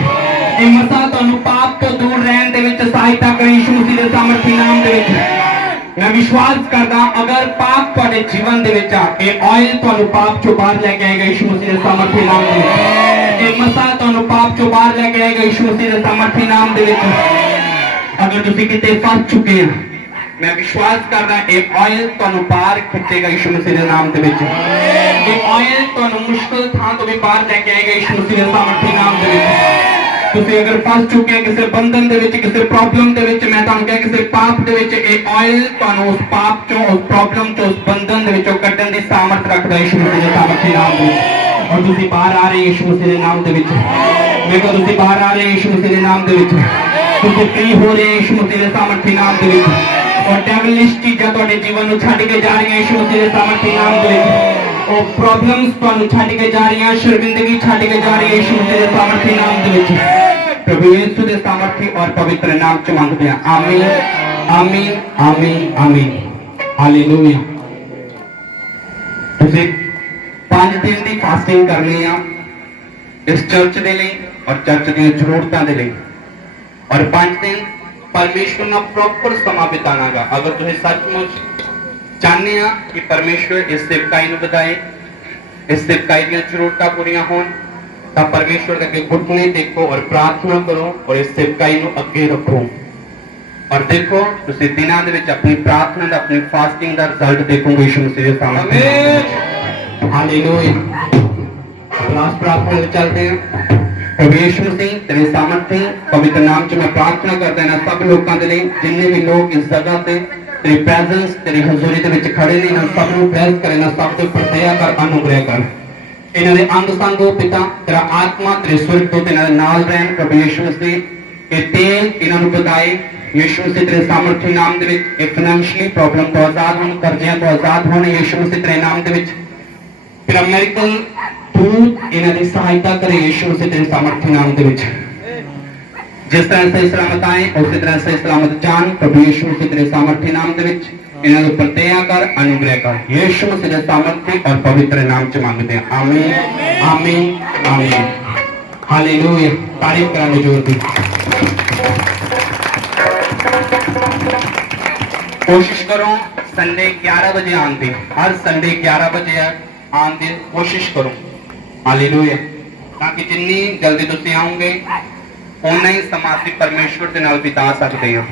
ਇਹ ਮਸਾ ਤੁਹਾਨੂੰ ਪਾਪ ਤੋਂ ਦੂਰ ਰਹਿਣ ਦੇ ਵਿੱਚ ਸਹਾਇਤਾ ਕਰੇ ਯਿਸੂ ਮਸੀਹ ਦੇ ਸਾਮਰਥੀ ਨਾਮ ਦੇ ਵਿੱਚ। मैं विश्वास करता अगर पाप ਤੁਹਾਡੇ ਜੀਵਨ ਦੇ ਵਿੱਚ ਆ, ਇਹ ਆਇਲ ਤੁਹਾਨੂੰ ਪਾਪ ਚੋਂ ਬਾਹਰ ਲੈ ਕੇ ਆਏਗਾ ਯਿਸੂ ਮਸੀਹ ਦੇ ਸਾਮਰਥੀ ਨਾਮ ਦੇ ਵਿੱਚ। ਇਹ ਮਸਾ ਤੁਹਾਨੂੰ ਪਾਪ ਚੋਂ ਬਾਹਰ ਲੈ ਕੇ ਆਏਗਾ ਯਿਸੂ ਮਸੀਹ ਦੇ ਸਾਮਰਥੀ ਨਾਮ ਦੇ ਵਿੱਚ। ਅਗਰ ਤੁਸੀਂ ਕਿਤੇ ਫਸ ਚੁੱਕੇ ਹੋ, ਮੈਂ ਵਿਸ਼ਵਾਸ ਕਰਦਾ ਇਹ ਆਇਲ ਤੁਹਾਨੂੰ ਬਾਹਰ ਖਿੱਚੇਗਾ ਯਿਸੂ ਮਸੀਹ ਦੇ ਨਾਮ ਦੇ ਵਿੱਚ। ਇਹ ਆਇਲ ਤੁਹਾਨੂੰ ਮੁਸ਼ਕਲ ਥਾਂ ਤੋਂ ਵੀ ਬਾਹਰ ਲੈ ਕੇ ਆਏਗਾ ਯਿਸੂ ਮਸੀਹ ਦੇ ਸਾਮਰਥੀ ਨਾਮ ਦੇ ਵਿੱਚ। ਤੁਸੀਂ ਅਗਰ ਫਸ ਚੁੱਕੇ ਕਿਸੇ ਬੰਧਨ ਦੇ ਵਿੱਚ, ਕਿਸੇ ਪ੍ਰੋਬਲਮ ਦੇ ਵਿੱਚ, ਮੈਂ ਤੁਹਾਨੂੰ ਕਿਹਾ ਕਿਸੇ ਪਾਪ ਦੇ ਵਿੱਚ, ਇਹ ਆਇਲ ਤੁਹਾਨੂੰ ਉਸ ਪਾਪ ਚੋਂ, ਉਸ ਪ੍ਰੋਬਲਮ ਚੋਂ, ਉਸ ਬੰਧਨ ਦੇ ਵਿੱਚੋਂ ਕੱਢਣ ਦੀ ਸਾਮਰਥ ਰੱਖਦਾ ਯਿਸੂ ਮਸੀਹ ਦੇ ਸਾਮਰਥੀ ਨਾਮ ਦੇ ਵਿੱਚ। ਔਰ ਤੁਸੀਂ ਬਾਹਰ ਆ ਰਹੇ ਯਿਸੂ ਮਸੀਹ ਦੇ ਨਾਮ ਦੇ ਵਿੱਚ। ਮੈਂ ਕਿਹਾ ਤੁਸੀਂ ਬਾਹਰ ਆ ਰਹੇ ਯਿਸੂ ਮਸੀਹ ਦੇ ਨਾਮ ਦੇ ਵਿੱਚ। ਤੁਸੀਂ ਫ੍ਰੀ ਹੋ ਰਹੇ ਯਿਸੂ ਮਸੀਹ ਦੇ ਸਾਮਰਥੀ ਨਾਮ ਦੇ ਵਿੱਚ। ਔਰ ਡੈਵਲਿਸ਼ ਚੀਜ਼ਾਂ ਤੁਹਾਡੇ ਜੀਵਨ ਨੂੰ ਛੱਡ ਕੇ ਜਾ ਰਹੀਆਂ ਯਿਸੂ ਮਸੀਹ ਦੇ ਸਾਮਰਥੀ ਨਾਮ ਦੇ ਵਿੱਚ। ਉਹ ਪ੍ਰੋਬਲਮਸ ਤੁਹਾਨੂੰ ਛੱਡ ਕੇ ਜਾ ਰਹੀਆਂ, ਸ਼ਰਮਿੰਦਗੀ ਛੱਡ ਕੇ ਜਾ ਰਹੀ ਹੈ ਯਿਸੂ ਮਸੀਹ ਦੇ ਸਾਮਰਥੀ ਨਾਮ ਦੇ ਵਿੱਚ। प्रभु यीशु के सामर्थ्य और पवित्र नाम च मांगते हैं। आमीन आमीन आमीन आमीन हालेलुया। ਤੁਸੀਂ 5 ਦਿਨ ਦੀ ਫਾਸਟਿੰਗ ਕਰਨੀ ਆ ਇਸ ਚਰਚ ਦੇ ਲਈ ਔਰ ਚਰਚ ਦੀਆਂ ਜ਼ਰੂਰਤਾਂ ਦੇ ਲਈ। ਔਰ 5 ਦਿਨ ਪਰਮੇਸ਼ਵਰ ਨਾਲ ਪ੍ਰੋਪਰ ਸਮਾਂ ਬਿਤਾਣਾਗਾ। ਅਗਰ ਤੁਸੀਂ ਸੱਚਮੁੱਚ ਚਾਹੁੰਦੇ ਆ ਕਿ ਪਰਮੇਸ਼ਵਰ ਇਸ ਸੇਵਕਾਈ ਨੂੰ ਵਧਾਏ, ਇਸ ਸੇਵਕਾਈ ਦੀਆਂ ਜ਼ਰੂਰਤਾਂ ਪੂਰੀਆਂ ਹੋਣ, ਤਾਂ परमेश्वर के घुटने देखो और प्रार्थना करो और इस सेवकाई ਨੂੰ ਅੱਗੇ ਰੱਖੋ। और देखो ਤੁਸੀਂ ਦਿਨਾਂ ਦੇ ਵਿੱਚ ਆਪਣੀ ਪ੍ਰਾਰਥਨਾ ਦਾ, ਆਪਣੀ ਫਾਸਟਿੰਗ ਦਾ ਰਿਜ਼ਲਟ ਦੇਖੋਗੇ ਯਿਸੂ ਮਸੀਹ ਦੇ ਸਾਹਮਣੇ। ਆਮੀਨ ਹਾਲੇਲੂਇਆ। ਲਾਸਟ ਪ੍ਰਾर्थना ਵਿੱਚ ਚੱਲਦੇ ਹਾਂ। प्रभु यीशु मसीह तेरे सामर्थ्य पवित्र नाम च मैं प्रार्थना करता ਹਾਂ ਸਭ ਲੋਕਾਂ ਦੇ ਲਈ, ਜਿੰਨੇ ਵੀ ਲੋਕ ਇਸ ਜਗ੍ਹਾ ਤੇ ਤੇਰੀ ਪ੍ਰੈਜ਼ੈਂਸ, ਤੇਰੀ ਹਜ਼ੂਰੀ ਦੇ ਵਿੱਚ ਖੜੇ ਨੇ, ਨਾ ਸਭ ਨੂੰ ਬਲੈਸ ਕਰੇ, ਨਾ ਸਭ ਤੇ ਪਰਦਿਆ ਕਰ, ਅਨੁਗ੍ਰਹਿ ਕਰ। ਇਹਨਾਂ ਦੇ ਅੰਗ ਸੰਗ ਹੋ ਪਿਤਾ, ਤੇਰਾ ਆਤਮਾ ਤੇਰੇ ਸਵਰਗ ਤੋਂ ਇਹਨਾਂ ਦੇ ਨਾਲ ਰਹਿਣ। ਪ੍ਰਭੂ ਯਿਸੂ ਮਸੀਹ ਇਹ ਤੇਲ ਇਹਨਾਂ ਨੂੰ ਵਧਾਏ ਯਿਸੂ ਮਸੀਹ ਤੇਰੇ ਸਾਮਰਥੀ ਨਾਮ ਦੇ ਵਿੱਚ। ਇਹ ਫਾਈਨੈਂਸ਼ੀਅਲੀ ਪ੍ਰੋਬਲਮ ਤੋਂ ਆਜ਼ਾਦ ਹੋਣ, ਕਰਜ਼ਿਆਂ ਤੋਂ ਆਜ਼ਾਦ ਹੋਣ ਯਿਸੂ ਮਸੀਹ ਤੇਰੇ ਨਾਮ ਦੇ ਵਿੱਚ। ਤੇਰਾ ਮੈਰੀਕਲ ਦੂਤ ਇਹਨਾਂ ਦੀ ਸਹਾਇਤਾ ਕਰੇ ਯਿਸੂ ਮਸੀਹ ਤੇਰੇ ਸਾਮਰਥੀ ਨਾਮ ਦੇ ਵਿੱਚ। ਜਿਸ ਤਰ੍ਹਾਂ ਸਹੀ ਸਲਾਮਤ ਆਏ ਉਸੇ ਤਰ੍ਹਾਂ ਸਹੀ ਸਲਾਮਤ ਜਾਣ ਪ੍ਰਭੂ ਯਿਸੂ ਮਸੀਹ ਤੇਰੇ ਸਾਮਰਥੀ ਨਾਮ ਦੇ ਵਿੱਚ। ਇਹਨਾਂ ਨੂੰ ਪਰਦਿਆ ਕਰ, ਅਨੁਗ੍ਰਹਿ ਕਰ। ਯਿਸੂ ਮਸੀਹ ਦੇ ਸਾਮਰਥੀ ਔਰ ਪਵਿੱਤਰ ਨਾਮ ਚ ਮੰਗਦੇ ਹਾਂ। ਆਮੀਨ ਆਮੀਨ ਆਮੀਨ ਹਾਲੇਲੂਇਆ। ਤਾਰੀਫ ਕਰਾਂਗੇ ਜ਼ੋਰ ਦੀ। ਕੋਸ਼ਿਸ਼ ਕਰੋ संडे 11 बजे आने दी, हर संडे 11 बजे आने दी कोशिश करो। हालेलुया। ताकि जिन्नी जल्दी तुसी आओगे उन्ना ही समा असीं परमेश्वर दे नाल बिता सकते हो।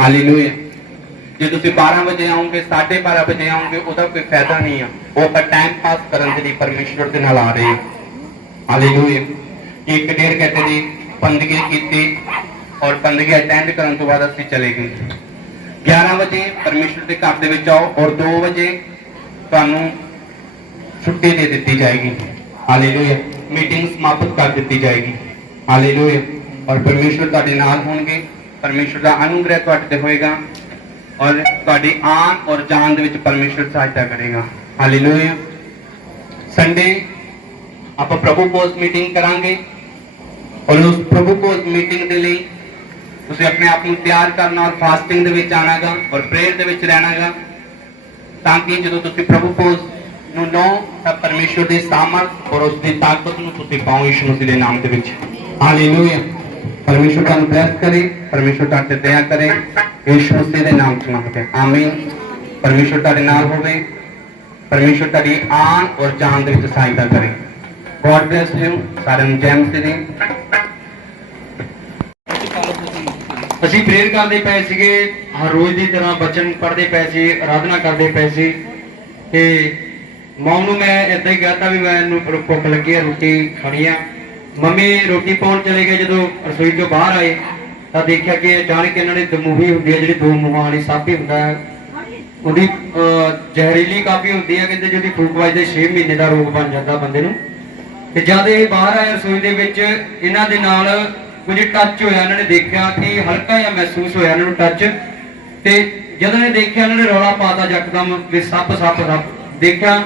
हालेलुया। जे तुसी 12 बजे आओगे, 12:30 बजे आओगे, ਉਹਦਾ ਕੋਈ ਫਾਇਦਾ ਨਹੀਂ ਆ। ਉਹ ਆਪਾਂ ਟਾਈਮ ਪਾਸ ਕਰਨ ਦੇ ਲਈ ਪਰਮੇਸ਼ਵਰ ਦੇ ਨਾਲ ਆ ਰਹੇ ਹਾਂ। ਹਾਲੇਲੂਇਆ। 1-1.5 ਘੰਟੇ ਦੀ ਬੰਦਗੀ ਕੀਤੀ ਔਰ ਬੰਦਗੀ ਅਟੈਂਡ ਕਰਨ ਤੋਂ ਬਾਅਦ ਅਸੀਂ ਚਲੇ ਗਏ। 11 ਵਜੇ ਪਰਮੇਸ਼ਵਰ ਦੇ ਘਰ ਦੇ ਵਿੱਚ ਆਓ ਔਰ 2 ਵਜੇ ਤੁਹਾਨੂੰ ਛੁੱਟੀ ਦੇ ਦਿੱਤੀ ਜਾਏਗੀ। ਹਾਲੇਲੂਇਆ। ਮੀਟਿੰਗ ਸਮਾਪਤ ਕਰ ਦਿੱਤੀ ਜਾਏਗੀ। ਹਾਲੇਲੂਇਆ। ਔਰ ਪਰਮੇਸ਼ਵਰ ਤੁਹਾਡੇ ਨਾਲ ਹੋਣਗੇ। ਪਰਮੇਸ਼ਵਰ ਦਾ ਅਨੁਗ੍ਰਹਿ ਤੁਹਾਡੇ ਤੇ ਹੋਏਗਾ ਔਰ ਤੁਹਾਡੀ ਆਨ ਔਰ ਜਾਨ ਦੇ ਵਿੱਚ ਪਰਮੇਸ਼ਵਰ ਸਹਾਇਤਾ ਕਰੇਗਾ। ਹਾਲੇਲੂਇਆ। ਸੰਡੇ ਆਪਾਂ ਪ੍ਰਭੂ ਭੋਜ ਮੀਟਿੰਗ ਕਰਾਂਗੇ ਔਰ ਉਸ ਪ੍ਰਭੂ ਭੋਜ ਮੀਟਿੰਗ ਦੇ ਲਈ ਤੁਸੀਂ ਆਪਣੇ ਆਪ ਨੂੰ ਤਿਆਰ ਕਰਨਾ ਔਰ ਫਾਸਟਿੰਗ ਦੇ ਵਿੱਚ ਆਣਾਗਾ ਔਰ ਪ੍ਰੇਅਰ ਦੇ ਵਿੱਚ ਰਹਿਣਾਗਾ ਤਾਂ ਕਿ ਜਦੋਂ ਤੁਸੀਂ ਪ੍ਰਭੂ ਭੋਜ ਨੂੰ ਨੋ ਤਾਂ ਪਰਮੇਸ਼ਵਰ ਦੀ ਸਾਮਰਥ ਔਰ ਉਸ ਦੀ ਤਾਕਤ ਨੂੰ ਤੁਸੀਂ ਪਾਓ ਯਿਸੂ ਮਸੀਹ ਦੇ ਨਾਮ ਦੇ ਵਿੱਚ। ਹਾਲੇਲੂਇਆ। परमेश्वर का ब्लेस करे, परमेश्वर ताते दया करे यीशु मसीह दे नाम च मंगते हैं। आमीन। परमेश्वर तारे नाल होवे, परमेश्वर तारी आन और जान दे विच सहायता करे। God bless you. सारे ਨੂੰ जय मसीह दी। ਅਸੀਂ ਪ੍ਰੇਅਰ ਕਰਦੇ ਪਏ ਸੀਗੇ, ਹਰ ਰੋਜ਼ ਦੀ ਤਰ੍ਹਾਂ ਬਚਨ ਪੜ੍ਹਦੇ ਪਏ ਸੀ, ਆਰਾਧਨਾ ਕਰਦੇ ਪਏ ਸੀ ਤੇ ਮਾਂ ਨੂੰ ਮੈਂ ਏਦਾਂ ਹੀ ਕਹਤਾ ਵੀ ਮੈਨੂੰ ਭੁੱਖ ਲੱਗੀ ਹੈ, ਰੋਟੀ ਖਾਣੀ ਆ। ਮੰਮੀ ਰੋਟੀ ਪਾਉਣ ਚਲੇ ਗਏ। ਜਦੋਂ ਰਸੋਈ ਤੋਂ ਬਾਹਰ ਆਏ ਤਾਂ ਦੇਖਿਆ ਕਿ ਅਚਾਨਕ ਇਹਨਾਂ ਨੇ ਦਮੂਹੀ ਹੁੰਦੀ ਹੈ, ਜਿਹੜੀ ਦੋ ਮੂੰਹਾਂ ਵਾਲੀ ਸੱਪ ਹੀ ਹੁੰਦਾ ਹੈ, ਉਹਦੀ ਜ਼ਹਿਰੀਲੀ ਕਾਫੀ ਹੁੰਦੀ ਹੈ, ਕਹਿੰਦੇ ਜਿਹਦੀ ਫੂਕ ਵੱਜਦੇ 6 ਮਹੀਨੇ ਦਾ ਰੋਗ ਬਣ ਜਾਂਦਾ ਬੰਦੇ ਨੂੰ। ਤੇ ਜਦ ਇਹ ਬਾਹਰ ਆਏ ਰਸੋਈ ਦੇ ਵਿੱਚ, ਇਹਨਾਂ ਦੇ ਨਾਲ ਕੁਝ ਟੱਚ ਹੋਇਆ, ਇਹਨਾਂ ਨੇ ਦੇਖਿਆ ਕਿ ਹਲਕਾ ਜਿਹਾ ਮਹਿਸੂਸ ਹੋਇਆ ਇਹਨਾਂ ਨੂੰ ਟੱਚ, ਤੇ ਜਦੋਂ ਇਹ ਦੇਖਿਆ ਇਹਨਾਂ ਨੇ ਰੌਲਾ ਪਾਤਾ ਯਕਦਮ ਵੀ ਸੱਪ ਸੱਪ ਸੱਪ ਦੇਖਿਆ,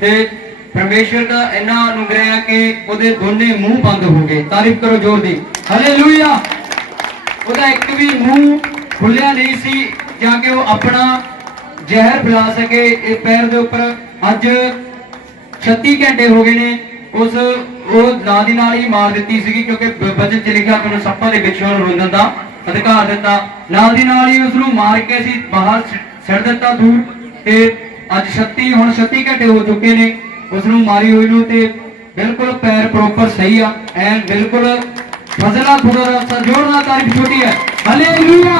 ਤੇ ਪਰਮੇਸ਼ਵਰ ਦਾ ਇੰਨਾ ਅਨੁਗ੍ਰਹਿ ਹੈ ਕਿ ਉਹਦੇ ਦੋਨੇ ਮੂੰਹ ਬੰਦ ਹੋ ਗਏ। ਤਾਰੀਫ ਕਰੋ ਜ਼ੋਰ ਦੀ, ਹਾਲੇਲੂਇਆ। ਉਹਦਾ ਇੱਕ ਵੀ ਮੂੰਹ ਖੁੱਲਿਆ ਨਹੀਂ ਸੀ ਜਾਂ ਕਿ ਉਹ ਆਪਣਾ ਜ਼ਹਿਰ ਫੈਲਾ ਸਕੇ ਇਹ ਪੈਰ ਦੇ ਉੱਪਰ। ਅੱਜ 36 ਘੰਟੇ ਹੋ ਗਏ ਨੇ, ਉਹ ਨਾਲ ਦੀ ਨਾਲ ਹੀ ਮਾਰ ਦਿੱਤੀ ਸੀਗੀ, ਕਿਉਂਕਿ ਵਚਨ ਚ ਲਿਖਿਆ ਕਿ ਸੱਪਾਂ ਦੇ ਵਿੱਚੋਂ ਰੋਂਦਣ ਦਾ ਅਧਿਕਾਰ ਦਿੱਤਾ। ਨਾਲ ਦੀ ਨਾਲ ਹੀ ਉਸ ਨੂੰ ਮਾਰ ਕੇ ਅਸੀਂ ਬਾਹਰ ਛੱਡ ਦਿੱਤਾ ਦੂਰ। ਤੇ ਅੱਜ 36 ਘੰਟੇ ਹੋ ਚੁੱਕੇ ਨੇ ਉਸ ਨੂੰ ਮਾਰੀ ਹੋਈ ਨੂੰ, ਤੇ ਬਿਲਕੁਲ ਪੈਰ ਪ੍ਰੋਪਰ ਸਹੀ ਆ, ਐਨ ਬਿਲਕੁਲ ਫਜ਼ਲਾ ਖੁਦਾ ਦਾ ਜੋਰ ਨਾਲ ਤਾਰੀਫ ਛੋਟੀ ਹੈ। Hallelujah,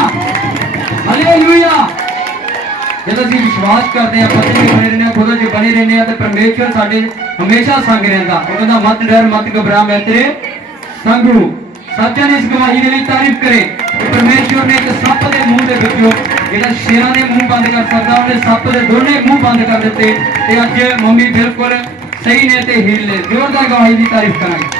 hallelujah. ਜਦੋਂ ਅਸੀਂ ਵਿਸ਼ਵਾਸ ਕਰਦੇ ਹਾਂ, ਪਤਾ ਨਹੀਂ ਬਣੇ ਰਹਿੰਦੇ ਹਾਂ, ਖੁਦਾ ਜੀ ਬਣੇ ਰਹਿੰਦੇ ਹਾਂ, ਤੇ ਪਰਮੇਸ਼ਵਰ ਸਾਡੇ ਹਮੇਸ਼ਾ ਸੰਗ ਰਹਿੰਦਾ। ਉਹ ਕਹਿੰਦਾ ਮਤ ਡਰ ਮਤ ਘਬਰਾ, ਮੈਂ ਤੇਰੇ ਸੰਗ ਹੂੰ। ਸੱਚਾਂ ਨੇ ਇਸ ਗਵਾਹੀ ਦੇ ਲਈ ਤਾਰੀਫ ਕਰੇ ਕਿ ਪਰਮੇਸ਼ਵਰ ਨੇ ਇੱਕ ਸੱਪ ਦੇ ਮੂੰਹ ਦੇ ਵਿੱਚੋਂ ਜਿਹੜਾ ਸ਼ੇਰਾਂ ਦੇ ਮੂੰਹ ਬੰਦ ਕਰ ਸਕਦਾ, ਉਹਨੇ ਸੱਪ ਦੇ ਦੋਨੇ ਮੂੰਹ ਬੰਦ ਕਰ ਦਿੱਤੇ, ਤੇ ਅੱਜ ਮੰਮੀ ਬਿਲਕੁਲ ਸਹੀ ਨੇ ਤੇ ਹੀਲ ਨੇ। ਜ਼ੋਰਦਾਰ ਗਵਾਹੀ ਦੀ ਤਾਰੀਫ ਕਰਾਂਗੇ।